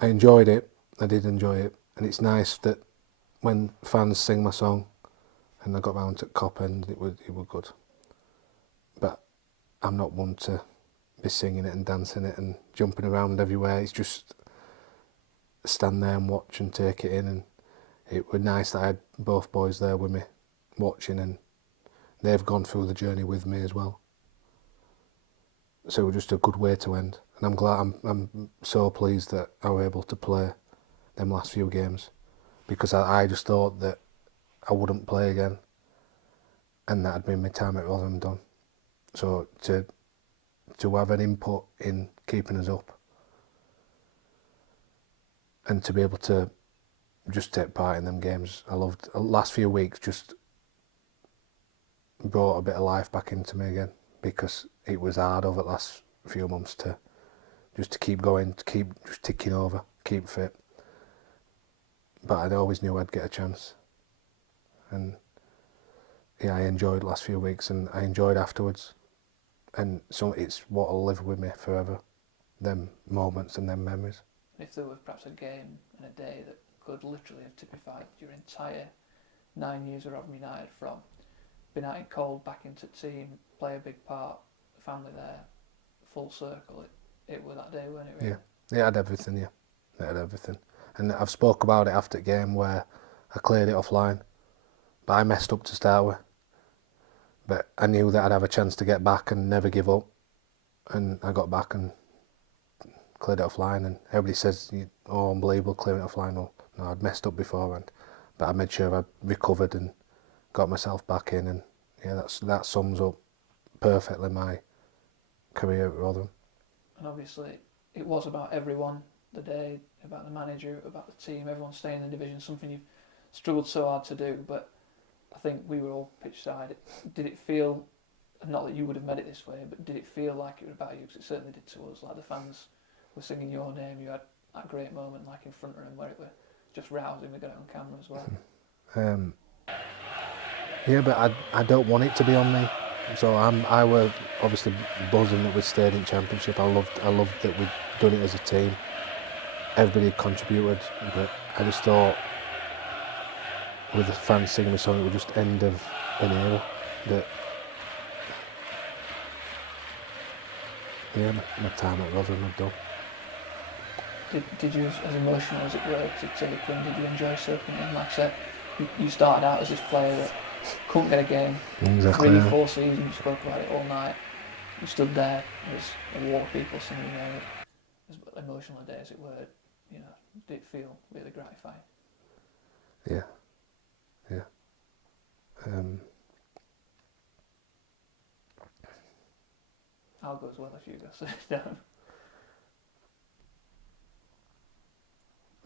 I enjoyed it. I did enjoy it. And it's nice that when fans sing my song, and I got round to Cop End, it was good. But I'm not one to be singing it and dancing it and jumping around everywhere. It's just stand there and watch and take it in. And it was nice that I had both boys there with me watching, and they've gone through the journey with me as well. So it was just a good way to end. And I'm glad, I'm so pleased that I was able to play them last few games, because I just thought that I wouldn't play again, and that had been my time at Rotherham done. So to have an input in keeping us up, and to be able to just take part in them games, I loved. The last few weeks just brought a bit of life back into me again, because it was hard over the last few months to keep going, to keep just ticking over, keep fit. But I always knew I'd get a chance. And yeah, I enjoyed the last few weeks, and I enjoyed afterwards. And so it's what'll live with me forever, them moments and them memories. if there was perhaps a game and a day that could literally have typified your entire 9 years of Rotherham United, from being out in cold, back into the team, play a big part, family there, full circle, it was that day, wasn't it? Really? Yeah, it had everything, yeah. It had everything. And I've spoke about it after the game where I cleared it offline, but I messed up to start with. But I knew that I'd have a chance to get back and never give up. And I got back and cleared it offline, and everybody says, oh, unbelievable clearing it offline. Well, no, I'd messed up beforehand, but I made sure I recovered and got myself back in, and yeah, that sums up perfectly my career at Rotherham. And obviously it was about everyone, the day, about the manager, about the team, everyone staying in the division, something you've struggled so hard to do, but I think we were all pitch side. Did it feel, not that you would have made it this way, but did it feel like it was about you? Because it certainly did to us. Like, the fans were singing your name, you had that great moment like in front of them where it was just rousing. We got it on camera as well. Yeah, but I don't want it to be on me. So I were obviously buzzing that we stayed in Championship. I loved that we'd done it as a team. Everybody contributed, but I just thought with the fans singing the song, it was just end of an era. That yeah, my time at Rotherham had done. Did you, as emotional as it were, to take Quinn, did you enjoy soaking in? Like I said, you started out as this player that couldn't get a game. Exactly. 3-4 seasons, you spoke about it all night. You stood there, there's a lot of people singing your name. As emotional a day as it were, you know, did it feel really gratifying? Yeah. I'll go as well if you go, so down.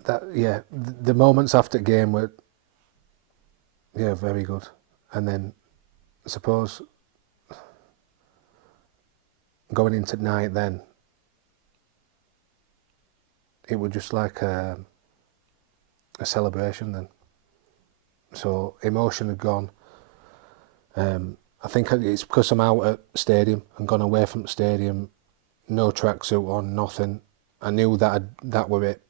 the moments after the game were very good. And then I suppose going into night then, it was just like a celebration then. So emotion had gone. I think it's because I'm out at stadium and gone away from the stadium, no tracksuit on, nothing. I knew that were it.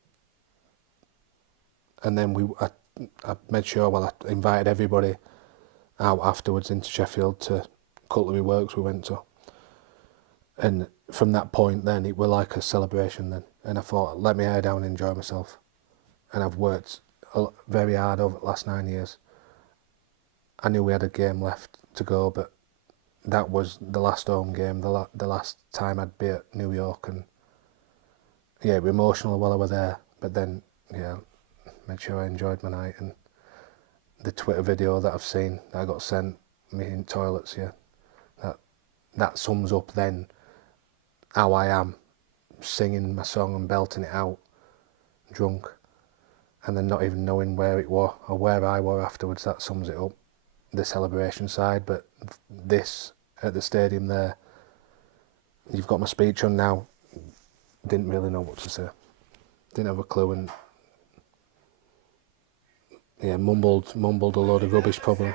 And then I made sure, I invited everybody out afterwards into Sheffield to Cutlery Works we went to. And from that point then, it was like a celebration then. And I thought, let me head down and enjoy myself. And I've worked very hard over the last 9 years. I knew we had a game left to go, but that was the last home game, the last time I'd be at New York. And yeah, it was emotional while I was there. But then, made sure I enjoyed my night. And the Twitter video that I've seen, that I got sent me in toilets, that sums up then how I am, singing my song and belting it out, drunk, and then not even knowing where it was or where I were afterwards. That sums it up, the celebration side. But this, at the stadium there, you've got my speech on now, didn't really know what to say, didn't have a clue, and mumbled a load of rubbish probably. I've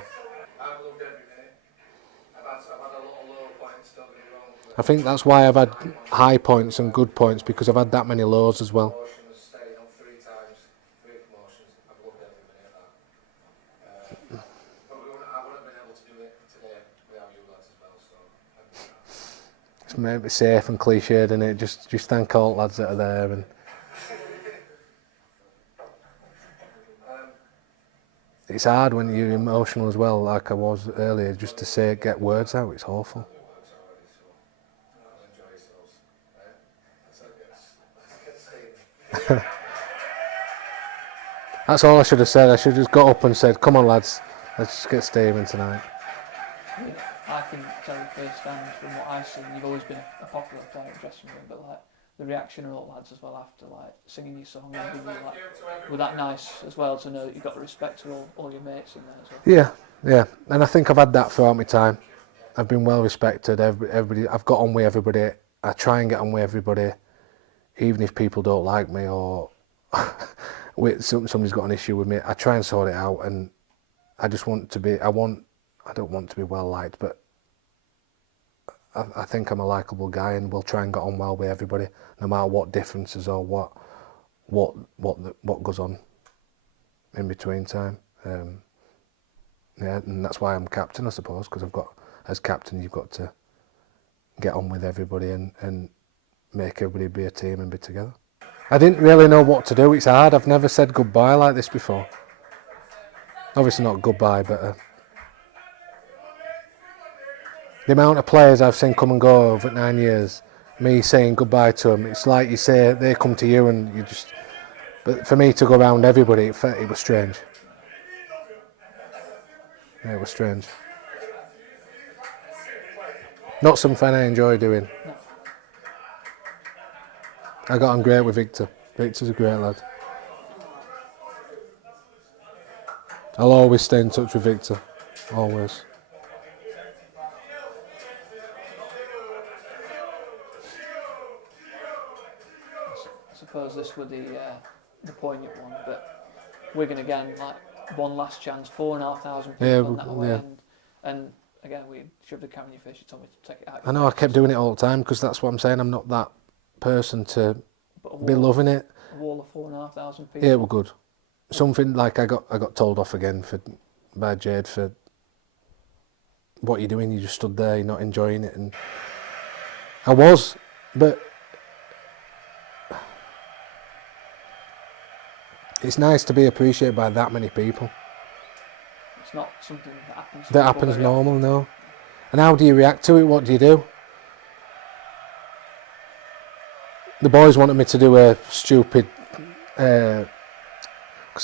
loved every minute. I've had a lot of low points, don't get me wrong. I think that's why I've had high points and good points, because I've had that many lows as well. Promotions, staying on 3 times, 3 promotions. I've loved every minute of that. But I wouldn't have been able to do it today without you lads as well. So It's maybe safe and cliched, and it just thank all lads that are there. And it's hard when you're emotional as well, like I was earlier, just to get words out. It's awful. enjoy yourselves. Let's get That's all I should have said. I should have just got up and said, come on lads, let's just get steaming tonight. Yeah, I can tell you firsthand from what I've seen, you've always been a popular player in the dressing room, but like the reaction of all lads as well after like singing your song and giving you, like, was that nice as well to know that you've got the respect to all your mates in there as well? Yeah, and I think I've had that throughout my time. I've been well respected. Everybody, I've got on with everybody. I try and get on with everybody, even if people don't like me or somebody's got an issue with me. I try and sort it out, and I just want to be. I don't want to be well liked, but I think I'm a likeable guy, and we'll try and get on well with everybody, no matter what differences or what goes on in between time. And that's why I'm captain, I suppose, because as captain, you've got to get on with everybody and make everybody be a team and be together. I didn't really know what to do. It's hard. I've never said goodbye like this before. Obviously not goodbye, but the amount of players I've seen come and go over 9 years, me saying goodbye to them, it's like you say, they come to you and you just... But for me to go around everybody, it was strange. Yeah, it was strange. Not something I enjoy doing. No. I got on great with Victor. Victor's a great lad. I'll always stay in touch with Victor. Always. I suppose this was the poignant one, but Wigan again, like one last chance, 4,500 people on that away, and again we shoved the camera in your face. You told me to take it out. I know, I kept doing it all the time because that's what I'm saying. I'm not that person to be loving it. A wall of 4,500 people. Yeah, it was good. Something like I got told off again by Jade for what you're doing. You just stood there, you're not enjoying it, and I was, but it's nice to be appreciated by that many people. It's not something that happens. That happens normal, no. And how do you react to it? What do you do? The boys wanted me to do a stupid, because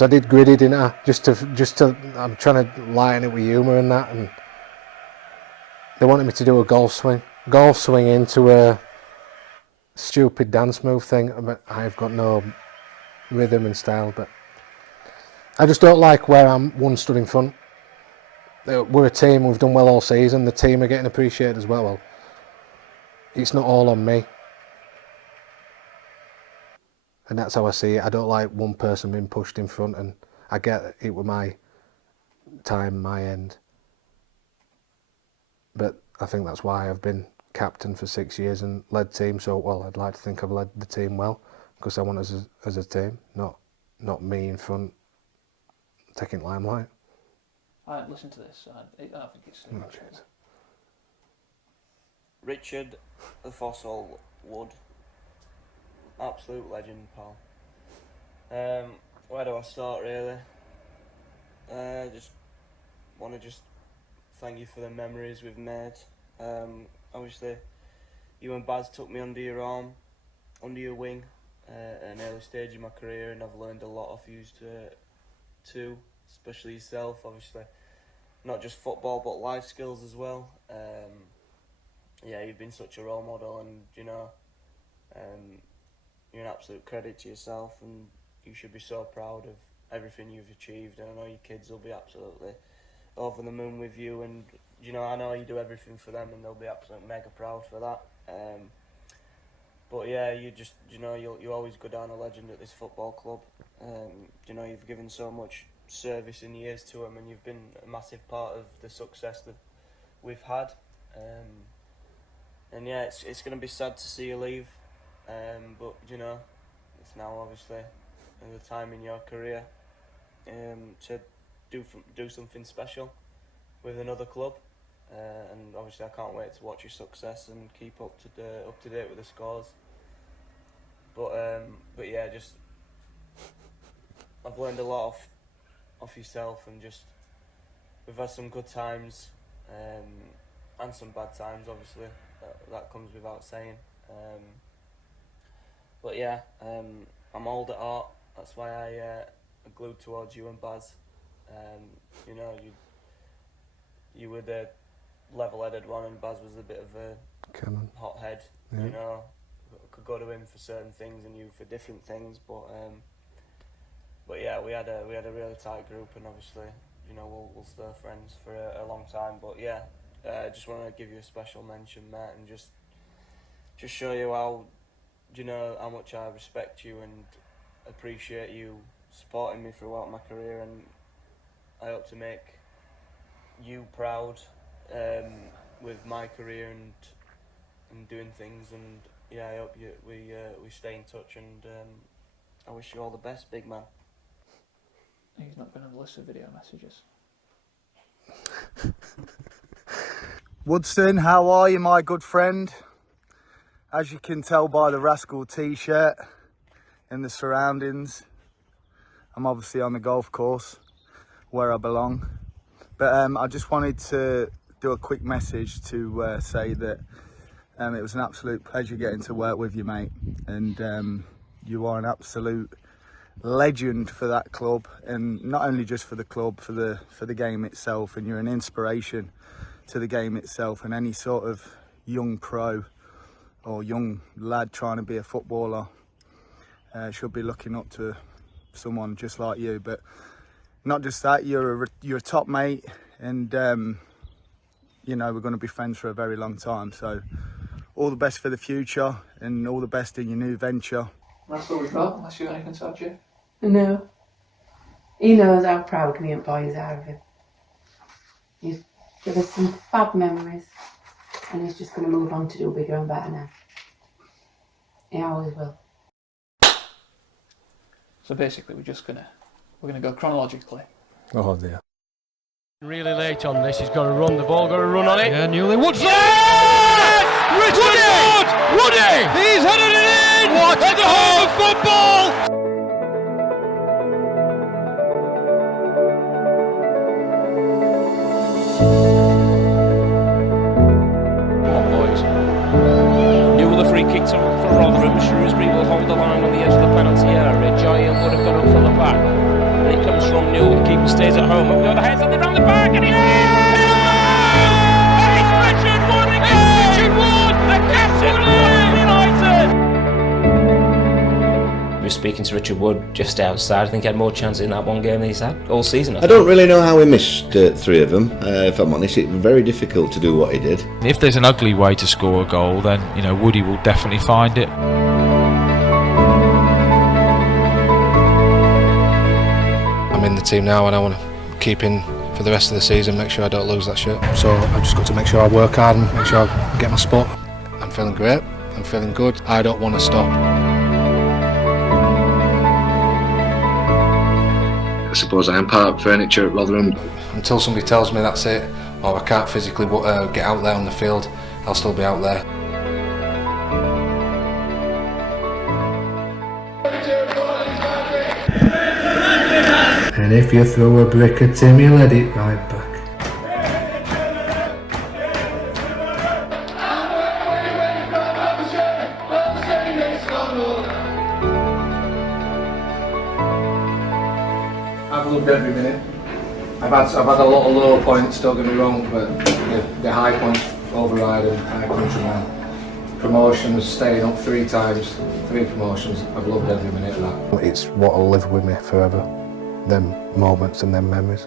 I did gritty, didn't I? Just to, I'm trying to lighten it with humour and that, and they wanted me to do a golf swing into a stupid dance move thing. But I've got no rhythm and style, but I just don't like where I'm one stood in front. We're a team, we've done well all season, the team are getting appreciated as well. Well, it's not all on me. And that's how I see it. I don't like one person being pushed in front, and I get it with my time, my end. But I think that's why I've been captain for 6 years and led team so well. I'd like to think I've led the team well, because I want us as a team, not me in front taking limelight. I listen to this. I don't think it's too much. Richard the Fossil Wood. Absolute legend, pal. Where do I start, really? Just want to thank you for the memories we've made. Obviously, you and Baz took me under your arm, under your wing, at an early stage in my career, and I've learned a lot off you too, especially yourself. Obviously, not just football but life skills as well. Yeah, you've been such a role model, and you're an absolute credit to yourself, and you should be so proud of everything you've achieved. And I know your kids will be absolutely over the moon with you, and I know you do everything for them, and they'll be absolutely mega proud for that. But yeah, you'll always go down a legend at this football club. You've given so much service in years to them, and you've been a massive part of the success that we've had. And yeah, it's going to be sad to see you leave, but it's now obviously the time in your career to do something special with another club, and obviously I can't wait to watch your success and keep up to date with the scores. But yeah, I've learned a lot off yourself, and we've had some good times and some bad times, obviously. That comes without saying. But yeah, I'm old at heart. That's why I glued towards you and Baz. You were the level-headed one, and Baz was a bit of a hothead. Yeah. Could go to him for certain things and you for different things. But yeah, we had a really tight group, and obviously, we'll stay friends for a long time. But yeah. I just want to give you a special mention, Matt, and just show you how much I respect you and appreciate you supporting me throughout my career, and I hope to make you proud with my career and doing things, and yeah, I hope we stay in touch, and I wish you all the best, big man. He's not been on the list of video messages. Woodston, how are you, my good friend? As you can tell by the Rascal t-shirt and the surroundings, I'm obviously on the golf course where I belong. But I just wanted to do a quick message to say that it was an absolute pleasure getting to work with you, mate. And you are an absolute legend for that club, and not only just for the club, for the game itself. And you're an inspiration to the game itself, and any sort of young pro or young lad trying to be a footballer should be looking up to someone just like you. But not just that, you're a top mate, and we're going to be friends for a very long time. So all the best for the future, and all the best in your new venture. That's all we've got, unless you got anything to add, Jay. No. He knows how proud me and boys are of him. He's give us some fab memories, and he's just going to move on to do bigger and better now. He always will. So basically, we're gonna go chronologically. Oh dear. Really late on this, he's got to run, the ball got to run on it. Yeah, Newley Wood's yes! Richard Wood! Woody! He's headed it in! What at the home of football! For Rotherham, Shrewsbury will hold the line on the edge of the penalty area. Giant would have gone up from the back, and it comes from Newell. The keeper stays at home. Up the other heads and around the back, and it's Richard Wood again! Richard Wood, the captain of Rotherham United. speaking to Richard Wood just outside. I think he had more chances in that one game than he's had all season. I don't really know how he missed 3 of them. If I'm honest, it's very difficult to do what he did. If there's an ugly way to score a goal, then Woody will definitely find it. I'm in the team now and I want to keep in for the rest of the season, make sure I don't lose that shirt. So I've just got to make sure I work hard and make sure I get my spot. I'm feeling great, I'm feeling good, I don't want to stop. I suppose I am part of furniture at Rotherham. Until somebody tells me that's it, or I can't physically get out there on the field, I'll still be out there. And if you throw a brick at him, he'll let it right back. I've loved every minute. I've had a lot of low points, don't get me wrong, but the high points override and high countryman. Promotions, staying up 3 times, 3 promotions. I've loved every minute of that. It's what'll live with me forever. Them moments and them memories.